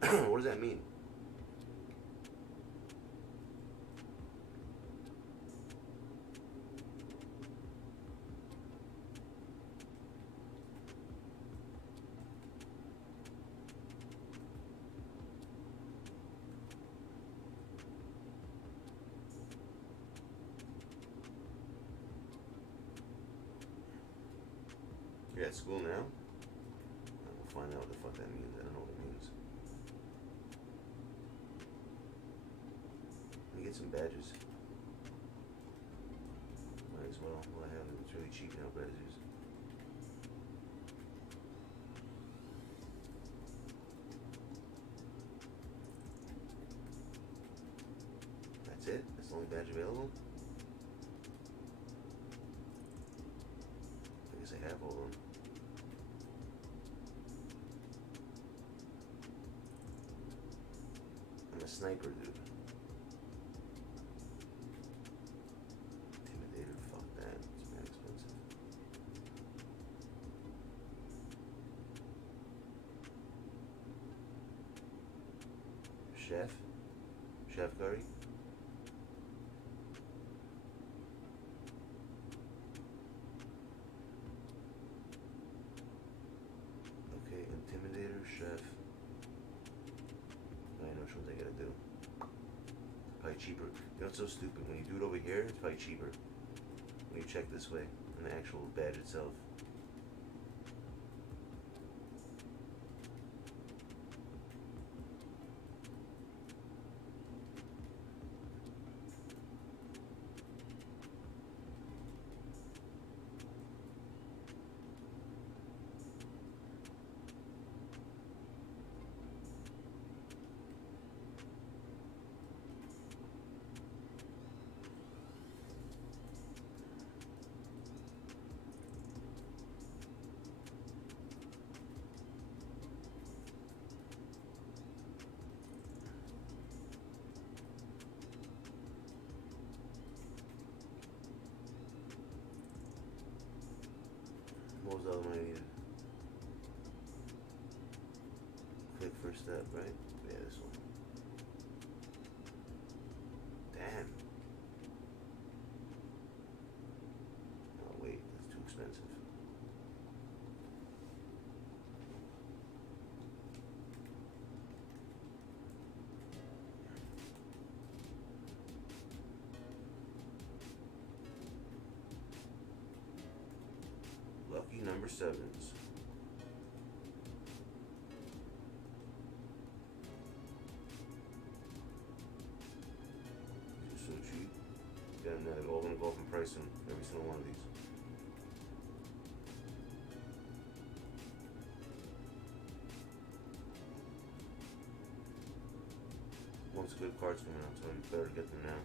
What does that mean? You're at school now? We'll find out what the fuck that means. I don't know what it means. Let me get some badges. Might as well. Well, I have it. It's really cheap now, badges. That's it? That's the only badge available? I guess I have all of them. I'm a sniper, dude. Intimidator, fuck that. It's very expensive. Chef? Chef curry? Okay, Intimidator, Chef. I know which ones I gotta do. Probably cheaper. You know, it's so stupid. When you do it over here, it's probably cheaper. When you check this way, on the actual badge itself. What was the other one I needed? Click first step, right? Yeah, this one. Damn. Oh wait, that's too expensive. Lucky number 7s. These are so cheap. Yeah, and they're all gonna go up in price in every single one of these. Once good cards coming out, so you better get them now.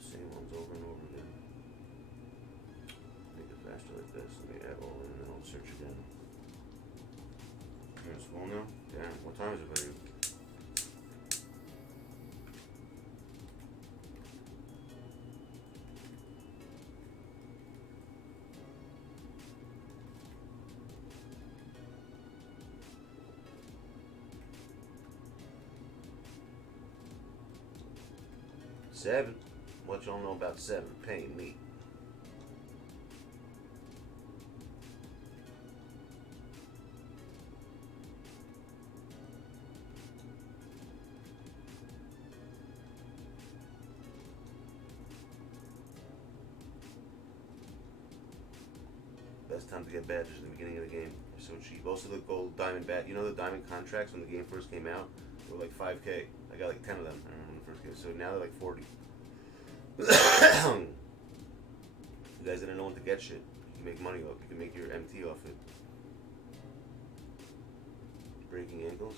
Same ones over and over again. Make it faster like this. Let me add all in and then I'll search again. You're in school now? Damn, what time is it for you? Seven? What y'all know about 7? Paying me. Best time to get badges in the beginning of the game. They're so cheap. Also the gold diamond badge. You know the diamond contracts when the game first came out? They were like 5K. I got like 10 of them. I remember when the first game. So now they're like 40. You guys didn't know when to get shit. You can make money off. You can make your MT off it. Breaking ankles.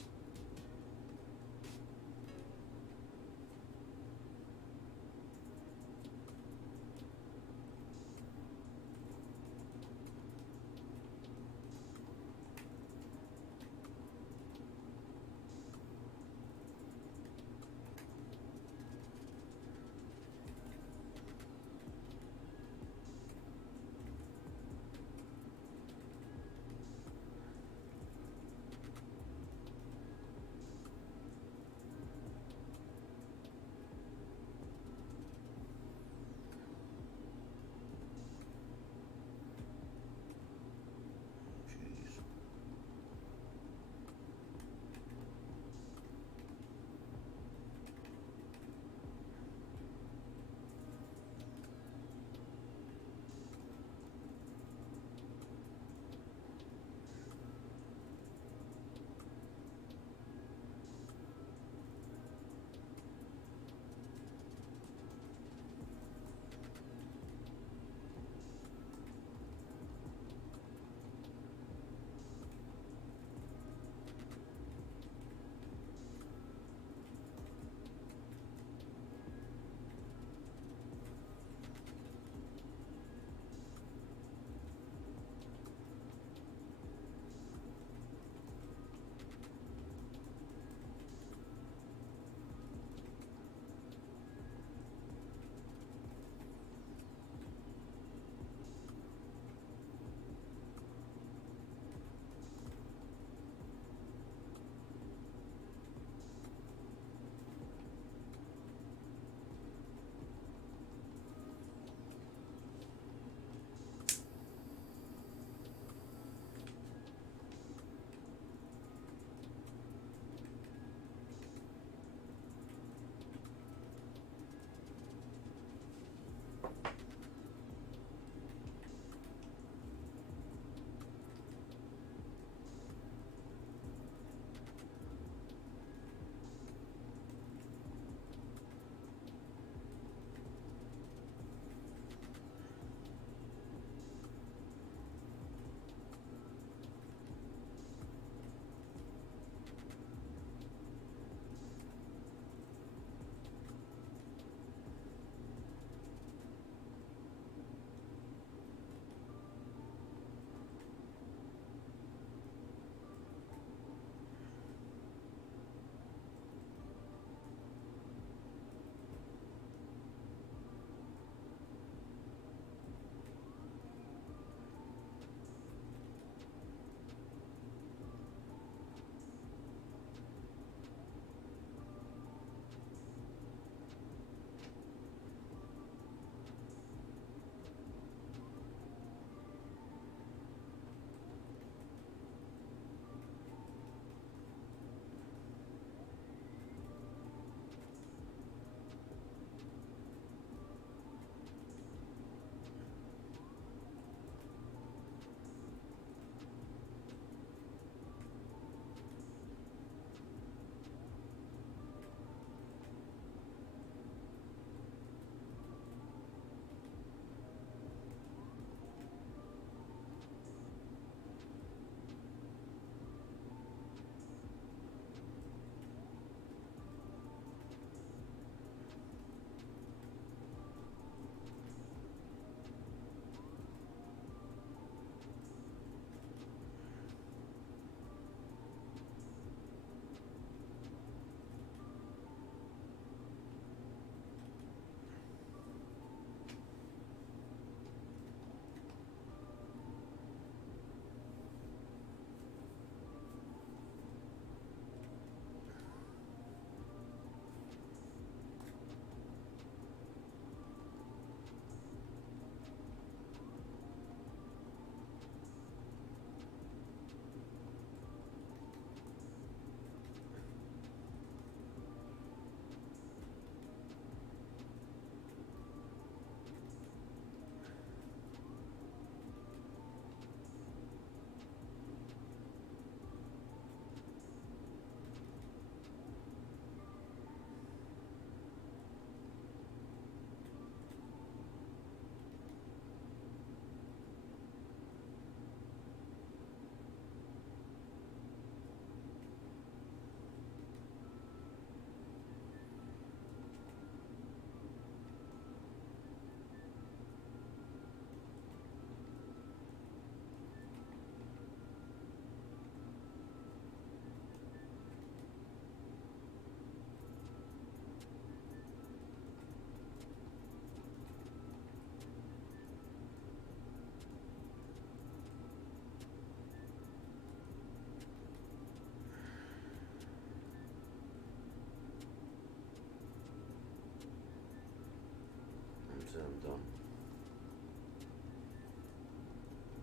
That's it, I'm done.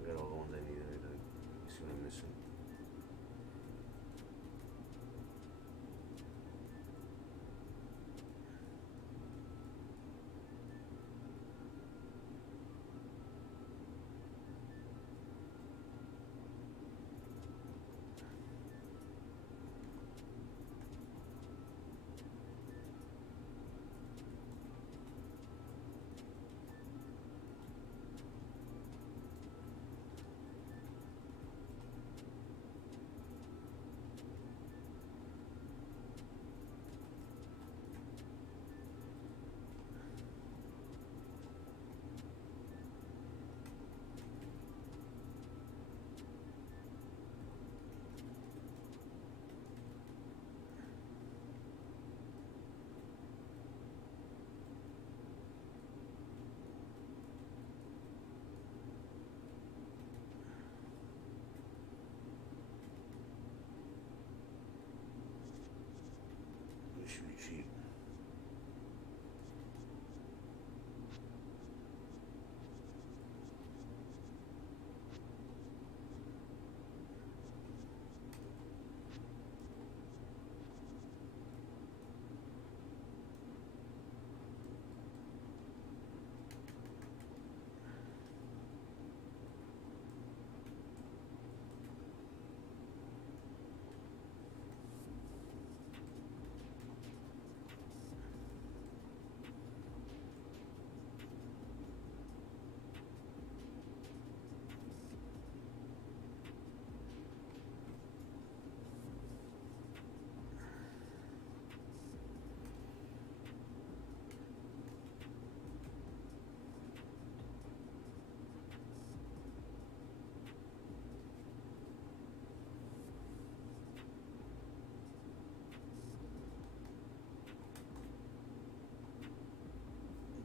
I got all the ones I needed. You see what I'm missing? Should be cheap.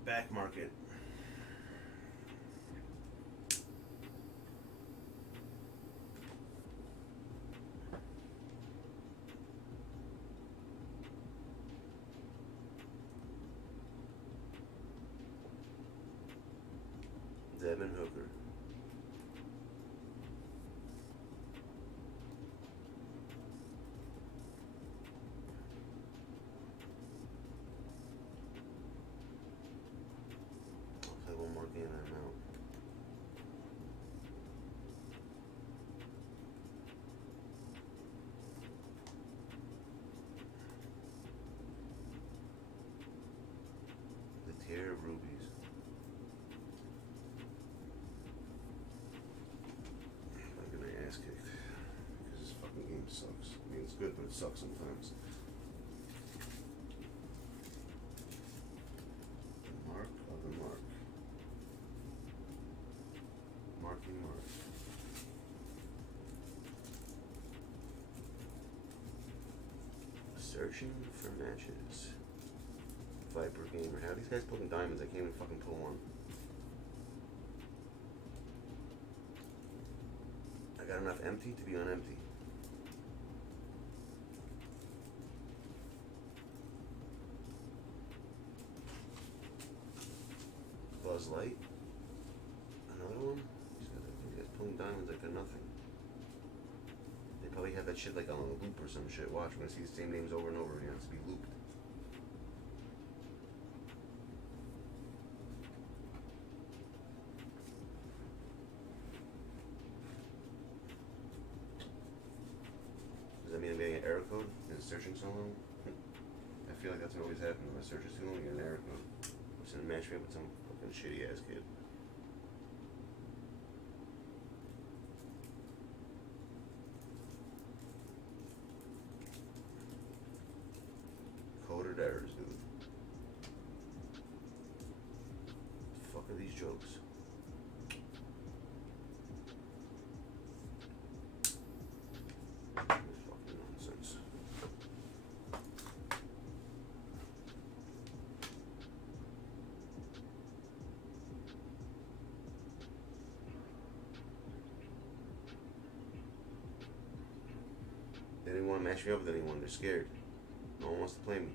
Back market. Devin Hooker. One more game and I'm out. The tier of rubies. I'm getting my ass kicked because this fucking game sucks. I mean, it's good, but it sucks sometimes. Mark of the mark. Marking mark. Searching for matches. Viper Gamer. How are these guys pulling diamonds? I can't even fucking pull one. I got enough empty to be on empty. Buzz Light. Another one? These guys pulling diamonds like they're nothing. They probably have that shit like on a loop or some shit. Watch, we're gonna see the same names over and over again. It's to be looped. Does that mean I'm getting an error code and searching so long? I feel like that's what always happens when I search too long, I get an error code. I'm just gonna match me up with some fucking shitty ass kid. Coded errors, dude. The fuck are these jokes? This fucking nonsense. They didn't want to match me up with anyone. They're scared. No one wants to play me.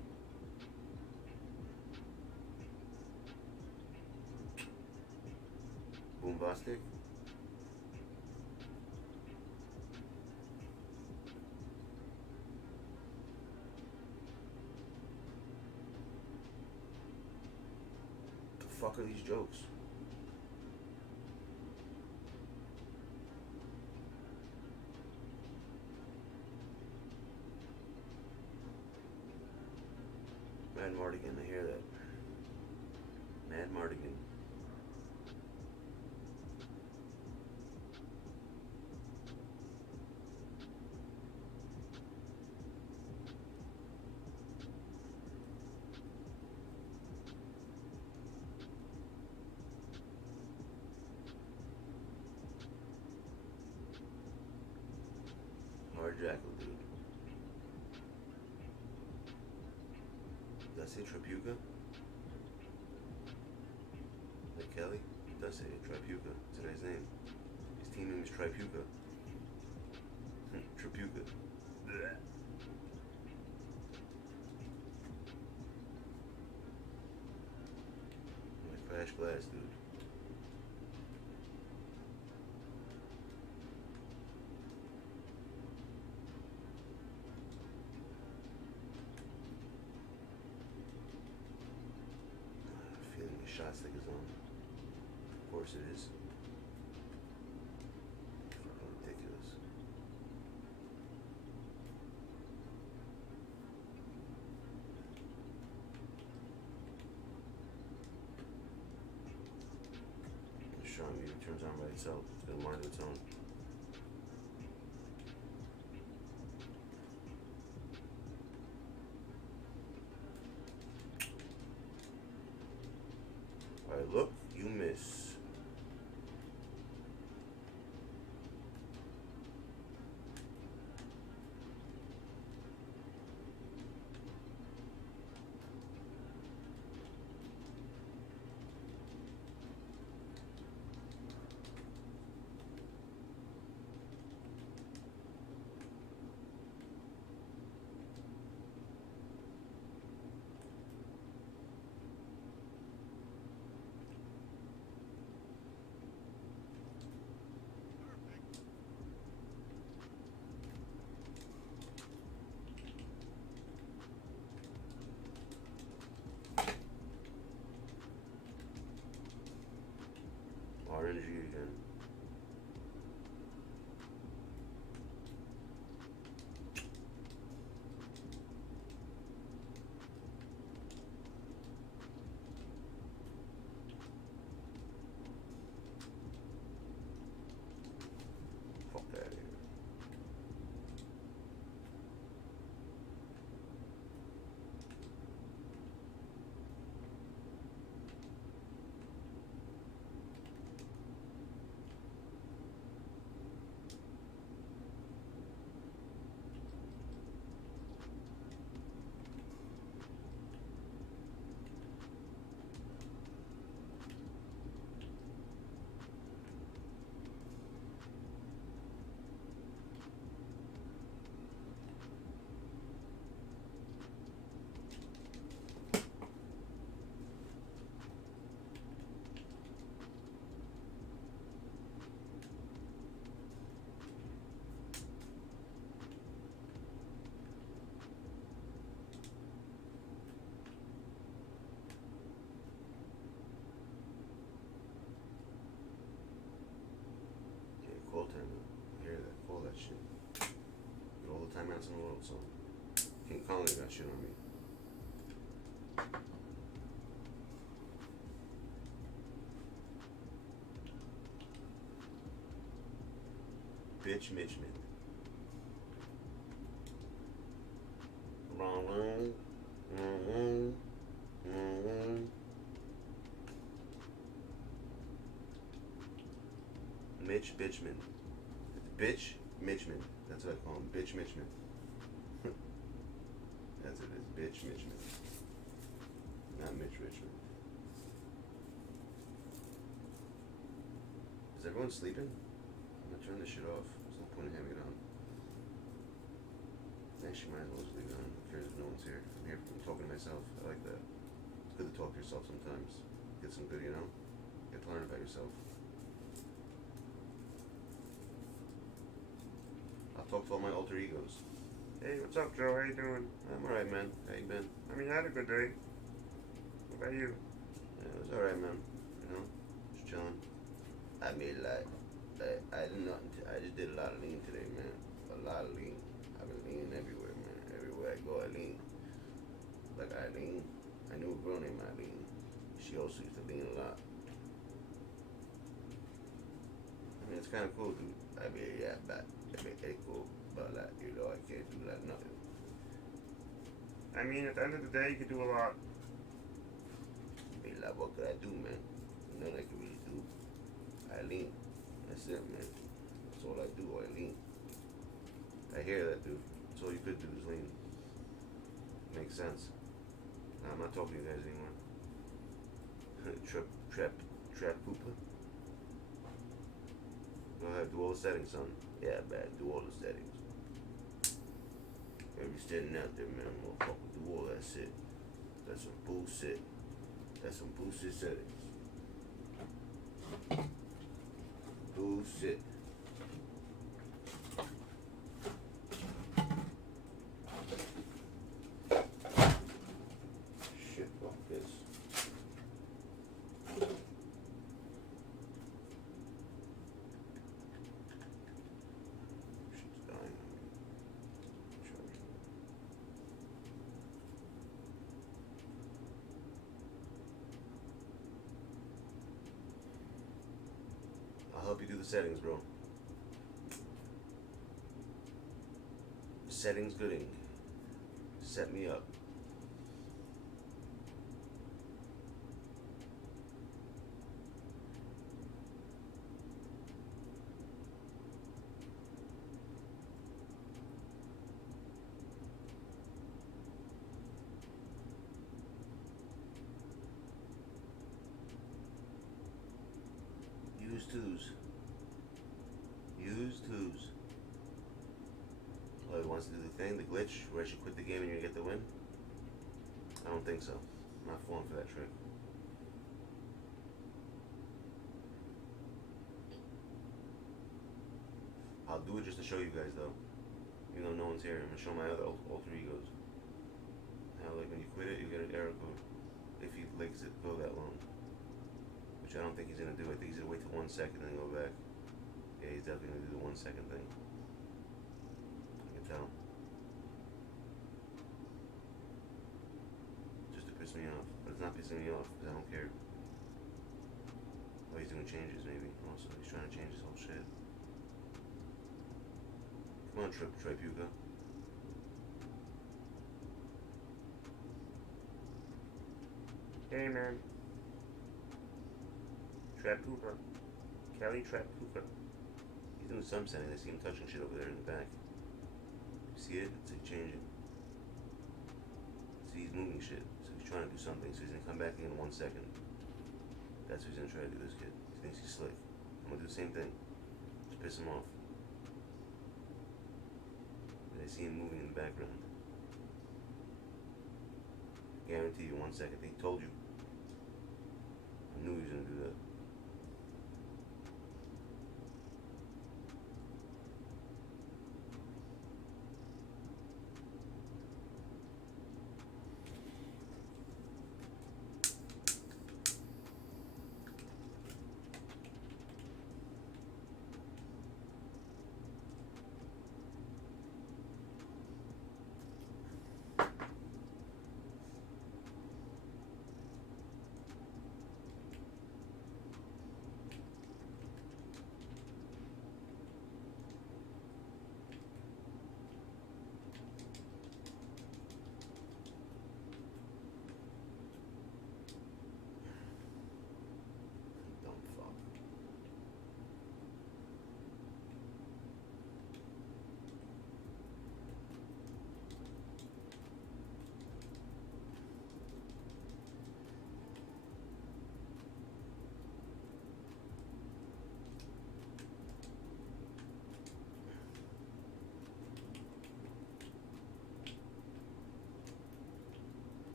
bombastic. The fuck are these jokes? Mad Mardigan, I hear that. Mad Mardigan. Hard Jackal, dude. Did I say Tripuka? Like Kelly? He does say Tripuka. It's the guy's name. His team name is Tripuka. Tripuka. Like Crash Glass, dude. Feeling the shot stick is on. Of course it is. Fucking ridiculous. It's showing me it turns on by itself. It's got a mind of its own. Alright, look, you miss. RNG again. Fuck that here. Call time. Hear that? Call that shit. Get all the timeouts in the world, so King Conley got shit on me. Bitch Mitchman. Mitch Bitchman. Bitch Mitchman. That's what I call him. Bitch Mitchman. That's what it is. Bitch Mitchman. Not Mitch Richmond. Is everyone sleeping? I'm gonna turn this shit off. There's no point in having it on. Actually, might as well just leave it on. Who cares if no one's here? I'm here. I'm talking to myself. I like that. It's good to talk to yourself sometimes. Get some good, you know? Get to learn about yourself. talk to all my alter egos. Hey, what's up, Joe? How you doing? I'm alright, man. How you been? I mean, I had a good day. What about you? Yeah, it was alright, man. You know, just chilling. I made I did nothing. I just did a lot of lean today, man. A lot of lean. I've been leaning everywhere, man. Everywhere I go, I lean. Like I lean. I knew a girl named Eileen. She also used to lean a lot. I mean, it's kind of cool, dude. I mean, yeah, but I mean, it's cool, but like, you know, I can't do like nothing. I mean, at the end of the day, you could do a lot. I mean, like, what could I do, man? Nothing I can really do. I lean. That's it, man. That's all I do. I lean. I hear that, dude. That's all you could do is lean. Makes sense. Nah, I'm not talking to you guys anymore. Trap pooper. Go ahead, do all the settings, son. Yeah, bad. Do all the settings. Every standing out there, man, motherfucker. Do all that shit. That's some bullshit. That's some bullshit settings. Bullshit. Shit, fuck this. Shit's dying on me. Charge. I'll help you do the settings, bro. Settings gooding. Set me up. Use twos. Use twos. Oh, he wants to do the thing, the glitch, where I should quit the game and you're gonna get the win? I don't think so. I'm not falling for that trick. I'll do it just to show you guys, though. Even though no one's here, I'm gonna show my other alter egos. Now, like when you quit it, you get an error code. If he lets it go that long. Which I don't think he's gonna do. I think he's gonna wait till 1 second and then go back. Yeah, he's definitely gonna do the 1 second thing. I can tell. Just to piss me off. But it's not pissing me off because I don't care. Oh, he's doing changes maybe. Also, he's trying to change his whole shit. Come on, Tripuka. Hey, man. Trapuka. Kelly Trapuka. He's doing some setting. I see him touching shit over there in the back. You see it? It's like changing. See, he's moving shit. So he's trying to do something. So he's gonna come back in 1 second. That's what he's gonna try to do, this kid. He thinks he's slick. I'm gonna do the same thing. Just piss him off. And I see him moving in the background. Guarantee you 1 second. He told you. I knew he was gonna do that.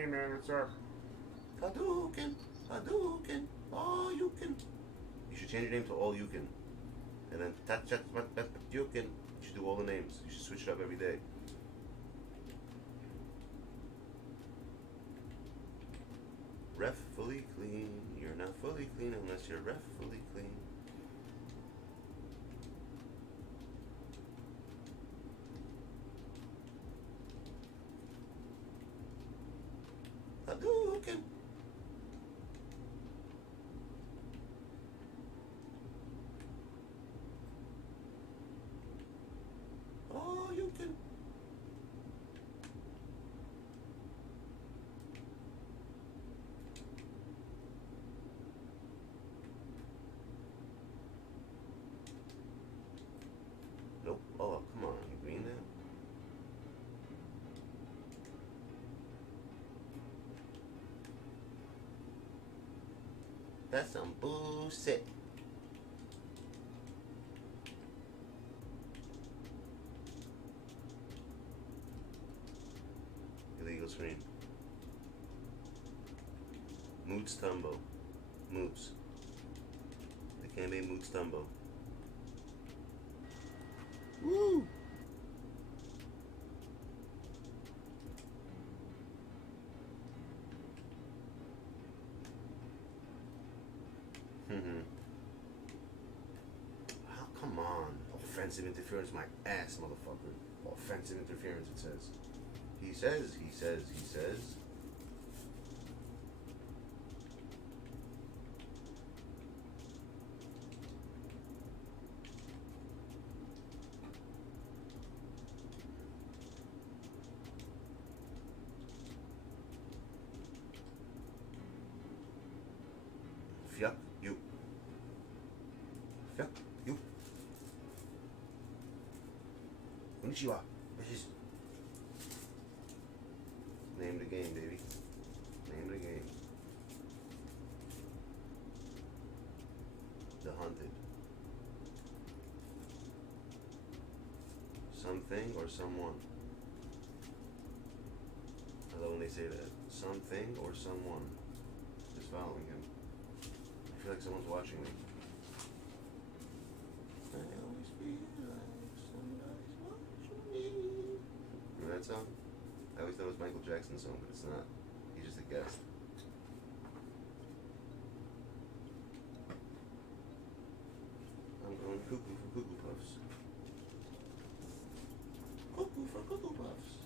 Hey man, what's up? Hadouken, Hadouken, all you can. You should change your name to All You Can. And then you can. You should do all the names. You should switch it up every day. Ref fully clean. You're not fully clean unless you're ref fully clean. Hadouken. Oh, you can. Nope. Oh, come on. You green there? That's some bullshit. Illegal screen. Moots tumble. Moots. They can't be moots tumble. Woo! Oh, come on. Offensive interference, my ass, motherfucker. Offensive interference, it says. He says. Fuck you. Fuck you. Konnichiwa. Bitches. Name the game, baby. Name the game. The Hunted. Something or someone. I love when they say that. Something or someone is following him. I feel like someone's watching me. I always feel like somebody's watching me. Remember that song? I always thought it was Michael Jackson's song, but it's not. He's just a guest. I'm going cuckoo for Cuckoo Puffs. Cuckoo for Cuckoo Puffs.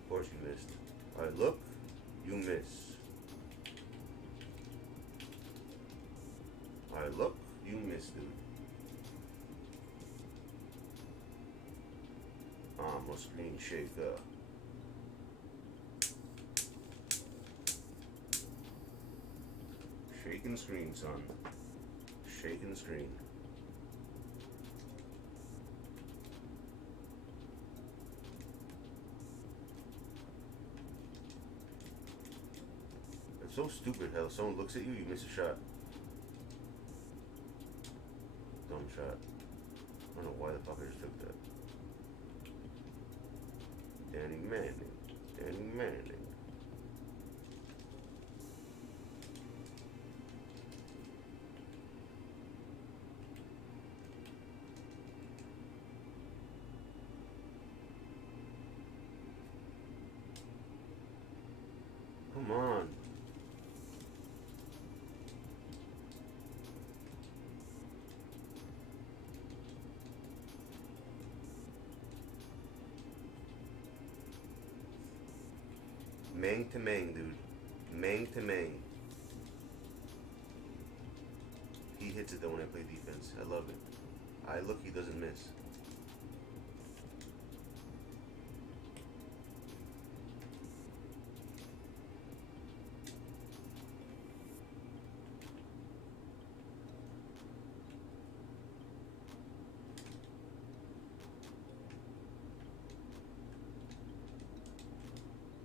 Of course you missed. Alright, look, you miss. Alright, look, you missed, dude. I'm a screen shaker. Shaking the screen, son. Shaking the screen. It's so stupid how someone looks at you, you miss a shot. Dumb shot. I don't know why the fuck I just took that. Danny Manning. Danny Manning. Come on. Mang to Mang, dude. Mang to Mang. He hits it though when I play defense. I love it. I look, he doesn't miss.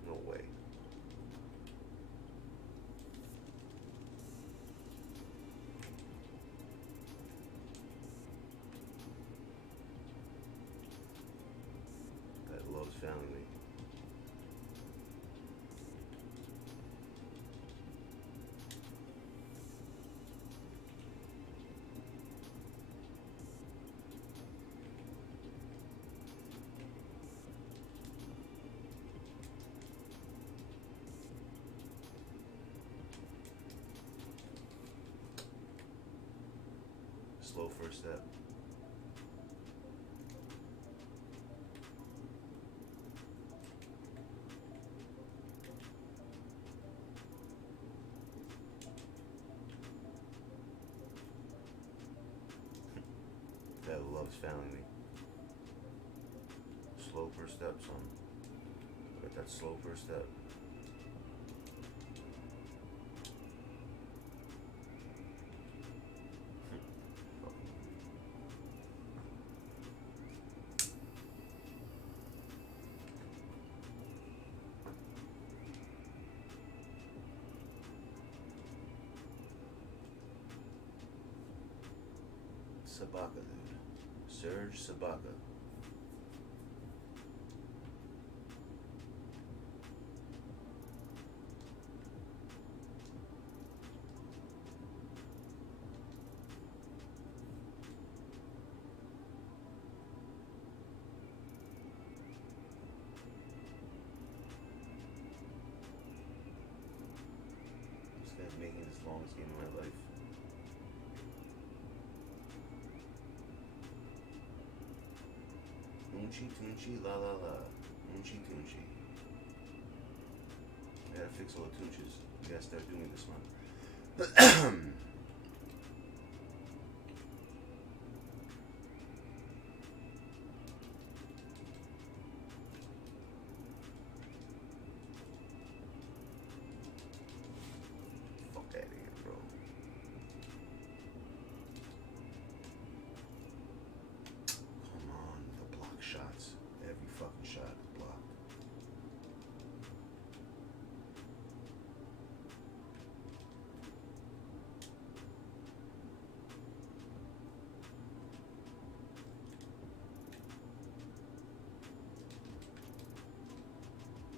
No way. That loves fouling me. Slow first step. That loves fouling me. Slow first step, son. Get that slow first step. Sabaka, dude. Serge Sabaka. This guy's making it his longest game of my life. Tunchi, Tunchi, la la la. Tunchi, Tunchi. I gotta fix all the Tunches. You gotta start doing this one. Fuck that here, bro. Come on, the block shots. Every fucking shot is blocked.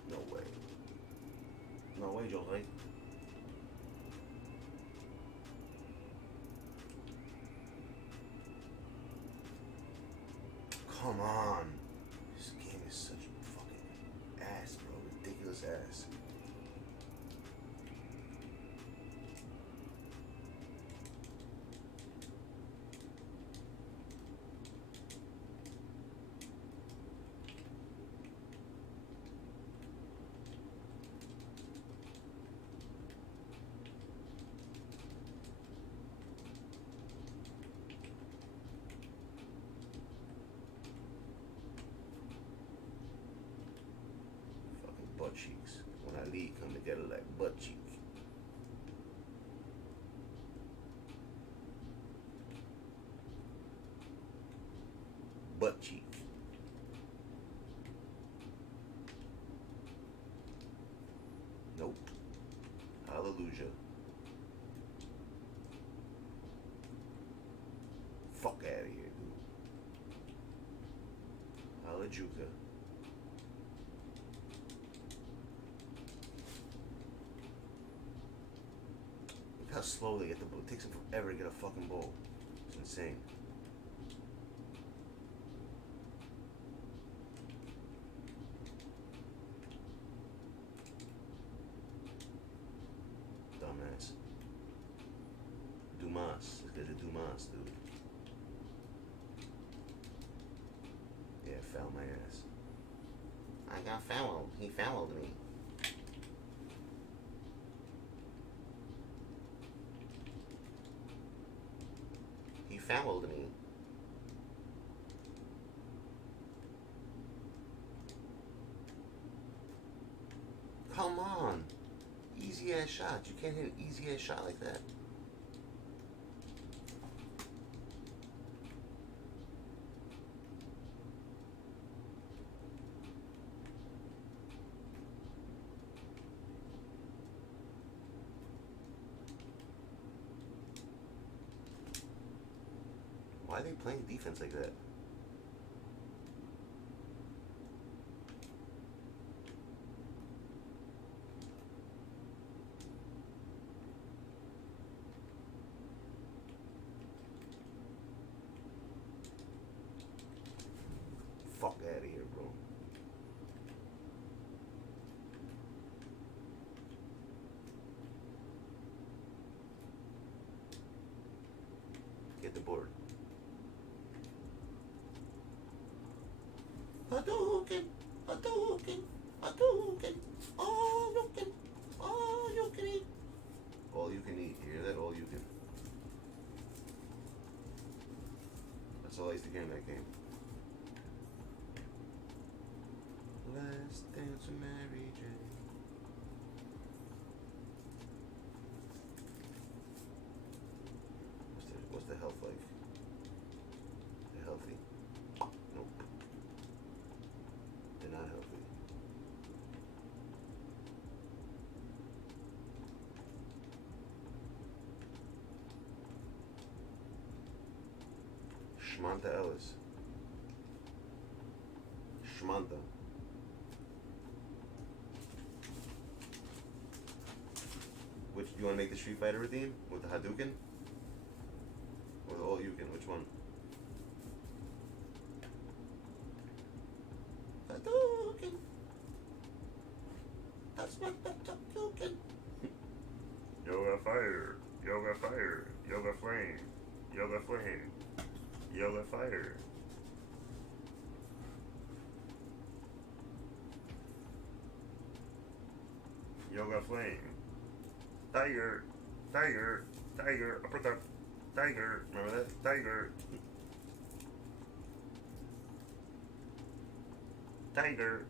No way. No way, Joe. Come on. This game is such fucking ass, bro. Ridiculous ass. Butt cheeks. When I lead, come together like butt cheeks. Butt cheek. Nope. Hallelujah. Fuck out of here, dude. Hallelujah. How slow they get the ball. It takes them forever to get a fucking ball. It's insane. Dumbass. Dumas. This guy's a Dumas, dude. Yeah, foul my ass. I got fouled. He fouled me. fouled me. Come on. Easy ass shot. You can't hit an easy ass shot like that. Why are they playing defense like that? Fuck out of here, bro. Get the board. Hadouken, Hadouken, Hadouken, all you can eat. All you can eat, you hear that? All you can. That's all I used to get in that game. Let's dance with Mary Jane. What's the health like? They're healthy? Nope. They're not healthy. Shmanta Ellis. Shmanta. Which, do you want to make the Street Fighter redeem? With the Hadouken? Or the all you can? Which one? Hadouken! That's what the Hadouken! Yoga fire, yoga fire, yoga flame, yoga flame, yoga fire. Yoga flame. Tiger, tiger, tiger, uppercut, tiger, Remember that? tiger, tiger,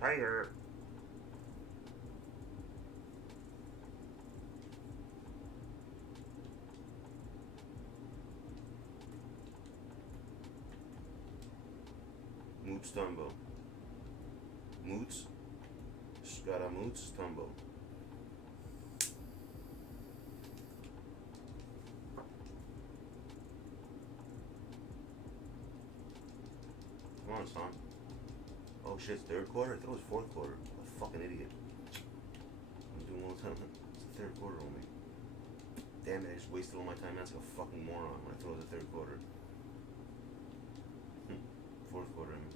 tiger, Moots Tumbo. Moots. Scaramouche Tumbo. Come on, son. Oh shit, it's third quarter? I thought it was fourth quarter. I'm a fucking idiot. I'm doing all the time. It's the third quarter only. Damn it, I just wasted all my time. That's like a fucking moron when I thought it was the third quarter. Fourth quarter, I mean.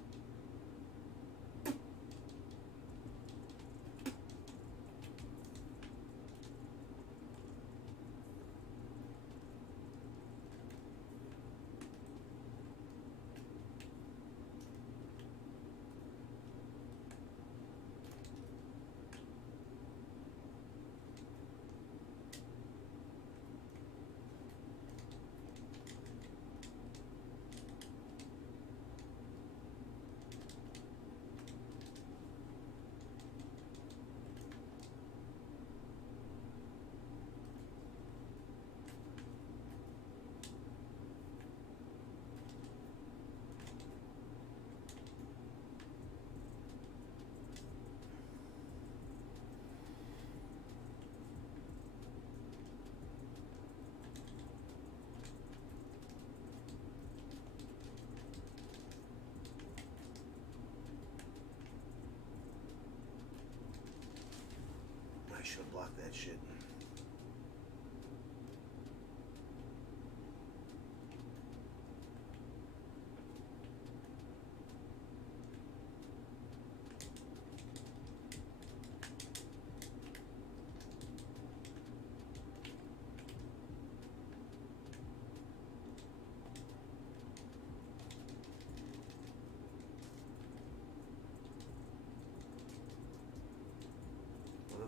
I should have blocked that shit.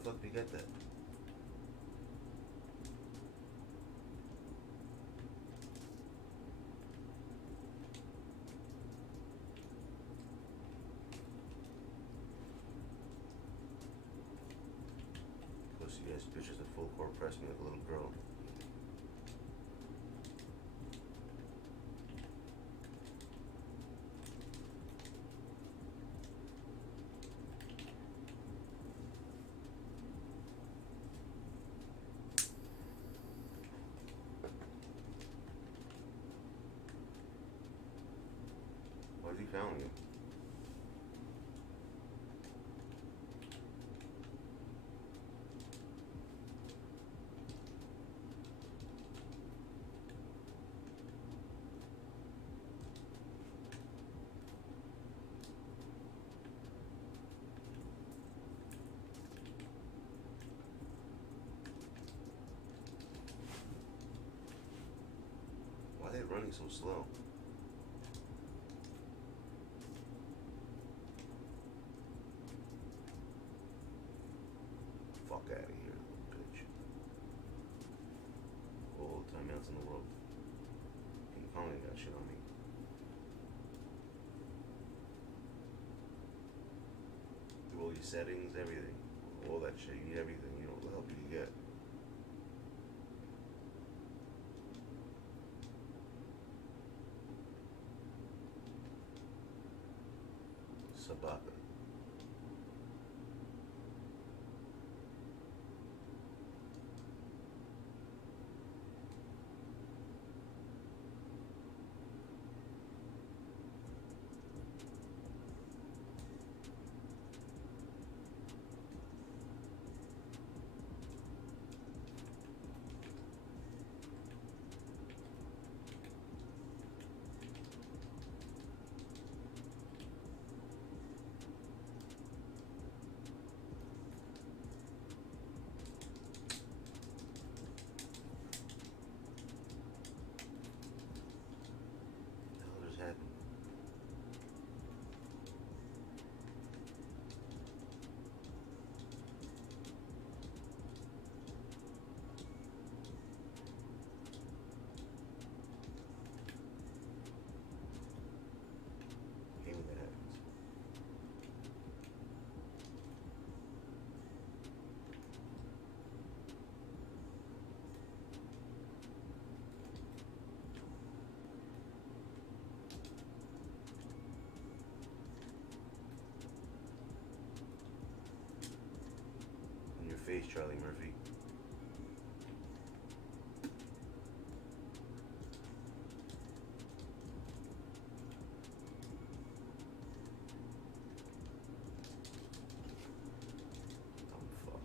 fuck did you get that? Pussy ass bitches that full court press me like a little girl. Why is he fouling you? Why are they running so slow? Fuck out of here, little bitch. All the timeouts in the world. King Kong ain't got shit on me. Do all your settings, everything. All that shit, you need everything. You know, what the hell do you get? Sabaka. What the hell just happened? I hate when that happens. In your face, Charlie Murphy. Dumb fuck.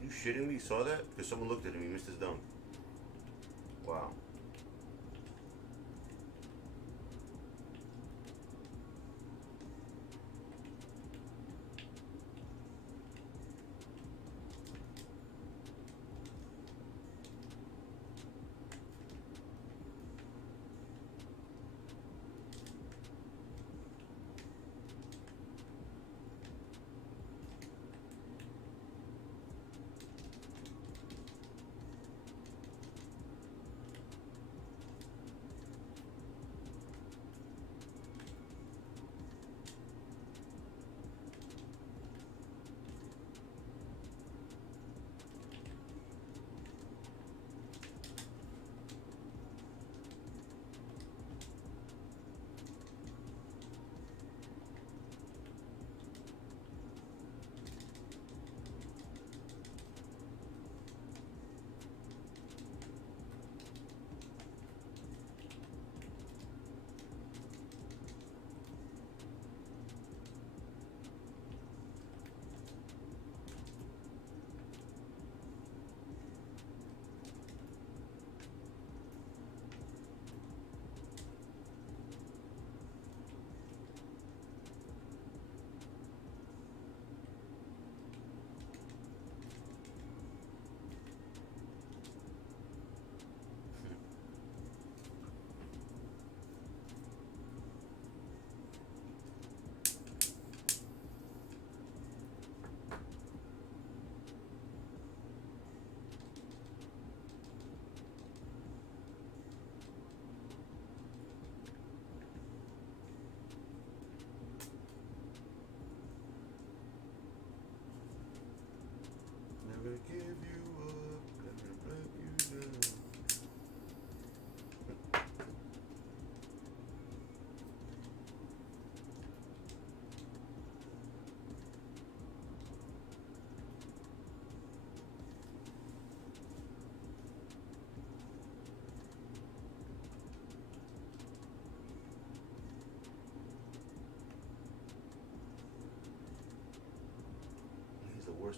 You shitting me? You saw that? Because someone looked at him, he missed his dunk. Wow.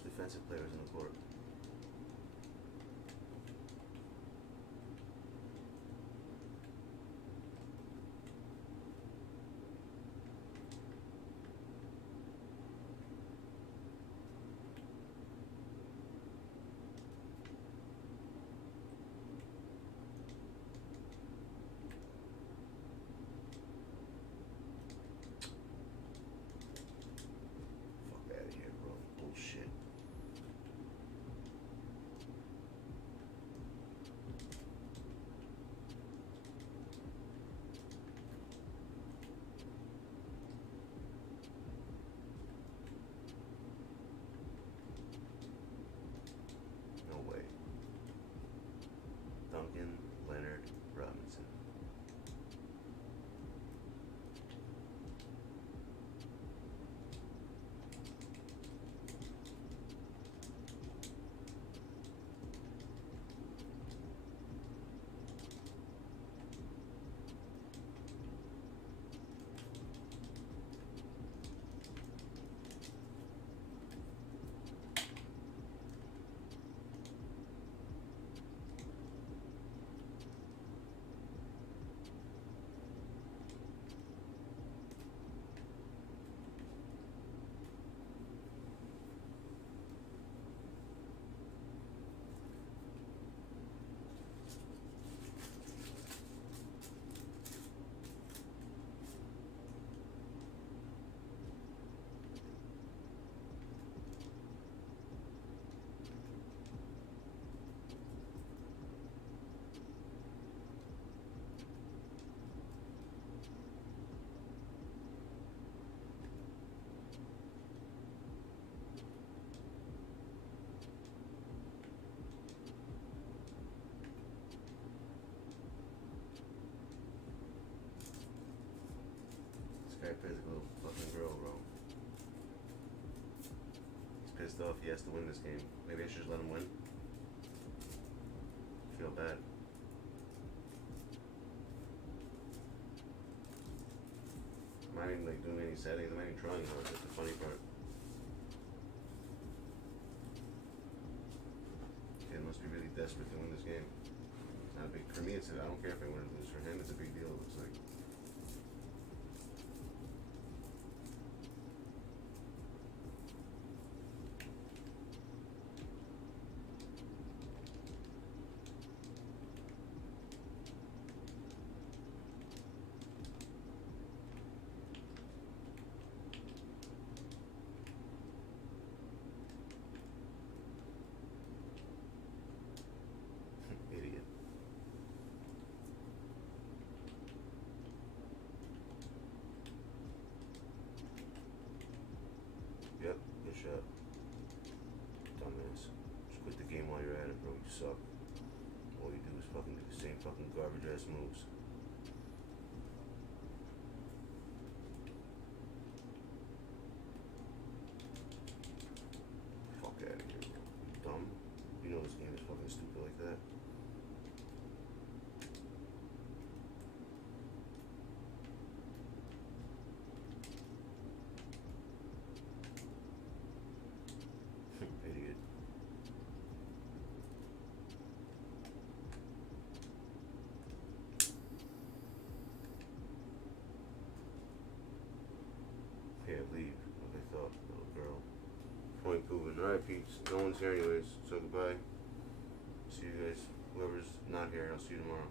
much defensive players in the court. Fuck out of here, bro. Bullshit. No way. Duncan Leonard Robinson. This guy plays like a little fucking girl, bro. He's pissed off. He has to win this game. Maybe I should just let him win. I feel bad. I'm not even like doing any settings. I'm not even trying hard. That's the funny part. Kid must be really desperate to win this game. It's not a big for me. It's I don't care if I win or lose. For him, it's a big deal. It looks like. Idiot. Yep, good shot. Dumbass. Just quit the game while you're at it, bro. You suck. All you do is fucking do the same fucking garbage ass moves. Fuck out of here, bro. You dumb. You know this game is fucking stupid like that. Idiot. Yeah, leave. Like I thought, little girl. Point proven. Alright, peeps. No one's here anyways, so goodbye. See you guys. Whoever's not here, I'll see you tomorrow.